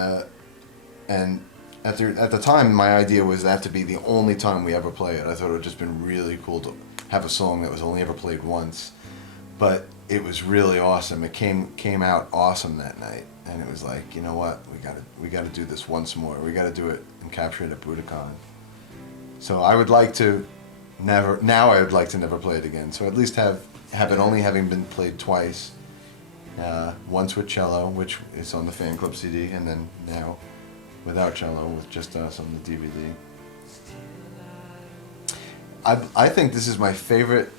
and at the time my idea was that to be the only time we ever play it. I thought it would just been really cool to have a song that was only ever played once, but it was really awesome. It came out awesome that night, and it was like, you know what, we gotta do this once more. We gotta do it and capture it at Budokan. So I would like to never play it again. So at least have it only having been played twice. Once with cello, which is on the fan club CD, and then now without cello with just us on the DVD. I think this is my favorite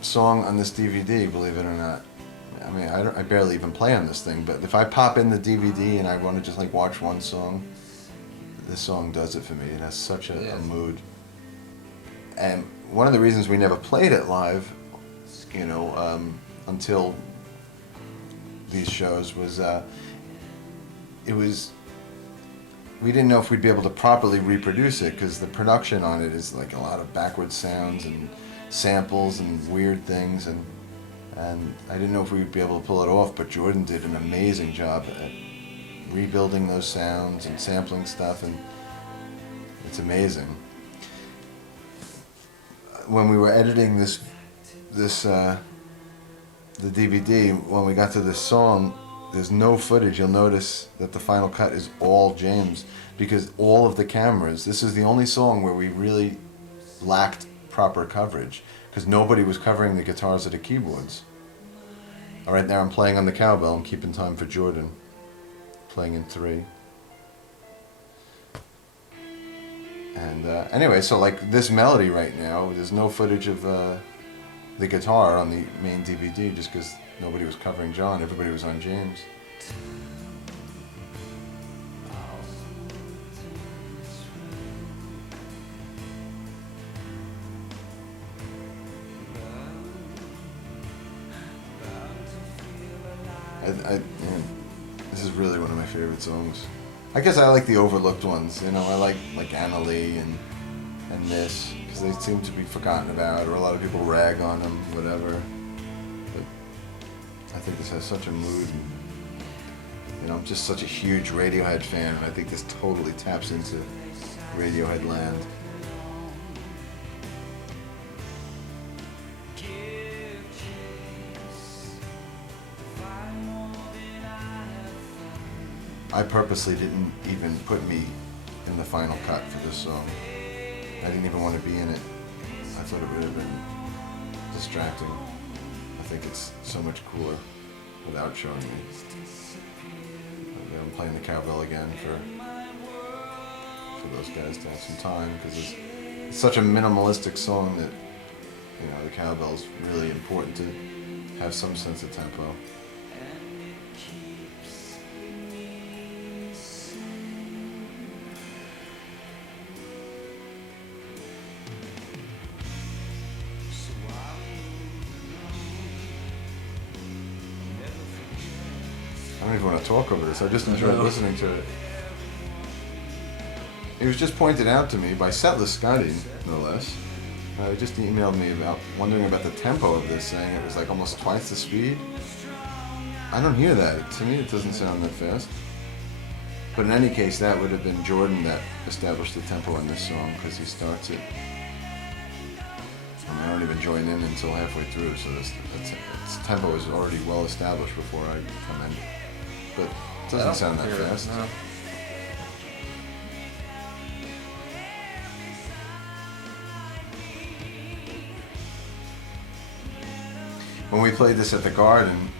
song on this DVD, believe it or not. I mean, I barely even play on this thing, but if I pop in the DVD and I want to just like watch one song, this song does it for me. It has such a mood. And one of the reasons we never played it live, until these shows was we didn't know if we'd be able to properly reproduce it, because the production on it is like a lot of backwards sounds and samples and weird things, and I didn't know if we would be able to pull it off, but Jordan did an amazing job at rebuilding those sounds and sampling stuff, and it's amazing. When we were editing the DVD, when we got to this song, there's no footage. You'll notice that the final cut is all James, because all of the cameras, this is the only song where we really lacked proper coverage, because nobody was covering the guitars or the keyboards. All right, now I'm playing on the cowbell. I'm keeping time for Jordan. playing in 3. And anyway, so like this melody right now, there's no footage of the guitar on the main DVD just because nobody was covering John, everybody was on James. Man, this is really one of my favorite songs. I guess I like the overlooked ones, you know. I like Anna Lee and this because they seem to be forgotten about, or a lot of people rag on them, whatever. But I think this has such a mood. And, you know, I'm just such a huge Radiohead fan, and I think this totally taps into Radiohead land. I purposely didn't even put me in the final cut for this song. I didn't even want to be in it. I thought it would have been distracting. I think it's so much cooler without showing me. I'm playing the cowbell again for those guys to have some time, because it's such a minimalistic song that, you know, the cowbell's really important to have some sense of tempo. I don't even want to talk over this. I just enjoyed listening to it. It was just pointed out to me by Setlist Scotty, no less. He just emailed me about wondering about the tempo of this, saying it was like almost twice the speed. I don't hear that. To me, it doesn't sound that fast. But in any case, that would have been Jordan that established the tempo in this song, because he starts it. I don't even join in until halfway through, so this tempo is already well established before I come in. But it doesn't sound that fast. No. When we played this at the Garden,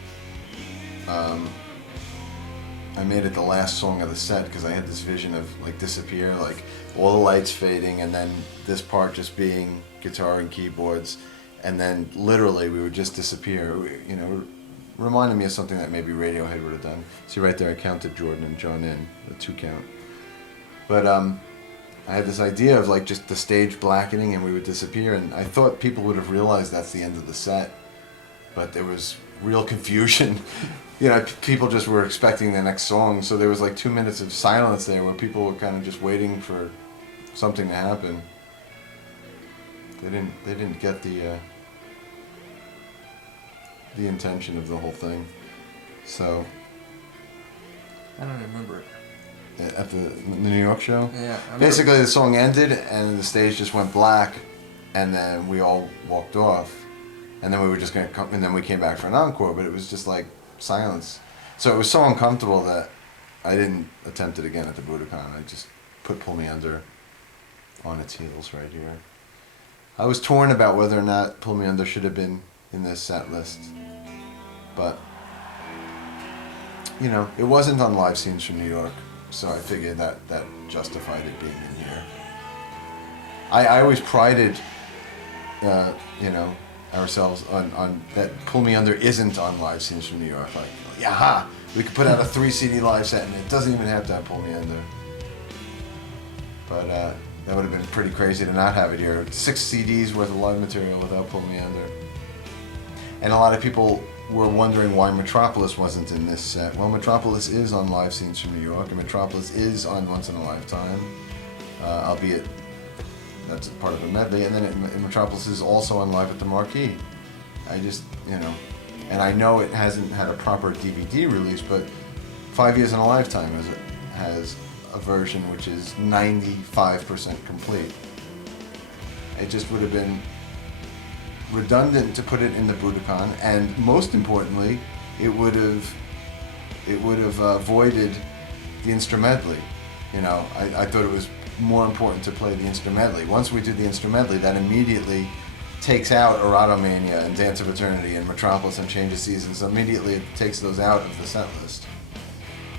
I made it the last song of the set because I had this vision of like Disappear, like all the lights fading and then this part just being guitar and keyboards, and then literally we would just disappear. You know, reminded me of something that maybe Radiohead would have done. See right there, I counted Jordan and John in, the 2 count. But I had this idea of like just the stage blackening and we would disappear, and I thought people would have realized that's the end of the set. But there was real confusion. You know, people just were expecting the next song, so there was like 2 minutes of silence there where people were kind of just waiting for something to happen. They didn't get the intention of the whole thing. So I don't remember it. At the New York show? Yeah. Basically the song ended and the stage just went black, and then we all walked off. And then we were just going to come, and then we came back for an encore, but it was just like silence. So it was so uncomfortable that I didn't attempt it again at the Budokan. I just put Pull Me Under on its heels right here. I was torn about whether or not Pull Me Under should have been in this set list. But, you know, it wasn't on Live Scenes from New York, so I figured that justified it being in here. I always prided, you know, ourselves on that Pull Me Under isn't on Live Scenes from New York. Like, yaha! We could put out a 3 CD live set and it doesn't even have to have Pull Me Under. But that would have been pretty crazy to not have it here. 6 CDs worth of live material without Pull Me Under. And a lot of people were wondering why Metropolis wasn't in this set. Well, Metropolis is on Live Scenes from New York, and Metropolis is on Once in a Lifetime, albeit that's part of a medley, and then Metropolis is also on Live at the Marquee. I just, you know, and I know it hasn't had a proper DVD release, but 5 Years in a Lifetime has a version which is 95% complete. It just would have been redundant to put it in the Budokan, and most importantly, it would have avoided the instrumentally. You know, I thought it was more important to play the instrumentally. Once we do the instrumentally, that immediately takes out Erotomania and Dance of Eternity and Metropolis and Change of Seasons. Immediately it takes those out of the set list.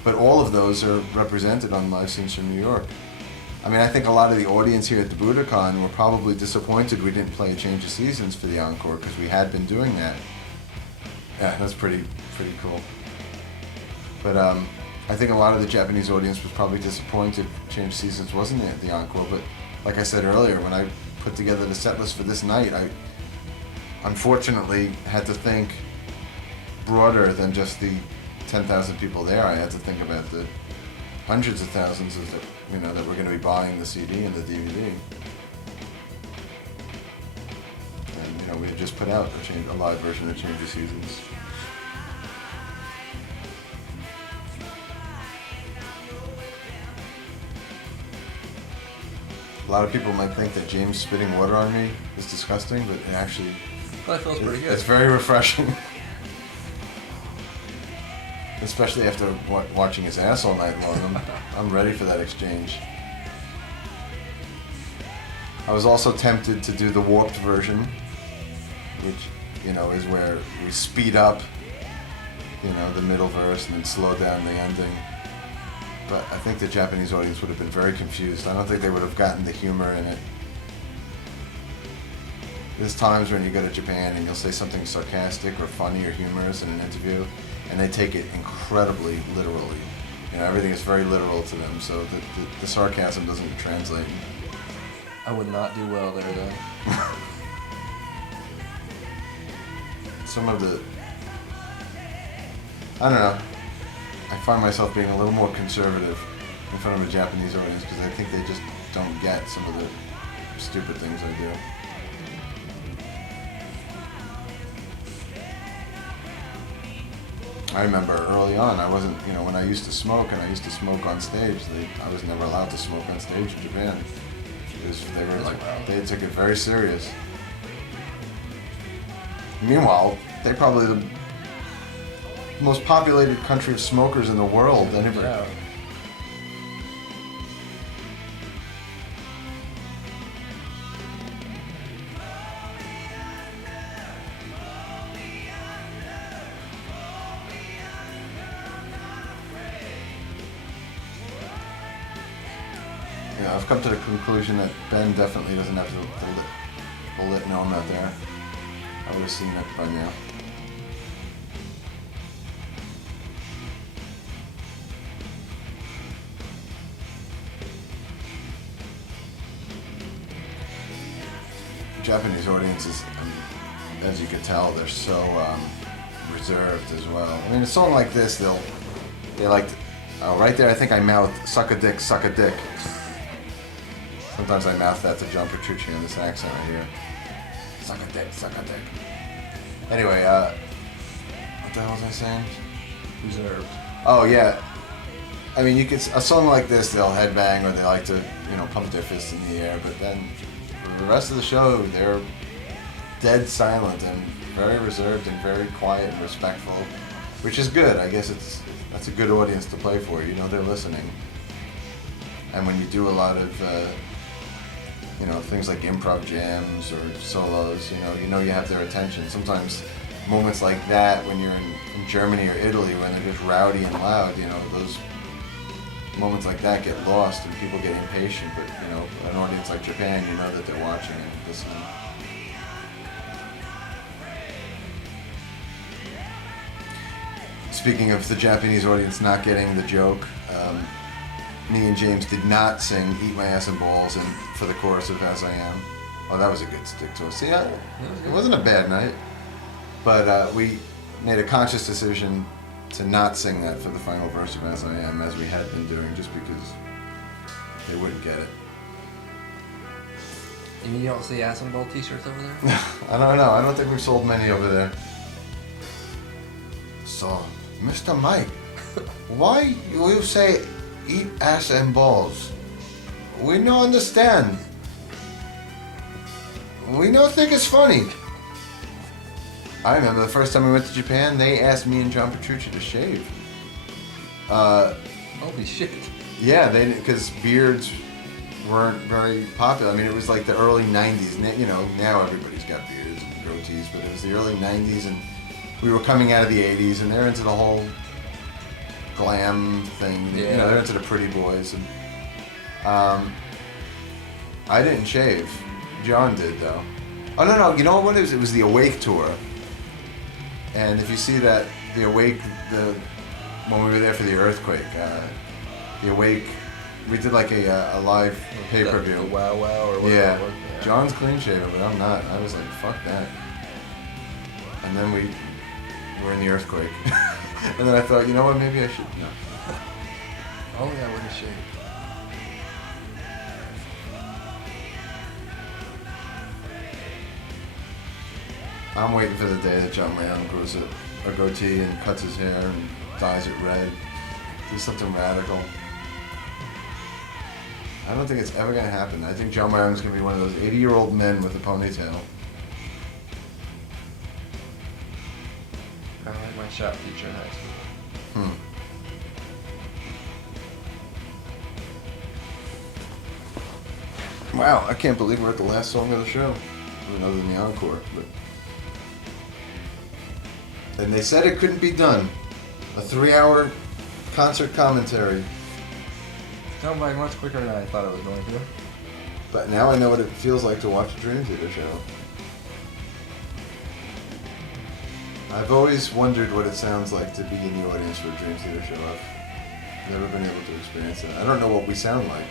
But all of those are represented on Live Scenes from New York. I mean, I think a lot of the audience here at the Budokan were probably disappointed we didn't play A Change of Seasons for the encore, because we had been doing that. Yeah, that's pretty cool. But I think a lot of the Japanese audience was probably disappointed Change of Seasons wasn't at the encore. But like I said earlier, when I put together the set list for this night, I unfortunately had to think broader than just the 10,000 people there. I had to think about the hundreds of thousands of that were going to be buying the CD and the DVD. And we had just put out a live version of Change of Seasons. A lot of people might think that James spitting water on me is disgusting, but it actually That feels pretty good. It's very refreshing. Especially after watching his ass all night long. I'm ready for that exchange. I was also tempted to do the warped version, which, is where we speed up, the middle verse and then slow down the ending. But I think the Japanese audience would have been very confused. I don't think they would have gotten the humor in it. There's times when you go to Japan and you'll say something sarcastic or funny or humorous in an interview, and they take it incredibly literally. Everything is very literal to them, so the sarcasm doesn't translate. I would not do well there then. Some of the... I don't know. I find myself being a little more conservative in front of a Japanese audience because I think they just don't get some of the stupid things I do. I remember early on, I wasn't, when I used to smoke and I used to smoke on stage, I was never allowed to smoke on stage in Japan. Because they took it very serious. Meanwhile, they're probably the most populated country of smokers in the world. Yeah. Yeah, I've come to the conclusion that Ben definitely doesn't have the lit gnome out there. I would have seen it by now. Japanese audiences, as you could tell, they're so reserved as well. I mean, a song like this, they like to, right there, I think I mouthed "suck a dick, suck a dick." Sometimes I mouth that to John Petrucci in this accent right here. Suck a dick, suck a dick. Anyway, what the hell was I saying? Reserved. Oh yeah. I mean, a song like this, they'll headbang or they like to, pump their fists in the air, but then for the rest of the show, they're dead silent and very reserved and very quiet and respectful, which is good. I guess that's a good audience to play for. They're listening. And when you do a lot of, things like improv jams or solos, you have their attention. Sometimes moments like that when you're in Germany or Italy when they're just rowdy and loud, those moments like that get lost and people get impatient. But, an audience like Japan, you know that they're watching and listening. Speaking of the Japanese audience not getting the joke, me and James did not sing "Eat My Ass and Balls" for the chorus of "As I Am." Oh, that was a good stick to us. See, it wasn't a bad night, but we made a conscious decision to not sing that for the final verse of "As I Am," as we had been doing, just because they wouldn't get it. And you don't see ass and ball t-shirts over there? I don't know. I don't think we've sold many over there. So, Mr. Mike, why you say "eat ass and balls"? We don't understand. We don't think it's funny. I remember the first time we went to Japan, they asked me and John Petrucci to shave. Holy shit. Yeah, because beards weren't very popular. I mean, it was like the early 90s. Now everybody's got beards and goatees, but it was the early 90s, and we were coming out of the 80s, and they're into the whole glam thing. You Yeah. know, they're into the pretty boys. And I didn't shave. John did though. Oh no, you know what it was? It was the Awake tour. And if you see that, the Awake, when we were there for the earthquake, the Awake, we did like a live pay-per-view. The Wow Wow or whatever. Yeah. It was. John's clean shaven, but I'm not. I was like, fuck that. And then we were in the earthquake. And then I thought, you know what, maybe I should. No. Oh yeah, with the shave. I'm waiting for the day that John Mayon grows a goatee and cuts his hair and dyes it red. Do something radical. I don't think it's ever going to happen. I think John Mayon's going to be one of those 80-year-old men with a ponytail. Kind of like my shop teacher in high school. Wow, I can't believe we're at the last song of the show. I mean, other than the encore. And they said it couldn't be done. A 3-hour concert commentary. It's gone by much quicker than I thought it was going to. But now I know what it feels like to watch a Dream Theater show. I've always wondered what it sounds like to be in the audience for a Dream Theater show. I've never been able to experience it. I don't know what we sound like.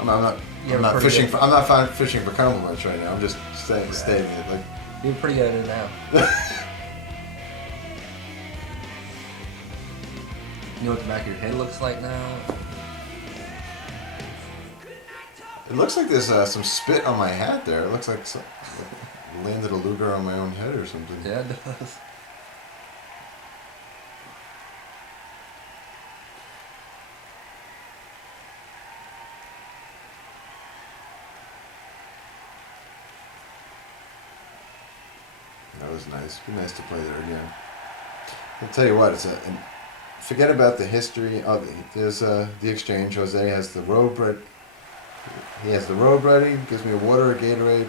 I'm not fishing for compliments right now. I'm just stating it. Like, You're pretty good at it now. You know what the back of your head looks like now? it looks like there's some spit on my hat there. It looks like landed a Luger on my own head or something. Yeah, it does. That was nice. It'd be nice to play there again. I'll tell you what, forget about the history. Oh, there's the exchange. Jose has the robe ready. He has the robe ready. Gives me a water, a Gatorade.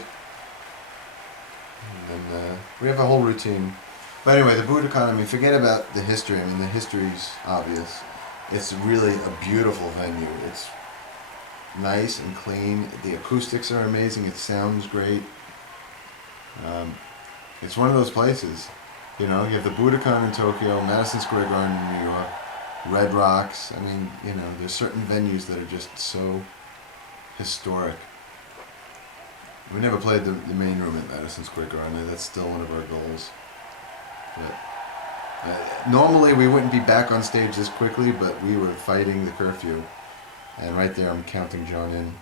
And then we have a whole routine. But anyway, the Budokan, I mean, forget about the history. I mean, the history's obvious. It's really a beautiful venue. It's nice and clean. The acoustics are amazing. It sounds great. It's one of those places. You know, you have the Budokan in Tokyo, Madison Square Garden in New York, Red Rocks. I mean, you know, there's certain venues that are just so historic. We never played the main room at Madison Square Garden. That's still one of our goals. But normally we wouldn't be back on stage this quickly, but we were fighting the curfew. And right there I'm counting John in.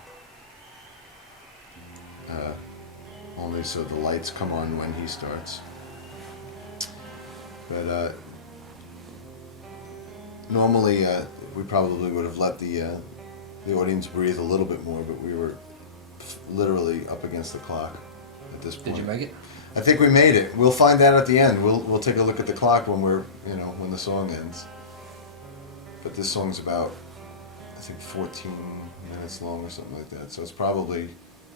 Only so the lights come on when he starts. But normally we probably would have let the audience breathe a little bit more, but we were literally up against the clock at this point. Did you make it? I think we made it. We'll find out at the end. We'll take a look at the clock when when the song ends. But this song's about, I think, 14 minutes long or something like that. So it's probably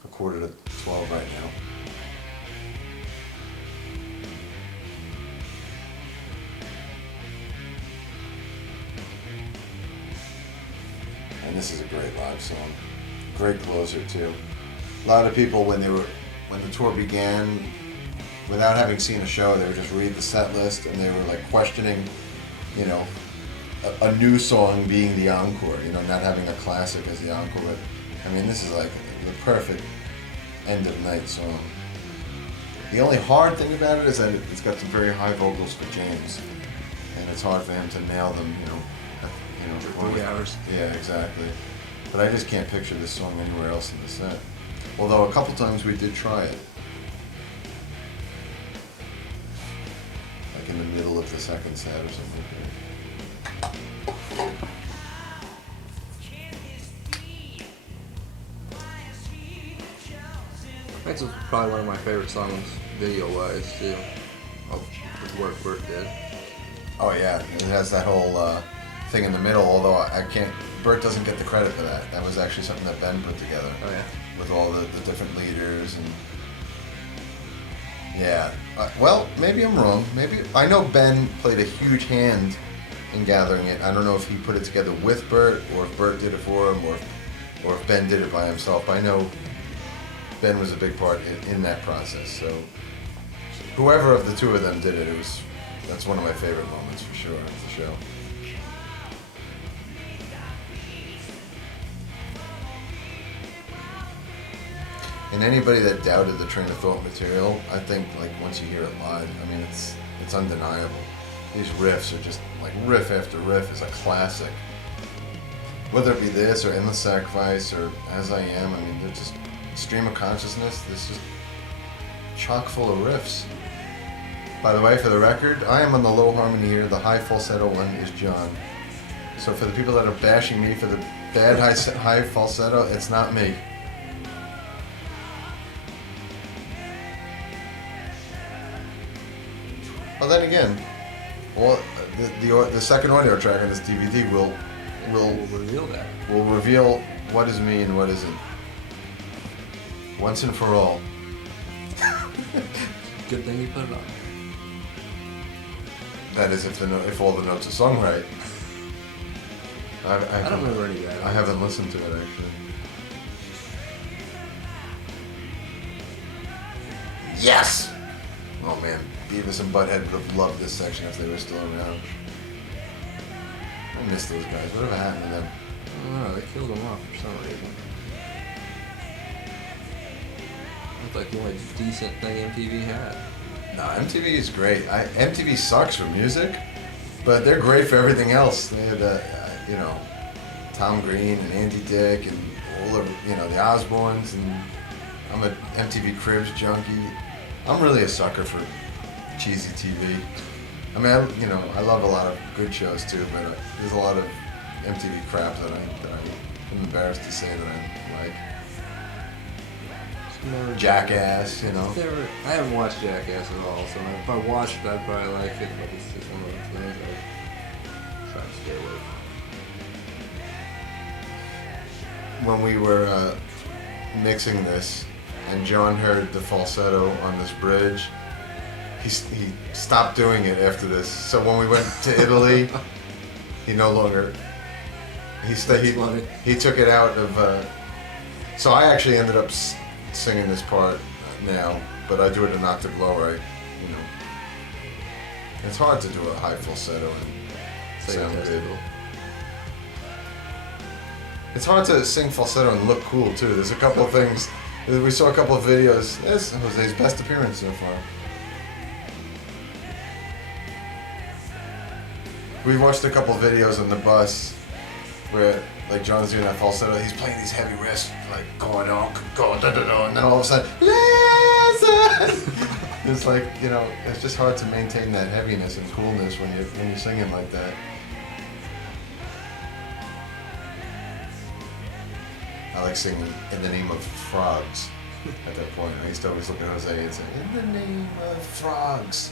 a 11:45 right now. And this is a great live song. Great closer too. A lot of people when the tour began, without having seen a show, they would just read the set list and they were like questioning, a new song being the encore, not having a classic as the encore. But I mean, this is like the perfect end of night song. The only hard thing about it is that it's got some very high vocals for James, and it's hard for him to nail them, For 3 hours. Yeah, exactly. But I just can't picture this song anywhere else in the set. Although a couple times we did try it. Like in the middle of the second set or something like that. This is probably one of my favorite songs, video-wise, too. Of the work Bert did. Oh yeah, it has that whole thing in the middle, although Bert doesn't get the credit for that. That was actually something that Ben put together. Oh yeah? With all the different leaders and... Yeah. Well, maybe I'm wrong. Maybe I know Ben played a huge hand in gathering it. I don't know if he put it together with Bert, or if Bert did it for him, or if Ben did it by himself. But I know Ben was a big part in that process. So whoever of the two of them did it, that's one of my favorite moments for sure of the show. And anybody that doubted the Train of Thought material, I think like once you hear it live, I mean it's undeniable. These riffs are just like riff after riff is a classic. Whether it be this or Endless Sacrifice or As I Am, I mean they're just Stream of Consciousness. This is chock full of riffs. By the way, for the record, I am on the low harmony here. The high falsetto one is John. So for the people that are bashing me for the bad high falsetto, it's not me. Well, then again, the second audio track on this DVD will reveal that. Will reveal what is me and what isn't. Once and for all. Good thing you put it on. That is if all the notes are sung right. I don't remember any of that. I haven't listened to it actually. Yes! Oh man, Beavis and Butthead would have loved this section if they were still around. I miss those guys. Whatever happened to them? I don't know, they killed them off for some reason. Looked like the only decent thing MTV had. No, MTV is great. MTV sucks for music, but they're great for everything else. They had, Tom Green and Andy Dick and all the, the Osbournes, and I'm a MTV Cribs junkie. I'm really a sucker for cheesy TV. I mean, I love a lot of good shows too, but there's a lot of MTV crap that I'm embarrassed to say that I like. Jackass, I haven't watched Jackass at all, so if I watched it, I'd probably like it, but it's just one of those things I try to stay away from. When we were mixing this, and John heard the falsetto on this bridge, he stopped doing it after this. So when we went to Italy, he no longer. He took it out of. So I actually ended up singing this part now, but I do it an octave lower. It's hard to do a high falsetto and sound good. It's hard to sing falsetto and look cool too. There's a couple of things. We saw a couple of videos. This is Jose's best appearance so far. We watched a couple of videos on the bus where, like, John's doing that falsetto. He's playing these heavy riffs, like going on, da da da, and then all of a sudden, listen. It's like, it's just hard to maintain that heaviness and coolness when you're singing like that. I like singing In the Name of Frogs at that point. I used to always look at Jose and say, In the Name of Frogs.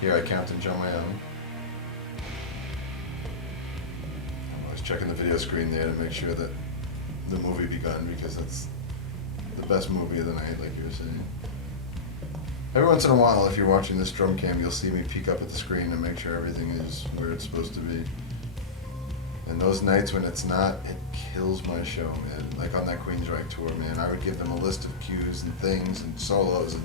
Here I count and John my own. I was checking the video screen there to make sure that the movie begun, because that's the best movie of the night, like you were saying. Every once in a while, if you're watching this drum cam, you'll see me peek up at the screen and make sure everything is where it's supposed to be. And those nights when it's not, it kills my show, man. Like on that Queensryche tour, man, I would give them a list of cues and things and solos,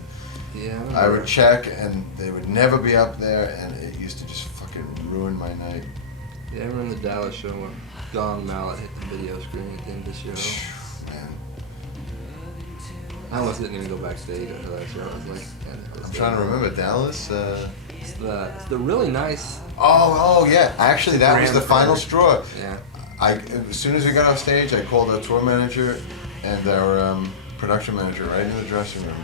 and I would check, and they would never be up there, and it used to just fucking ruin my night. Yeah, I remember the Dallas show when Gong Mallet hit the video screen at the end of the show. Man. I almost didn't even go backstage after that show. I was like, I'm trying to remember Dallas. It's the really nice. Oh yeah. Actually, that was the final straw. Yeah. As soon as we got off stage, I called our tour manager and our production manager right in the dressing room.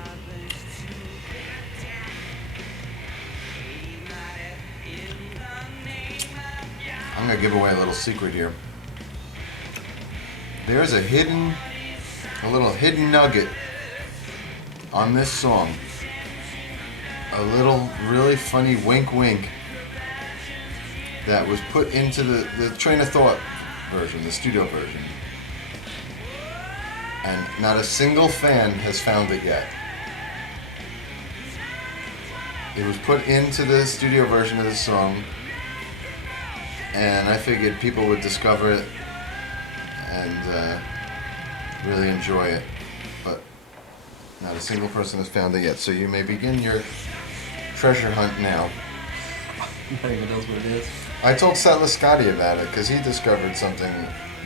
I'm gonna give away a little secret here. There's a little hidden nugget on this song. A little really funny wink wink that was put into the Train of Thought version, the studio version. And not a single fan has found it yet. It was put into the studio version of the song, and I figured people would discover it and really enjoy it, but not a single person has found it yet. So you may begin your treasure hunt now. Nobody even knows what it is. I told Settler Scotty about it because he discovered something,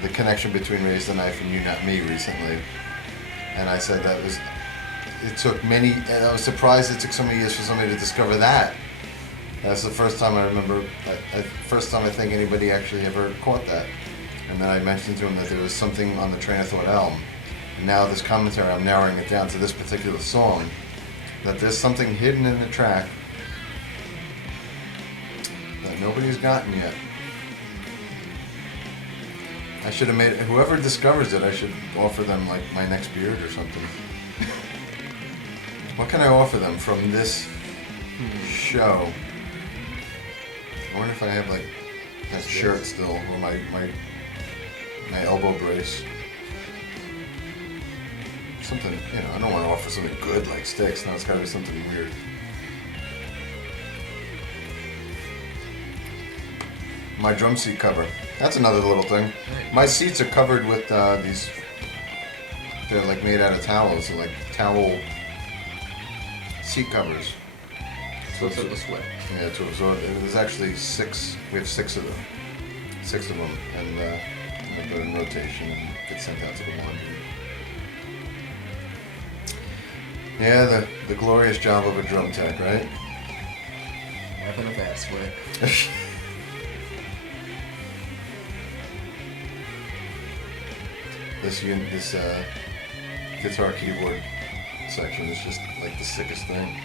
the connection between Raise the Knife and You Not Me recently, and I said it took many, and I was surprised it took so many years for somebody to discover that. That's the first time I remember, first time I think anybody actually ever caught that. And then I mentioned to him that there was something on the Train of Thought album. And now this commentary, I'm narrowing it down to this particular song, that there's something hidden in the track that nobody's gotten yet. I should have made, whoever discovers it, I should offer them like my next beard or something. What can I offer them from this show? I wonder if I have like that shirt still, or my elbow brace. Something, I don't want to offer something good like sticks. No, it's got to be something weird. My drum seat cover. That's another little thing. My seats are covered with these. They're like made out of towels, like towel seat covers. So it's a sweat. Yeah, to absorb. There's actually 6. We have 6 of them. 6 of them, and they go in rotation and get sent out to the laundry. Yeah, the glorious job of a drum tech, right? Wiping a fast sweat. This guitar keyboard section is just like the sickest thing.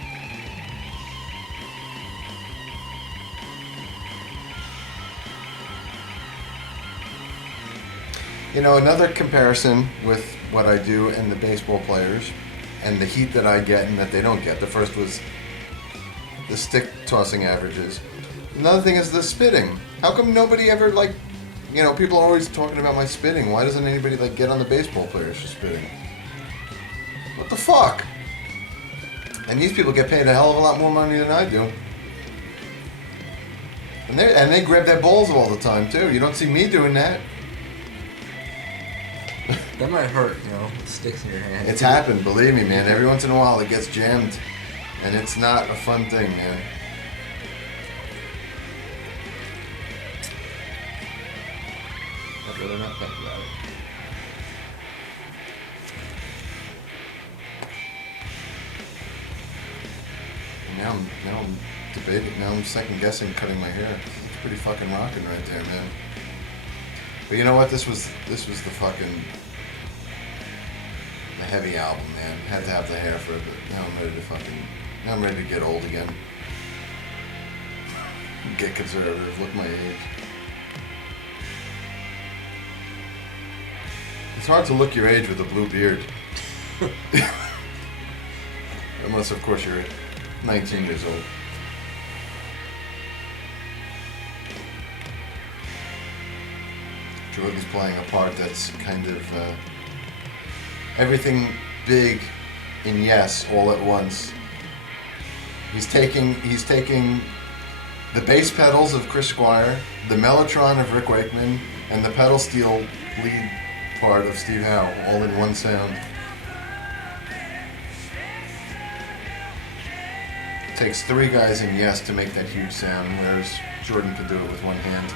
Another comparison with what I do and the baseball players and the heat that I get and that they don't get. The first was the stick tossing averages. Another thing is the spitting. How come nobody ever people are always talking about my spitting. Why doesn't anybody get on the baseball players for spitting? What the fuck? And these people get paid a hell of a lot more money than I do. And they grab their balls all the time too. You don't see me doing that. That might hurt, with sticks in your hand. It's happened, believe me, man. Every once in a while it gets jammed. And it's not a fun thing, man. I'd rather not think about it. Now I'm debating. Now I'm second guessing cutting my hair. It's pretty fucking rocking right there, man. But you know what? This was the fucking the heavy album, man. Had to have the hair for it, but now I'm ready to get old again. Get conservative. Look my age. It's hard to look your age with a blue beard. Unless, of course, you're 19 years old. Jordan's playing a part that's kind of everything big in yes all at once. He's taking the bass pedals of Chris Squire, the Mellotron of Rick Wakeman, and the pedal steel lead part of Steve Howe, all in one sound. It takes 3 guys in yes to make that huge sound, whereas Jordan can do it with one hand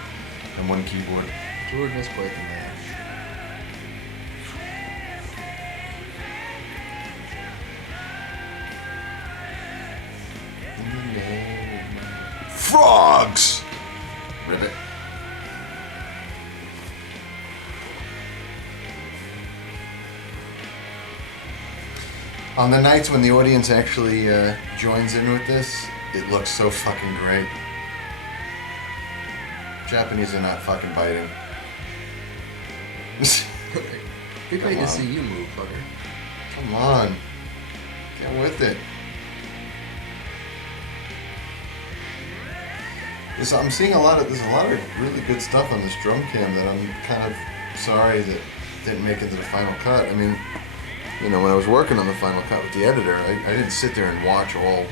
and one keyboard. Jordan is quite the man. Frogs! Ribbit. On the nights when the audience actually joins in with this, it looks so fucking great. Japanese are not fucking biting. We're ready to see you move, fucker. Come on. Get with it. I'm seeing there's a lot of really good stuff on this drum cam that I'm kind of sorry that didn't make it to the final cut. I mean, when I was working on the final cut with the editor, I didn't sit there and watch all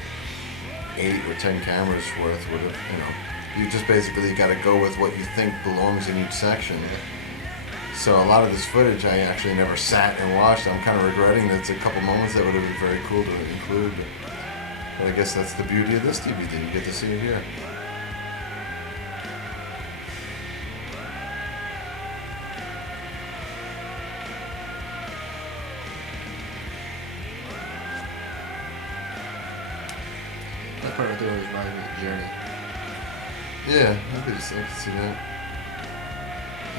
8 or 10 cameras worth. You just basically got to go with what you think belongs in each section. So a lot of this footage I actually never sat and watched. I'm kind of regretting that it's a couple moments that would have been very cool to include. But I guess that's the beauty of this DVD. You get to see it here. That part right there was reminding me of Journey. Yeah, I could see that.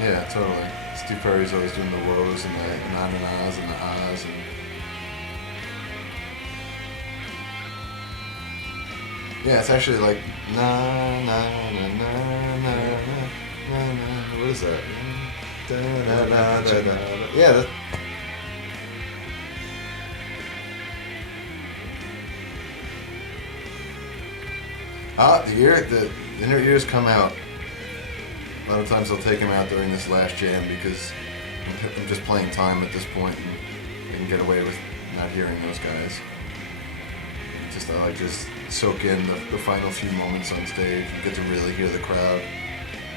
Yeah, totally. Steve Perry's always doing the woes and the na-na-nas and the ahs and... Yeah, it's actually like na-na-na-na-na-na-na. What is that? Da-da-da-da-da-da. Yeah, that... The inner ears come out. A lot of times I'll take them out during this last jam because I'm just playing time at this point and I can get away with not hearing those guys. I like just soak in the final few moments on stage and get to really hear the crowd.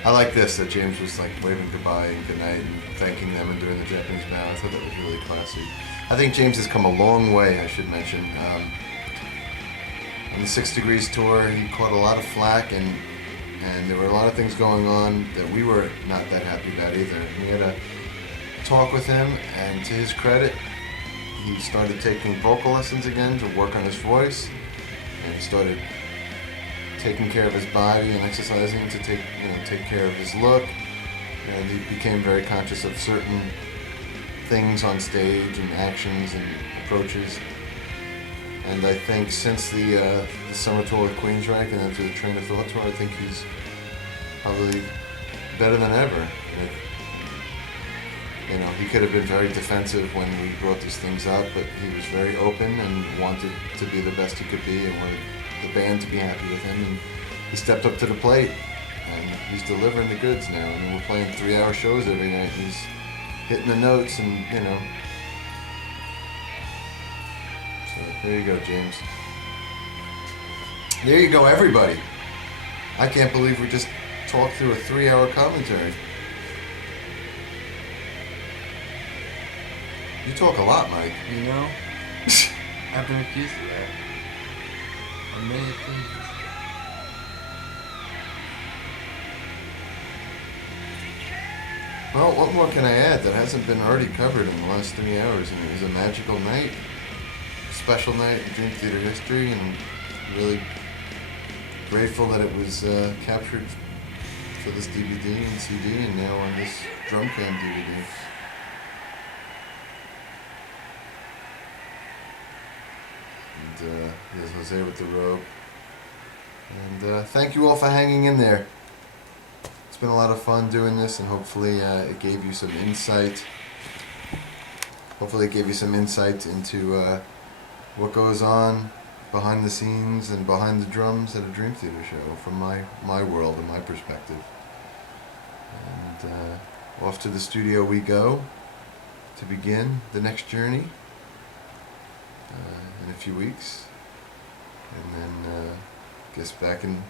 I like this, that James was like waving goodbye and goodnight and thanking them and doing the Japanese bow. I thought that was really classy. I think James has come a long way, I should mention. On the 6 Degrees tour, he caught a lot of flack, and there were a lot of things going on that we were not that happy about either. We had a talk with him, and to his credit, he started taking vocal lessons again to work on his voice, and he started taking care of his body and exercising to take care of his look, and he became very conscious of certain things on stage and actions and approaches. And I think since the summer tour with Queensryche and after the Train of Thought tour, I think he's probably better than ever. He could have been very defensive when we brought these things up, but he was very open and wanted to be the best he could be and wanted the band to be happy with him. And he stepped up to the plate, and he's delivering the goods now. I mean, we're playing 3-hour shows every night. He's hitting the notes, and So there you go, James. There you go, everybody. I can't believe we just talked through a 3-hour commentary. You talk a lot, Mike. I've been accused of that on many occasions. Well, what more can I add that hasn't been already covered in the last 3 hours? It was a magical night, a special night in Dream Theater history, and really grateful that it was captured for this DVD and CD and now on this drum cam DVD. And here's Jose with the robe. And thank you all for hanging in there. It's been a lot of fun doing this, and hopefully it gave you some insight. Hopefully it gave you some insight into what goes on behind the scenes and behind the drums at a Dream Theater show from my world and my perspective. And off to the studio we go to begin the next journey in a few weeks. And then I guess back in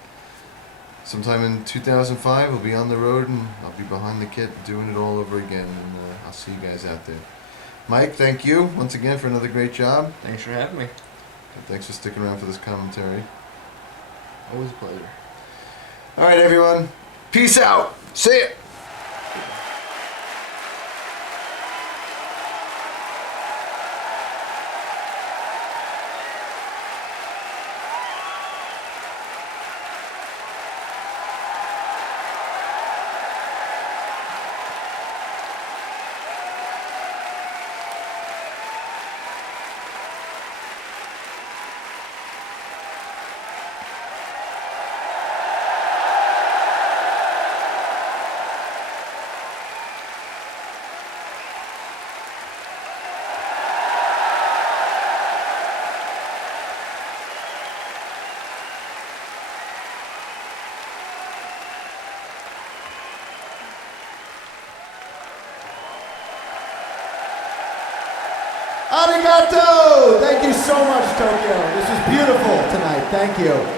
sometime in 2005 we'll be on the road, and I'll be behind the kit doing it all over again, and I'll see you guys out there. Mike, thank you once again for another great job. Thanks for having me. And thanks for sticking around for this commentary. Always a pleasure. Alright everyone, peace out! See ya! Arigato! Thank you so much, Tokyo. This is beautiful tonight. Thank you.